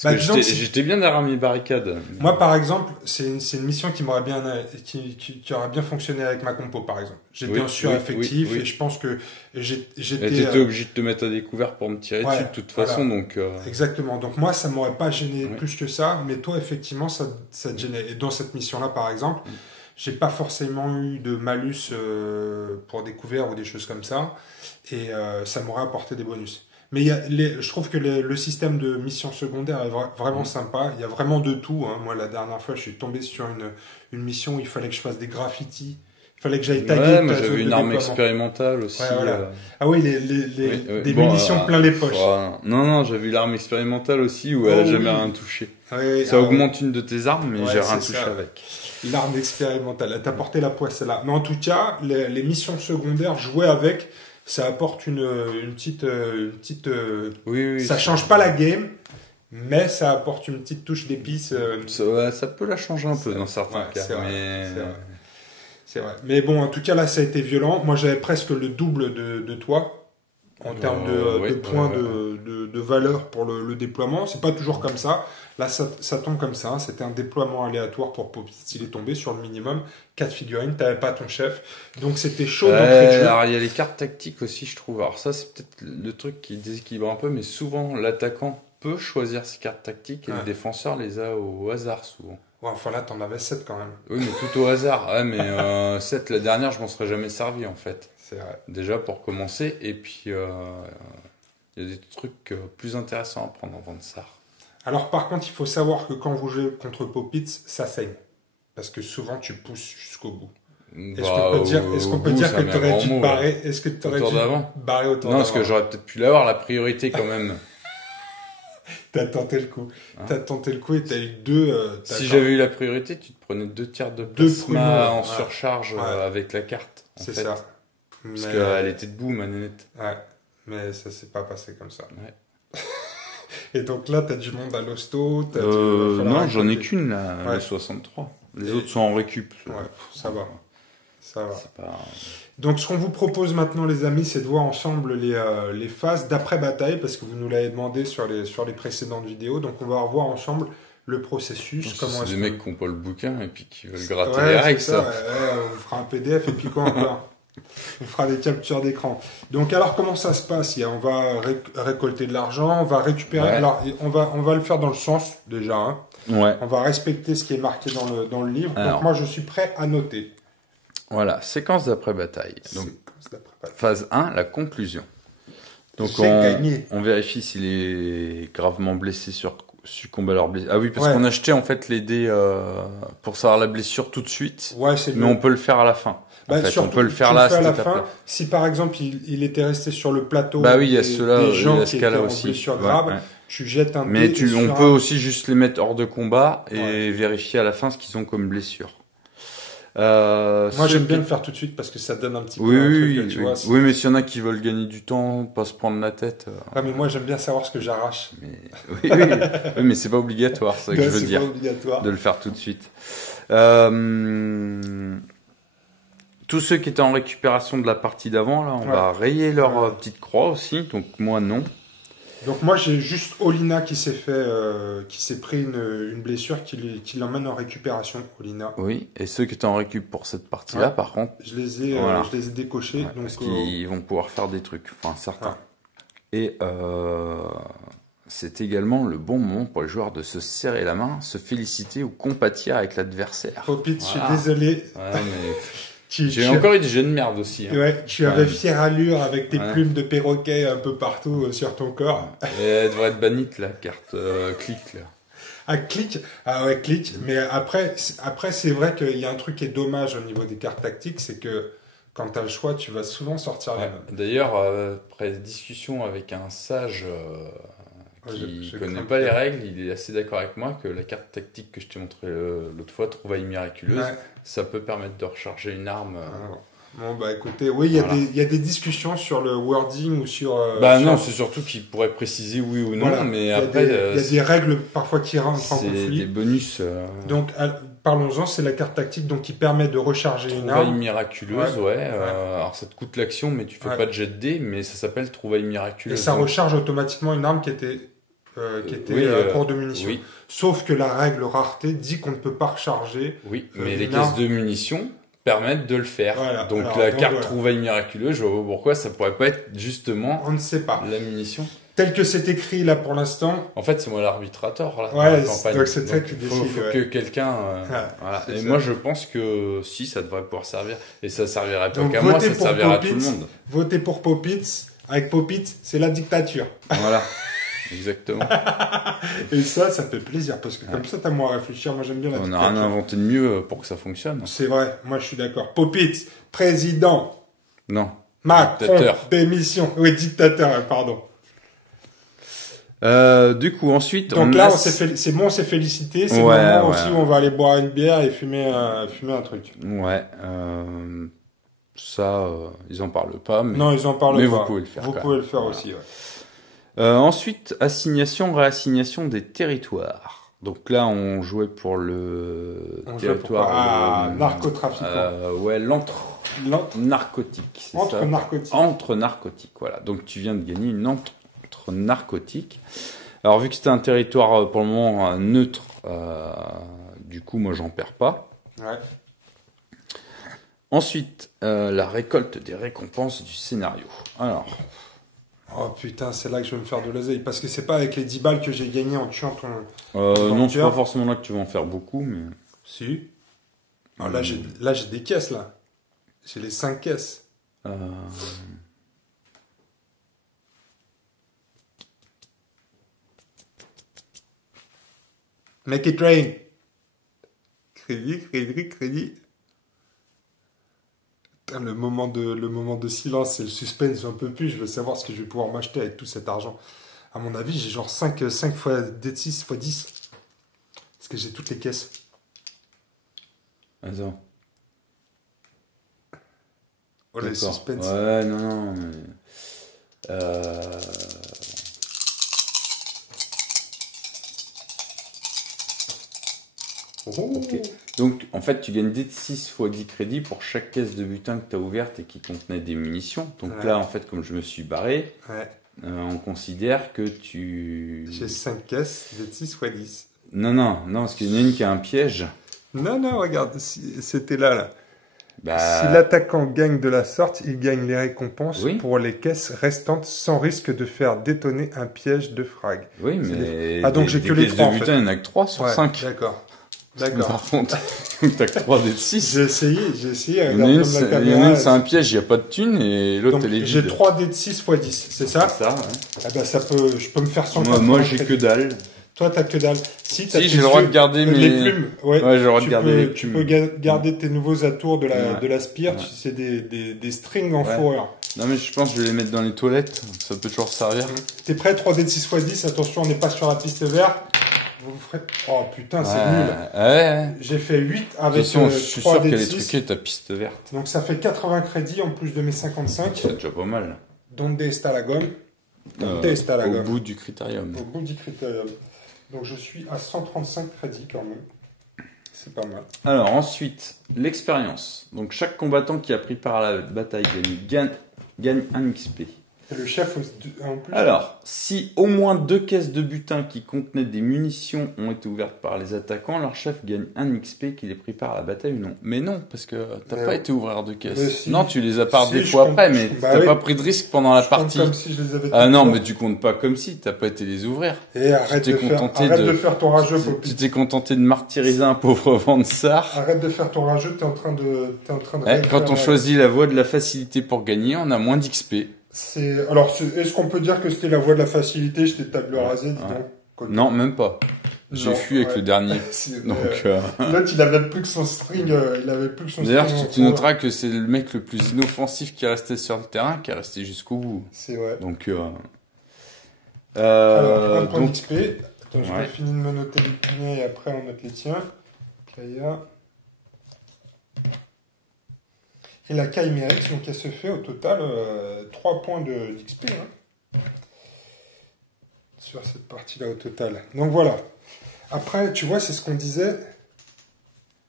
J'étais bien derrière mes barricades. Moi, par exemple, c'est une mission qui m'aurait bien, qui aurait bien fonctionné avec ma compo, par exemple. J'étais en sureffectif et je pense que j'étais. T'étais obligé de te mettre à découvert pour me tirer dessus de toute façon, donc. Exactement. Donc moi, ça m'aurait pas gêné plus que ça, mais toi, effectivement, ça te gênait. Et dans cette mission-là, par exemple, j'ai pas forcément eu de malus pour découvert ou des choses comme ça, et ça m'aurait apporté des bonus. Mais je trouve que le système de mission secondaire est vraiment sympa. Il y a vraiment de tout. Hein. Moi, la dernière fois, je suis tombé sur une mission où il fallait que je fasse des graffitis. Il fallait que j'aille taguer. Ouais, moi j'avais une arme expérimentale aussi. Ouais, voilà. Ah oui, des munitions plein les poches. Non, j'avais eu l'arme expérimentale aussi où elle a jamais rien touché. Ça augmente une de tes armes, mais j'ai rien touché avec. L'arme expérimentale. Elle t'a porté la poisse là. Mais en tout cas, les missions secondaires, jouer avec, ça apporte une petite. Ça change pas la game, mais ça apporte une petite touche d'épices. Ça peut la changer un peu dans certains cas. C'est vrai. Mais bon, en tout cas, là, ça a été violent. Moi, j'avais presque le double de toi en termes de points de valeur pour le déploiement. C'est pas toujours comme ça. Là, ça tombe comme ça. C'était un déploiement aléatoire pour Popit. Il est tombé sur le minimum. 4 figurines. T'avais pas ton chef. Donc, c'était chaud d'entrée de jeu. Alors, il y a les cartes tactiques aussi, je trouve. Alors, ça, c'est peut-être le truc qui déséquilibre un peu. Mais souvent, l'attaquant peut choisir ses cartes tactiques et le défenseur les a au hasard, souvent. Ouais, enfin là, t'en avais 7 quand même. Oui, mais tout au hasard. Ouais, mais 7, la dernière, je m'en serais jamais servi, en fait. C'est vrai. Déjà, pour commencer. Et puis, il y a des trucs plus intéressants à prendre en Vansar. Alors, par contre, il faut savoir que quand vous jouez contre Popit, ça saigne. Parce que souvent, tu pousses jusqu'au bout. Est-ce qu'on peut dire que tu aurais dû barrer autour d'avant? Non, parce que j'aurais peut-être pu l'avoir, la priorité quand même. T'as tenté le coup. T'as tenté le coup et t'as eu deux... si j'avais eu la priorité, tu te prenais 2 tiers de plasma en surcharge avec la carte. C'est ça. Parce qu'elle était debout, ma nénette. Ouais, mais ça s'est pas passé comme ça. Ouais. Et donc là, t'as du monde à l'hosto. Non, j'en ai qu'une là, le 63. Les autres sont en récup. Ouais, ça va. Ça va. Donc, ce qu'on vous propose maintenant, les amis, c'est de voir ensemble les phases d'après-bataille, parce que vous nous l'avez demandé sur les précédentes vidéos. Donc, on va revoir ensemble le processus. C'est des mecs qui n'ont pas le bouquin et puis qui veulent gratter les règles, ça. On vous fera un PDF et puis quoi encore. On fera des captures d'écran. Donc, alors, comment ça se passe? On va récolter de l'argent, on va récupérer. Ouais. Alors, on va le faire dans le sens, déjà. Hein. Ouais. On va respecter ce qui est marqué dans le livre. Alors, donc, moi, je suis prêt à noter. Voilà, séquence d'après-bataille. Donc, phase 1, la conclusion. Donc, on vérifie s'il est gravement blessé, succombe à leur blessure. Ah oui, parce qu'on achetait en fait les dés pour savoir la blessure tout de suite. Ouais, mais on peut le faire à la fin. On peut le faire là, à la fin. Si par exemple il était resté sur le plateau, oui, il y a ceux-là, des gens qui étaient en blessure grave, tu jettes un dé. Mais on peut aussi juste les mettre hors de combat et vérifier à la fin ce qu'ils ont comme blessure. Moi j'aime bien le faire tout de suite parce que ça donne un petit peu un truc, tu vois. Oui, mais s'il y en a qui veulent gagner du temps, pas se prendre la tête. Ah mais moi j'aime bien savoir ce que j'arrache. Oui, mais c'est pas obligatoire, c'est ça que je veux dire. C'est pas obligatoire de le faire tout de suite. Tous ceux qui étaient en récupération de la partie d'avant, là, on va rayer leur petite croix aussi. Donc moi non. Donc moi j'ai juste Olina qui s'est pris une blessure qui l'emmène en récupération, Olina. Oui, et ceux qui étaient en récup pour cette partie-là, par contre, je les ai décochés. Donc, parce qu'ils vont pouvoir faire des trucs, enfin certains. Et c'est également le bon moment pour les joueurs de se serrer la main, se féliciter ou compatir avec l'adversaire. Popit, je suis désolé. J'ai encore eu des jeux de merde aussi. Hein. Ouais, tu avais fière allure avec tes plumes de perroquet un peu partout sur ton corps. Et elle devrait être bannie, la carte clic. Là. Clic. Ah ouais, clic. Mais après c'est vrai qu'il y a un truc qui est dommage au niveau des cartes tactiques, c'est que quand tu as le choix, tu vas souvent sortir les mêmes. D'ailleurs, après discussion avec un sage qui ne connaît pas les règles, il est assez d'accord avec moi que la carte tactique que je t'ai montré l'autre fois, Trouvaille miraculeuse, ça peut permettre de recharger une arme. Bon, bah écoutez, oui, il y a des discussions sur le wording ou sur... non, c'est surtout qu'il pourrait préciser oui ou non, mais après... Il y a des règles parfois qui rentrent en conflit. C'est des bonus. Donc, parlons-en, c'est la carte tactique donc, qui permet de recharger une arme. Trouvaille miraculeuse, alors ça te coûte l'action, mais tu fais pas de jet de dés, mais ça s'appelle Trouvaille miraculeuse. Et ça recharge automatiquement une arme qui était court de munitions. Oui. Sauf que la règle rareté dit qu'on ne peut pas recharger. Oui, mais les caisses de munitions permettent de le faire. Voilà. Donc la carte Trouvaille miraculeuse, je vois pourquoi ça pourrait pas être justement on ne sait pas. La munition. Tel que c'est écrit là pour l'instant. En fait, c'est moi l'arbitrateur là. Ouais, donc c'est toi qui décide. Il faut que quelqu'un. Voilà. Et moi, je pense que si, ça devrait pouvoir servir. Et ça servirait pas qu'à moi, ça servirait à tout le monde. Votez pour Popitz. Avec Popitz, c'est la dictature. Voilà. Exactement. Et ça fait plaisir parce que comme ça, t'as moins à réfléchir. Moi, j'aime bien la dictature. On n'a rien inventé de mieux pour que ça fonctionne. C'est vrai. Moi, je suis d'accord. Popitz, président. Non. Macron, dictateur. Démission. Oui, dictateur, pardon. Du coup, ensuite, donc là, c'est bon, on s'est félicité. C'est le moment aussi où on va aller boire une bière et fumer un truc. Ouais. Ça, ils en parlent pas. Non, ils en parlent pas. Mais vous pouvez le faire. Vous pouvez le faire aussi. Ouais. Ensuite, assignation, réassignation des territoires. Donc là, on jouait pour le territoire narcotrafiquant. Narcotique. Entre narcotiques, voilà. Donc tu viens de gagner une entre narcotiques. Alors vu que c'était un territoire pour le moment neutre, du coup moi j'en perds pas. Ouais. Ensuite, la récolte des récompenses du scénario. Alors. Oh putain, c'est là que je vais me faire de l'oseille. Parce que c'est pas avec les 10 balles que j'ai gagné en tuant ton. Non, c'est pas forcément là que tu vas en faire beaucoup, mais. Si. Alors là, j'ai des caisses là. J'ai les 5 caisses. Make it rain. Crédit. Putain, le moment de silence, c'est le suspense, j'en peux plus. Je veux savoir ce que je vais pouvoir m'acheter avec tout cet argent. À mon avis, j'ai genre 5 fois D6 fois 10. Parce que j'ai toutes les caisses. Attends. Oh, le suspense. Ouais, non, mais... Okay. Donc, en fait, tu gagnes D6 fois 10 crédits pour chaque caisse de butin que tu as ouverte et qui contenait des munitions. Donc là, en fait, comme je me suis barré, on considère que tu... J'ai 5 caisses, D6 fois 10. Non, parce qu'il y en a une qui a un piège. Non, regarde, c'était là. Si l'attaquant gagne de la sorte, il gagne les récompenses pour les caisses restantes sans risque de faire détonner un piège de frag. Oui, mais... donc j'ai que les 3 en fait. Il n'y en a que 3 sur 5. D'accord. Par contre, t'as que 3 des 6. J'ai essayé. Il y en a une, c'est un piège, il n'y a pas de thune, et l'autre, elle est vide. J'ai 3 dés de 6 x 10, c'est ça? C'est ça, je peux me faire 180. Moi, j'ai que dalle. Toi, t'as que dalle. Si j'ai le droit de garder les plumes. Ouais, j'ai le droit de garder les plumes. Tu peux garder tes nouveaux atours de la spire. C'est des strings en fourrure. Non, mais je pense que je vais les mettre dans les toilettes. Ça peut toujours servir. T'es prêt? 3 dés de 6 x 10. Attention, on n'est pas sur la piste verte. Vous ferez... Oh putain, c'est nul. J'ai fait 8 avec 3 dés de 6. Je suis sûr qu'elle est truquée, ta piste verte. Donc ça fait 80 crédits en plus de mes 55. C'est déjà pas mal. Donde está la gomme? Au bout du critérium. Au bout du critérium. Donc je suis à 135 crédits quand même. C'est pas mal. Alors ensuite, l'expérience. Donc chaque combattant qui a pris part à la bataille gagne 1 XP. Et le chef en plus. Alors, si au moins 2 caisses de butin qui contenaient des munitions ont été ouvertes par les attaquants, leur chef gagne 1 XP qu'il ait pris part à la bataille ou non. Mais non, parce que t'as pas été ouvrir 2 caisses. Non, tu les as par des fois après, mais t'as pas pris de risque pendant la partie. Comme si je les avais non, mais tu comptes pas comme si, t'as pas été les ouvrir. Et arrête de faire ton rageux, Tu t'es contenté de martyriser un pauvre Vansar. Arrête de faire ton rageux, t'es en train de quand on choisit la voie de la facilité pour gagner, on a moins d'XP. Est-ce qu'on peut dire que c'était la voie de la facilité? Je t'ai table rasé, dis donc. Non, même pas. J'ai fui avec le dernier. L'autre, il avait plus que son string. D'ailleurs, tu noteras que c'est le mec le plus inoffensif qui est resté sur le terrain, qui est resté jusqu'au bout. C'est vrai. Donc, alors, un point d'XP. Attends, je vais finir de me noter les points et après on note les tiens. Kaya. Et la Chimérix, donc elle se fait au total 3 points d'XP sur cette partie-là au total. Donc voilà. Après, tu vois, c'est ce qu'on disait.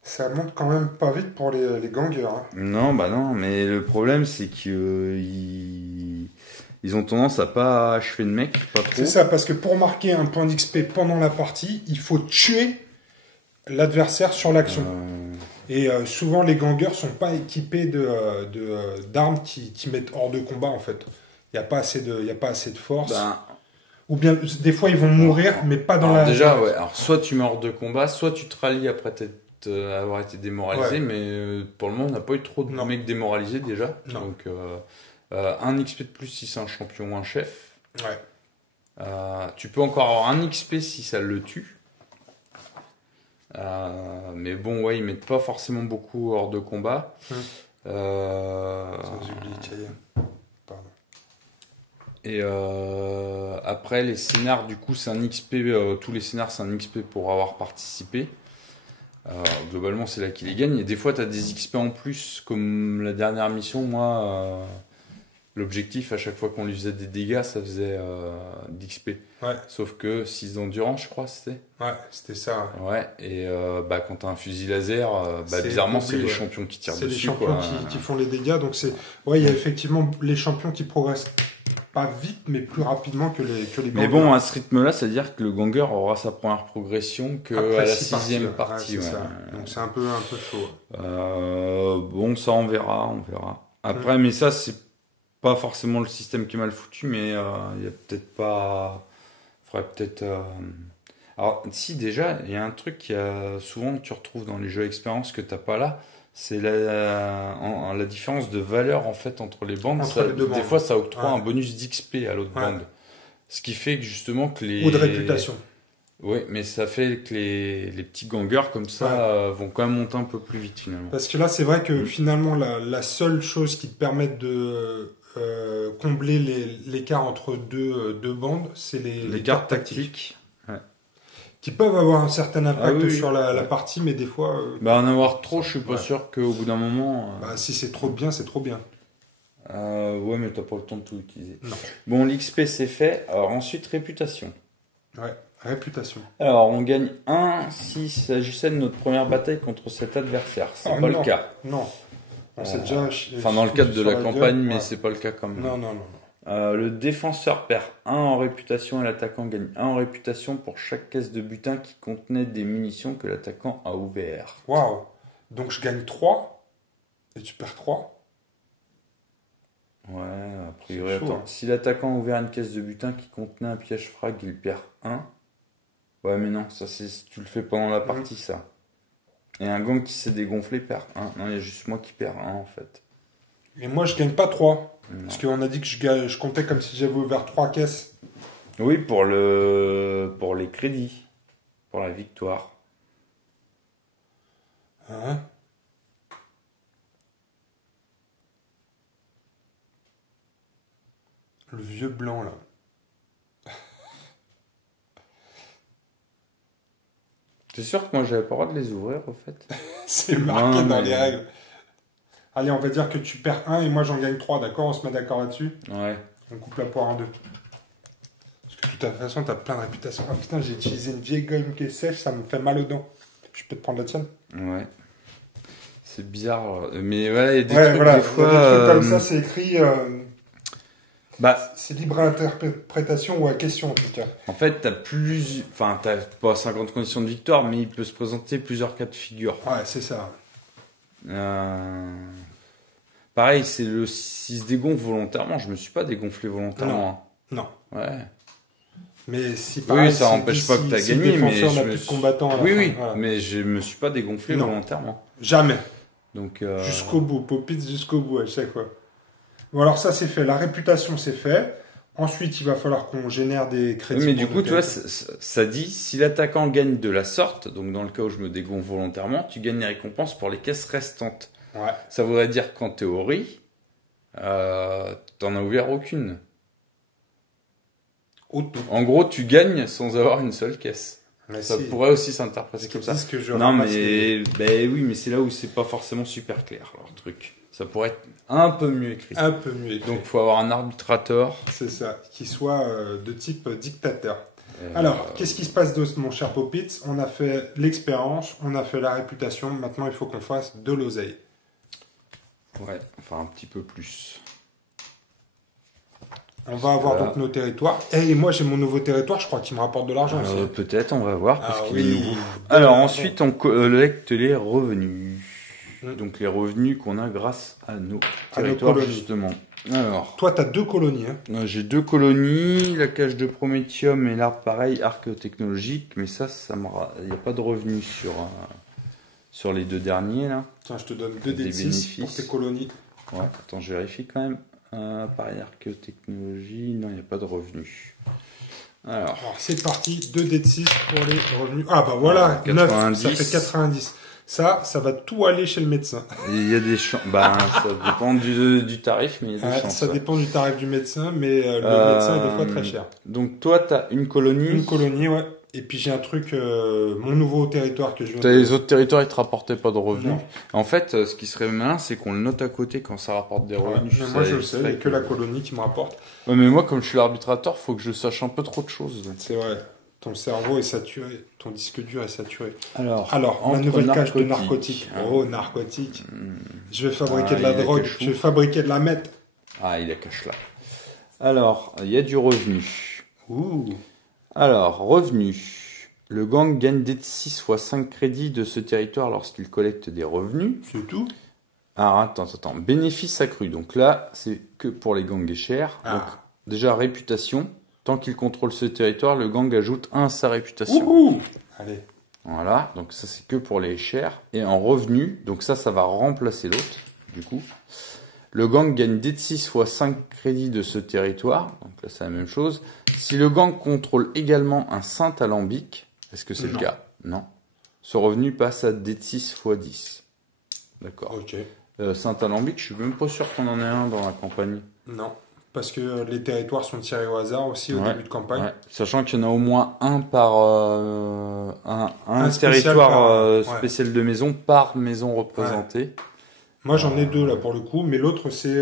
Ça monte quand même pas vite pour les gangers. Non, mais le problème c'est que ils ont tendance à pas achever de mecs, pas trop. C'est ça, parce que pour marquer un point d'XP pendant la partie, il faut tuer l'adversaire sur l'action. Et souvent, les gangers sont pas équipés d'armes qui mettent hors de combat, en fait. Il n'y a pas assez de force. Ou bien, des fois, ils vont mourir, mais pas dans la... Déjà, alors, soit tu mets hors de combat, soit tu te rallies après avoir été démoralisé, mais pour le moment, on n'a pas eu trop de mecs démoralisés, déjà. Non. Donc, 1 XP de plus si c'est un champion ou un chef. Tu peux encore avoir 1 XP si ça le tue. Mais bon, ils mettent pas forcément beaucoup hors de combat. J'ai oublié Kaya. Pardon. Et après, les scénars, du coup, c'est un XP. Tous les scénars, c'est un XP pour avoir participé. Globalement, c'est là qu'il les gagne. Et des fois, tu as des XP en plus, comme la dernière mission. Moi, l'objectif, à chaque fois qu'on lui faisait des dégâts, ça faisait d'XP. Sauf que 6 d'endurance, je crois, c'était. Ouais, c'était ça. Et quand tu as un fusil laser, bizarrement, c'est les champions qui tirent dessus. C'est les champions qui font les dégâts. Donc, il y a effectivement les champions qui progressent pas vite, mais plus rapidement que les gangers. Mais bon, à ce rythme-là, c'est-à-dire que le ganger aura sa première progression qu'à la 6e partie. Donc, c'est un peu chaud. Bon, ça, on verra. Après, mais ça, c'est pas forcément le système qui est mal foutu, mais il y a peut-être pas... Faudrait peut-être... Alors, si, déjà, il y a un truc qui souvent tu retrouves dans les jeux expérience que t'as pas là, c'est la différence de valeur, en fait, entre les bandes. Des fois, ça octroie un bonus d'XP à l'autre bande. Ce qui fait que, justement, que les... Ou de réputation. Oui, mais ça fait que les petits gangers, comme ça, vont quand même monter un peu plus vite, finalement. Parce que là, c'est vrai que, finalement, la seule chose qui te permet de... combler l'écart entre deux bandes, c'est les cartes tactiques. Qui peuvent avoir un certain impact sur la partie, mais des fois... en avoir trop, je suis pas sûr qu'au bout d'un moment... si c'est trop bien, c'est trop bien. Mais t'as pas le temps de tout utiliser. Non. Bon, l'XP c'est fait. Alors ensuite, réputation. Réputation. Alors, on gagne 1 s'il s'agissait de notre première bataille contre cet adversaire. C'est pas le cas. Non. On sait déjà. Enfin, dans le cadre de la campagne, mais c'est pas le cas quand même. Non. Le défenseur perd 1 en réputation et l'attaquant gagne 1 en réputation pour chaque caisse de butin qui contenait des munitions que l'attaquant a ouvert. Waouh. Donc je gagne 3 et tu perds 3. Ouais, a priori, chaud, attends. hein. Si l'attaquant a ouvert une caisse de butin qui contenait un piège frag, il perd 1. Ouais, mais non, ça c'est si tu le fais pendant la partie, ça. Et un gang qui s'est dégonflé perd 1. Non, il y a juste moi qui perds 1 en fait. Et moi je gagne pas 3. Non. Parce qu'on a dit que je comptais comme si j'avais ouvert 3 caisses. Oui, pour les crédits. Pour la victoire. Hein? Le vieux blanc là. T'es sûr que moi j'avais pas le droit de les ouvrir au fait? C'est marqué Non, dans mais- les règles. Allez, on va dire que tu perds 1 et moi j'en gagne 3, d'accord? On se met d'accord là-dessus? Ouais. On coupe la poire en 2. Parce que de toute façon, t'as plein de réputations. Ah putain, j'ai utilisé une vieille gomme qui est sèche, ça me fait mal aux dents. Je peux te prendre la tienne? Ouais. C'est bizarre. Mais ouais, il y a des Ouais, trucs voilà. des fois. Il y a des trucs comme ça, c'est écrit. Bah, C'est libre à interprétation ou à question en tout cas. en fait, t'as pas 50 conditions de victoire, mais il peut se présenter plusieurs cas de figure. Ouais, c'est ça. Pareil, s'il se dégonfle volontairement, je me suis pas dégonflé volontairement. Non. Hein. Ouais. Mais si Oui, ça n'empêche pas que t'as gagné, mais on je a me plus de suis... combattants à la Oui, fin, oui, voilà. mais je me suis pas dégonflé Non. volontairement. Jamais. Donc, Jusqu'au bout. Popitz jusqu'au bout à chaque fois. Bon, alors ça c'est fait. La réputation c'est fait. Ensuite, il va falloir qu'on génère des crédits. Oui, mais pour du nos coup, tu vois, territoires. ça dit, si l'attaquant gagne de la sorte, donc dans le cas où je me dégonfle volontairement, tu gagnes les récompenses pour les caisses restantes. Ouais. Ça voudrait dire qu'en théorie, t'en as ouvert aucune. En gros, tu gagnes sans avoir une seule caisse. Mais Ça si. pourrait aussi s'interpréter Parce comme qu'ils ça. disent que je Non, ramasse mais ben oui, mais c'est là où c'est pas forcément super clair leur truc. Ça pourrait être un peu mieux écrit. un peu mieux écrit. Donc, faut avoir un arbitrateur. C'est ça, qui soit de type dictateur. Alors, qu'est-ce qui se passe d'autre, mon cher Popitz? On a fait l'expérience, on a fait la réputation, maintenant il faut qu'on fasse de l'oseille. Ouais, enfin un petit peu plus. On va avoir Voilà. donc nos territoires. Et moi j'ai mon nouveau territoire, je crois qu'il me rapporte de l'argent aussi. Peut-être, on va voir, parce Ah qu'il est oui. nouveau. Alors ensuite, on collecte les revenus. Mm. Donc les revenus qu'on a grâce à nos À nos territoires, colonies. justement. Alors, Toi, tu as 2 colonies. Hein. j'ai 2 colonies, la cage de Prométhium et l'arbre pareil, arc technologique, mais il n'y a pas de revenus sur les 2 derniers, là. Tiens, je te donne 2 Des D6 pour bénéfices. tes colonies. Ouais, attends, je vérifie quand même. Pareil, arc technologie, non, il n'y a pas de revenus. Alors, Alors, c'est parti, 2 D6 pour les revenus. Ah bah voilà, 9, 90. ça fait 90. Ça va tout aller chez le médecin. il y a des chances. Ben, ça dépend du tarif, mais il y a des Ouais, chances. ça ouais. dépend du tarif du médecin, mais le médecin est des fois très cher. Donc, toi, tu as une colonie. Une colonie, ouais. Et puis j'ai un truc, mon nouveau territoire que je viens T'as les autres territoires, ils te rapportaient pas de revenus. Non. En fait, ce qui serait malin, c'est qu'on le note à côté quand ça rapporte des Ouais, revenus. mais Ça moi je le sais, il n'y a éviterait que la colonie qui me rapporte. Ouais, mais moi, comme je suis l'arbitrateur, faut que je sache un peu trop de choses. C'est vrai. Ton cerveau est saturé, ton disque dur est saturé. Alors, Alors, ma entre nouvelle cage de narcotiques. narcotiques. Oh, narcotiques. Je vais fabriquer Ah, de la il y a drogue, que chou. je vais fabriquer de la meth. Ah, il a cache là. Alors, il y a du revenu. Ouh. Alors, revenu. Le gang gagne dès 6 fois 5 crédits de ce territoire lorsqu'il collecte des revenus. C'est tout. Alors, attends. Bénéfice accru. Donc là, c'est que pour les gangs chers. Ah. Donc, déjà, réputation. Tant qu'il contrôle ce territoire, le gang ajoute 1 à sa réputation. Ouh. Allez. Voilà, donc ça c'est que pour les chers. Et en revenu, donc ça va remplacer l'autre, du coup. Le gang gagne dès de 6 fois 5 crédits de ce territoire. Donc là c'est la même chose. Si le gang contrôle également un saint alambic, est-ce que c'est le Non. cas? Non. Ce revenu passe à dès de 6 fois 10. D'accord. Ok. Saint alambic, je suis même pas sûr qu'on en ait un dans la campagne. Non. Parce que les territoires sont tirés au hasard aussi au Ouais. début de campagne. Ouais. Sachant qu'il y en a au moins un par un spécial territoire par- ouais. spécial de maison par maison représentée. Moi j'en ai 2 là pour le coup, mais l'autre c'est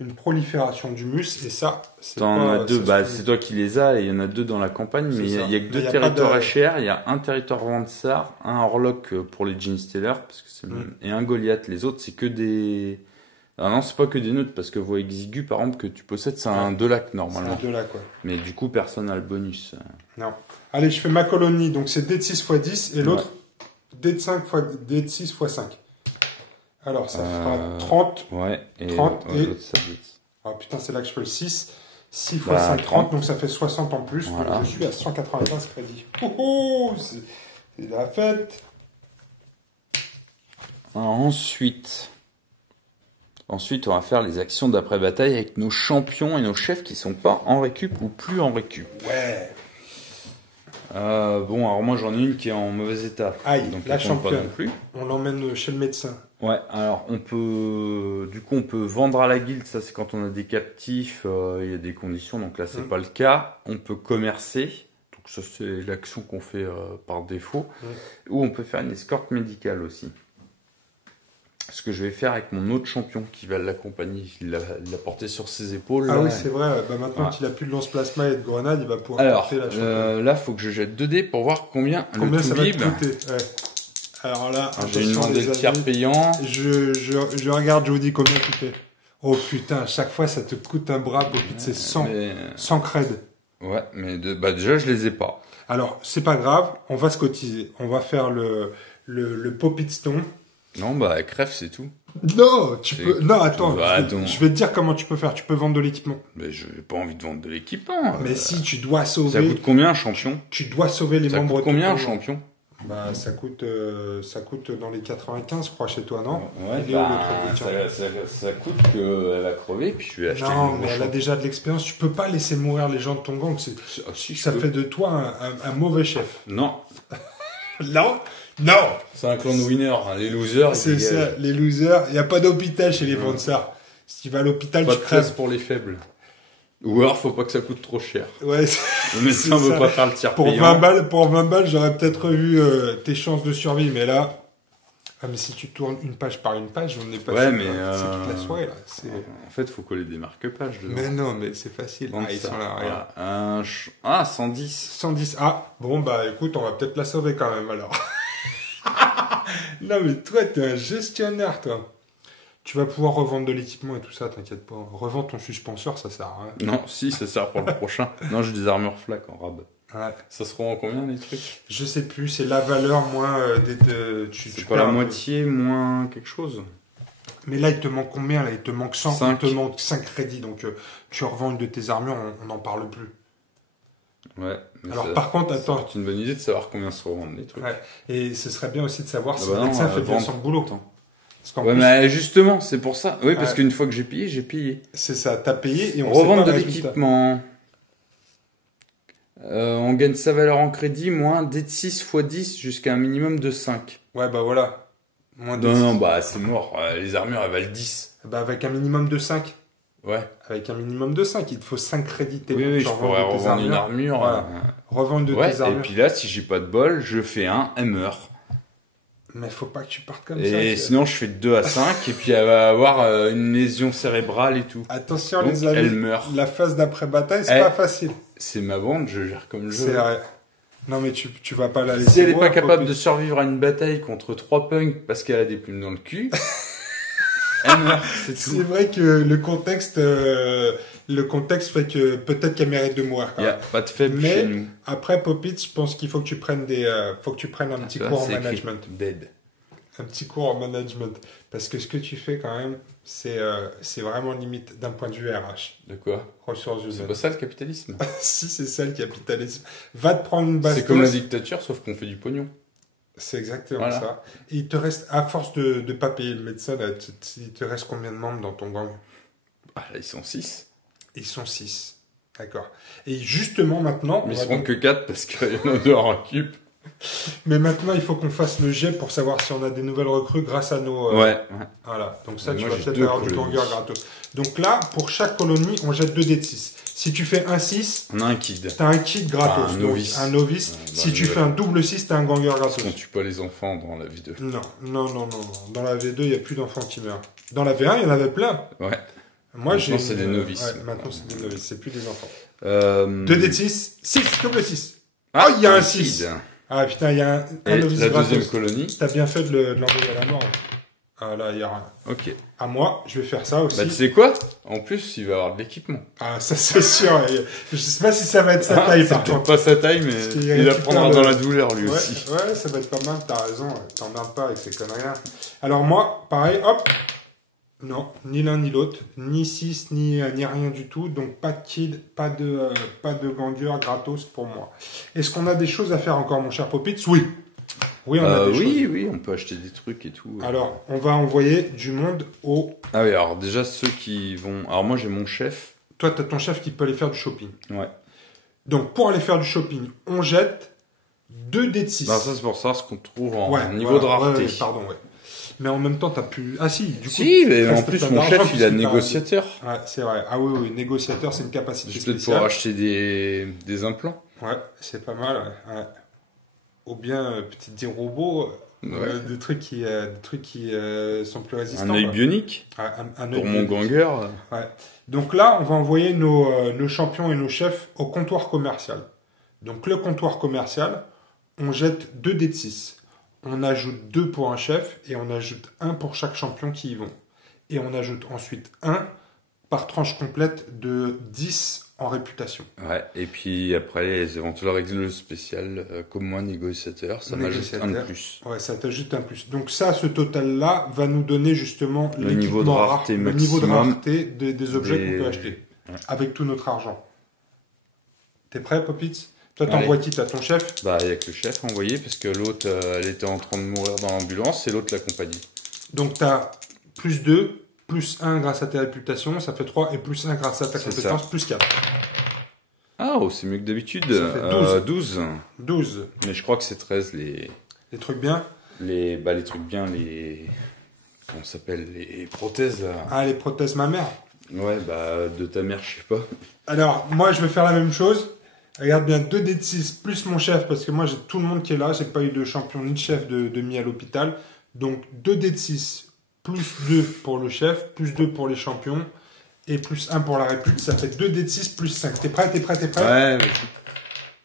une prolifération d'humus, et ça, c'est T'en as deux, c'est toi qui les as, et il y en a 2 dans la campagne, mais il y a que 2 territoires HR, il y a un territoire Vansar, un Orlok pour les Genestealers, parce que c'est et un Goliath. Les autres, c'est que des... Ah non, c'est pas que des neutres, parce que voie exigu, par exemple, que tu possèdes, c'est un 2 lacs, normalement. C'est un 2 lacs, ouais. Mais du coup, personne n'a le bonus. Non. Allez, je fais ma colonie, donc c'est D de 6 x 10, et l'autre, D de 5 D de 6 x 5. Alors, ça fera 30. Ouais, et 30 et... l'autre, ça dit. Ah putain, c'est là que je fais le 6. 6 x 5, 30, donc ça fait 60 en plus. Voilà. Donc je suis à 195 crédits. C'est la fête. Alors, ensuite, on va faire les actions d'après-bataille avec nos champions et nos chefs qui sont pas en récup ou plus en récup. Ouais. Bon, alors moi j'en ai une qui est en mauvais état. Aïe, donc la championne. Pas non plus. On l'emmène chez le médecin. Ouais, alors on peut vendre à la guilde, ça c'est quand on a des captifs, il y a des conditions, donc là c'est pas le cas. On peut commercer, donc ça c'est l'action qu'on fait par défaut, ou on peut faire une escorte médicale aussi. Ce que je vais faire avec mon autre champion qui va l'accompagner, il l'a porté sur ses épaules. Ah là, oui, c'est vrai, maintenant qu'il a plus de lance-plasma et de grenade, il va pouvoir porter la championne. Là, faut que je jette 2 dés pour voir combien ça va te coûter. Ouais. Alors là, j'ai demandé le tiers payant. Je regarde, je vous dis combien tu fais. Oh putain, à chaque fois ça te coûte un bras, Popit, c'est 100 cred. Ouais, mais déjà je les ai pas. Alors, c'est pas grave, on va se cotiser. On va faire le Popit Stone. Non, crève, c'est tout. Non, tu peux. Non, attends. attends. Je vais te dire comment tu peux faire. Tu peux vendre de l'équipement. Mais je n'ai pas envie de vendre de l'équipement. Mais si, tu dois sauver. Ça coûte combien un champion? Tu dois sauver les membres. Ça coûte combien un champion? Ça coûte dans les 95, je crois, chez toi, non? Ouais, ça coûte qu'elle va crever, puis je vais acheter. Non, mais elle a déjà de l'expérience. Tu peux pas laisser mourir les gens de ton gang. Ça fait de toi un mauvais chef. Non. Non. C'est un clan de winners, hein. Les losers. C'est ça, les losers. Il n'y a pas d'hôpital chez les Vansar. Si tu vas à l'hôpital, tu crèves. Pour les faibles. Ou alors, faut pas que ça coûte trop cher. Ouais. Le médecin veut pas faire le tiers payant. Pour 20 balles, j'aurais peut-être revu tes chances de survie, mais là. Ah, mais si tu tournes une page par une page, on n'est pas. Ouais, mais. C'est toute la soirée, là. En fait, faut coller des marque-pages dedans. Mais non, mais c'est facile. Ils sont là, regarde. 110. 110. Ah, bon, écoute, on va peut-être la sauver quand même, alors. Non, mais toi, t'es un gestionnaire, toi. Tu vas pouvoir revendre de l'équipement et tout ça, t'inquiète pas. Revends ton suspenseur, ça sert à rien. Non, si, ça sert pour le prochain. Non, j'ai des armures flaques en rab. Ouais. Ça se rend en combien, les trucs? Je sais plus, c'est la valeur moins... c'est pas la moitié, moins quelque chose. Mais là, il te manque combien? Là, il te manque 100, 5. Il te manque 5 crédits, donc tu revends une de tes armures, on n'en parle plus. Ouais. Alors par contre, attends. C'est une bonne idée de savoir combien se revendent les trucs. Ouais. Et ce serait bien aussi de savoir si le médecin fait bien son boulot. Ouais, mais justement, c'est pour ça. Oui, parce qu'une fois que j'ai payé. C'est ça, t'as payé et on revendre de l'équipement. On gagne sa valeur en crédit, moins D de 6 x 10 jusqu'à un minimum de 5. Ouais, voilà. Non, c'est mort. Les armures, elles valent 10. Avec un minimum de 5. Ouais. Avec un minimum de 5, il te faut 5 crédits. Oui, je pourrais revendre une armure. Voilà. Revendre de tes armures. Et puis là, si j'ai pas de bol, je fais un, elle meurt. Mais faut pas que tu partes comme ça. Et sinon, je fais de 2 à 5, et puis elle va avoir une lésion cérébrale et tout. Attention, donc, les amis. Elle meurt. La phase d'après-bataille, c'est pas facile. C'est ma bande, je gère comme je veux. C'est vrai. Non, mais tu vas pas la laisser. Si elle est pas capable de survivre à une bataille contre 3 punks parce qu'elle a des plumes dans le cul, elle meurt, c'est tout. C'est vrai que le contexte fait que peut-être qu'elle mérite de mourir. Il n'y a pas de faible chez nous. Après, Popit, je pense qu'il faut que tu prennes un petit cours en management. Dead. Un petit cours en management. Parce que ce que tu fais quand même, c'est vraiment limite d'un point de vue RH. De quoi? Ressources humaines. C'est pas ça le capitalisme? Si, c'est ça le capitalisme. Va te prendre une bastos. C'est comme la dictature, sauf qu'on fait du pognon. C'est exactement ça. Et il te reste, à force de ne pas payer le médecin, là, il te reste combien de membres dans ton gang? Là, ils sont 6. Ils sont 6. D'accord. Et justement, maintenant... Mais ils seront que 4 parce qu'il y en a 2 en récup. Mais maintenant, il faut qu'on fasse le jet pour savoir si on a des nouvelles recrues grâce à nos... Ouais. Voilà. Donc ça, tu vas peut-être avoir du ganger gratos. Donc là, pour chaque colonie, on jette 2 dés de 6. Si tu fais un 6... On a un kid. T'as un kid gratos. Un novice. Un novice. Si tu fais un double 6, t'as un ganger gratos. On tue pas les enfants dans la V2. Non. Dans la V2, il n'y a plus d'enfants qui meurent. Dans la V1, il y en avait plein. Ouais. Moi, maintenant, c'est des novices. Maintenant, c'est des novices, c'est plus des enfants. 2 dés de 6, 6, double 6. Ah, il y a un 6. Ah putain, il y a un novice la gratos. deuxième colonie. T'as bien fait de l'envoyer à la mort. Ah là, il y a rien. Ok. À moi, je vais faire ça aussi. Bah, tu sais quoi? En plus, il va avoir de l'équipement. Ah, ça c'est sûr. Je sais pas si ça va être sa taille, par contre. Pas sa taille, mais il apprendra dans la douleur, lui aussi. Ouais, ça va être pas mal, t'as raison. T'emmerdes pas avec ces conneries-là. Alors moi, pareil, hop. Non, ni l'un ni l'autre. Ni 6, ni rien du tout. Donc pas de kid, pas de gangueur gratos pour moi. Est-ce qu'on a des choses à faire encore, mon cher Popitz? Oui. Oui, on a des choses. Oui, on peut acheter des trucs et tout. Alors, on va envoyer du monde au... Ah oui, alors déjà, ceux qui vont... Alors moi, j'ai mon chef. Toi, t'as ton chef qui peut aller faire du shopping. Ouais. Donc, pour aller faire du shopping, on jette 2 dés de 6. Bah, ça, c'est pour savoir ce qu'on trouve en niveau de rareté. Pardon. Mais en même temps, t'as plus... Ah si, du coup... Si, mais en plus, mon chef, il a négociateur. Ouais, c'est vrai. Ah oui, négociateur, c'est une capacité spéciale. Je spéciale. vais pouvoir acheter des implants. Ouais, c'est pas mal, ouais. Ou bien des robots, des trucs qui sont plus résistants. Un œil bionique un pour mon ganger. Ouais. Donc là, on va envoyer nos champions et nos chefs au comptoir commercial. Donc le comptoir commercial, on jette 2 dés de 6. On ajoute 2 pour un chef et on ajoute 1 pour chaque champion qui y vont. Et on ajoute ensuite 1 par tranche complète de 10 en réputation. Ouais, et puis après, les éventuelles règles spéciales, comme moi, négociateur, ça m'ajoute un de plus. Ouais, ça t'ajoute un plus. Donc ça, ce total-là va nous donner justement le niveau de rareté maximum, le niveau de rareté des objets qu'on peut acheter, avec tout notre argent. T'es prêt, Popitz? Toi, t'envoies qui? T'as ton chef? Bah, il y a que le chef envoyé, parce que l'autre, elle était en train de mourir dans l'ambulance, et l'autre l'accompagnait. Donc t'as plus 2, plus 1 grâce à tes réputations, ça fait 3, et plus 1 grâce à ta compétence, plus 4. Ah, c'est mieux que d'habitude. 12. 12. Mais je crois que c'est 13 les trucs bien. Les trucs bien, comment ça s'appelle? Les prothèses, là. Ah, les prothèses ma mère. Ouais, bah, de ta mère, je sais pas. Alors, moi, je vais faire la même chose. Regarde bien, 2 dés de 6 plus mon chef, parce que moi, j'ai tout le monde qui est là. J'ai pas eu de champion ni de chef de mis à l'hôpital. Donc, 2 dés de 6 plus 2 pour le chef, plus 2 pour les champions, et plus 1 pour la répute, ça fait 2 dés de 6 plus 5. T'es prêt? Ouais, vas-y.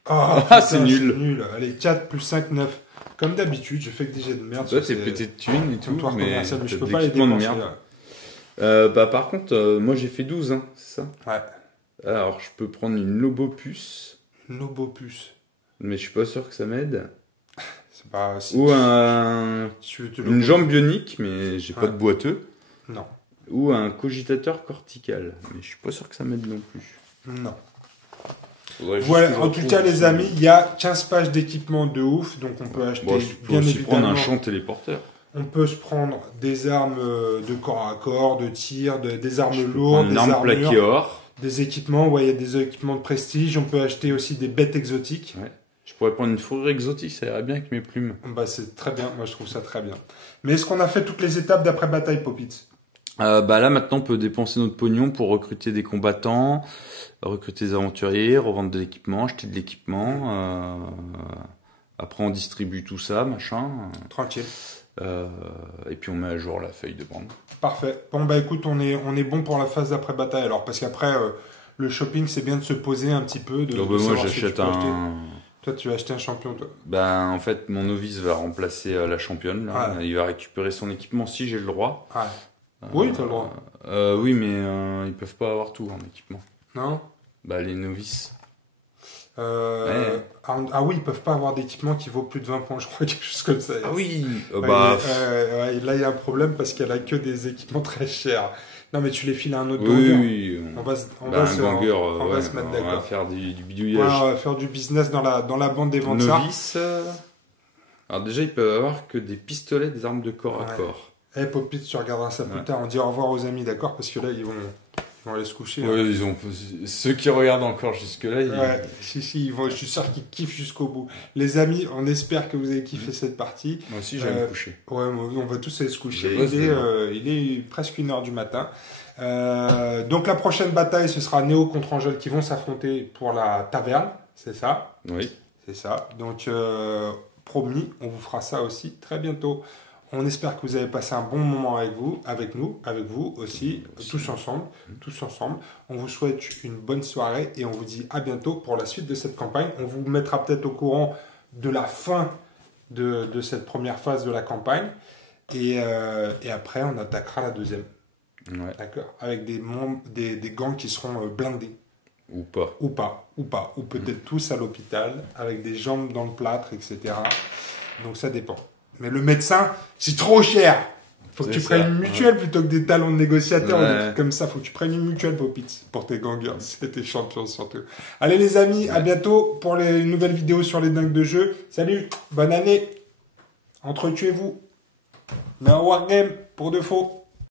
Oh, putain, c'est nul. Allez, 4 plus 5, 9. Comme d'habitude, je fais que des jets de merde. Toi, t'es pété de thunes et tout, mais je peux pas les dépenser. Bah, par contre, moi, j'ai fait 12, hein, c'est ça? Ouais. Alors, je peux prendre une Lobopus. Lobopus. Mais je suis pas sûr que ça m'aide. C'est pas... Ou une jambe bionique, mais j'ai pas de boiteux. Non. Ou un cogitateur cortical. Mais je suis pas sûr que ça m'aide non plus. Non. Voilà, en tout cas, les amis, il y a 15 pages d'équipement de ouf, donc on peut acheter bien évidemment prendre un champ téléporteur. On peut se prendre des armes de corps à corps, de tir, des armes lourdes, des armes plaquées or. Des équipements, il y a des équipements de prestige. On peut acheter aussi des bêtes exotiques. Ouais. Je pourrais prendre une fourrure exotique, ça irait bien avec mes plumes. Bah, c'est très bien, moi je trouve ça très bien. Mais est-ce qu'on a fait toutes les étapes d'après bataille, Popitz? Bah là maintenant on peut dépenser notre pognon pour recruter des combattants, recruter des aventuriers, revendre de l'équipement, acheter de l'équipement. Après on distribue tout ça, machin. Tranquille. Et puis on met à jour la feuille de bande. Parfait. Bon bah écoute, on est bon pour la phase d'après bataille alors, parce qu'après le shopping c'est bien de se poser un petit peu. Moi j'achète Toi tu vas acheter un champion toi. Ben en fait mon novice va remplacer la championne là. Il va récupérer son équipement si j'ai le droit. Oui, t'as le droit. Oui, mais ils peuvent pas avoir tout en équipement. Non. Bah les novices. Ah oui, ils peuvent pas avoir d'équipement qui vaut plus de 20 points, je crois, quelque chose comme ça. Ah oui. Là il y a un problème parce qu'elle a que des équipements très chers. Non mais tu les files à un autre ganger. Oui. On va se mettre d'accord. On va faire du bidouillage. Ouais, on va faire du business dans la bande des ventes. Novices. Alors déjà ils peuvent avoir que des pistolets, des armes de corps à corps. Popit, tu regarderas ça plus tard. On dit au revoir aux amis, d'accord? Parce que là, ils vont aller se coucher. Ouais, ceux qui regardent encore jusque-là. Je suis sûr qu'ils kiffent jusqu'au bout. Les amis, on espère que vous avez kiffé cette partie. Moi aussi, je vais me coucher. Ouais, on va tous aller se coucher. Il est presque 1h du matin. Donc, la prochaine bataille, ce sera Néo contre Angèle qui vont s'affronter pour la taverne. C'est ça? Oui. C'est ça. Donc, promis, on vous fera ça aussi très bientôt. On espère que vous avez passé un bon moment avec vous aussi, tous ensemble. On vous souhaite une bonne soirée et on vous dit à bientôt pour la suite de cette campagne. On vous mettra peut-être au courant de la fin de cette première phase de la campagne et après on attaquera la deuxième. Ouais. D'accord. Avec des gangs qui seront blindés. Ou pas. Ou peut-être tous à l'hôpital avec des jambes dans le plâtre, etc. Donc ça dépend. Mais le médecin, c'est trop cher. Faut que tu prennes une mutuelle plutôt que des talons de négociateur ou des trucs comme ça. Faut que tu prennes une mutuelle, Popitz, pour tes gangers. C'est tes champions surtout. Allez les amis, à bientôt pour les nouvelles vidéos sur les dingues de jeu. Salut, bonne année. Entretuez-vous. Mais un wargame pour de faux.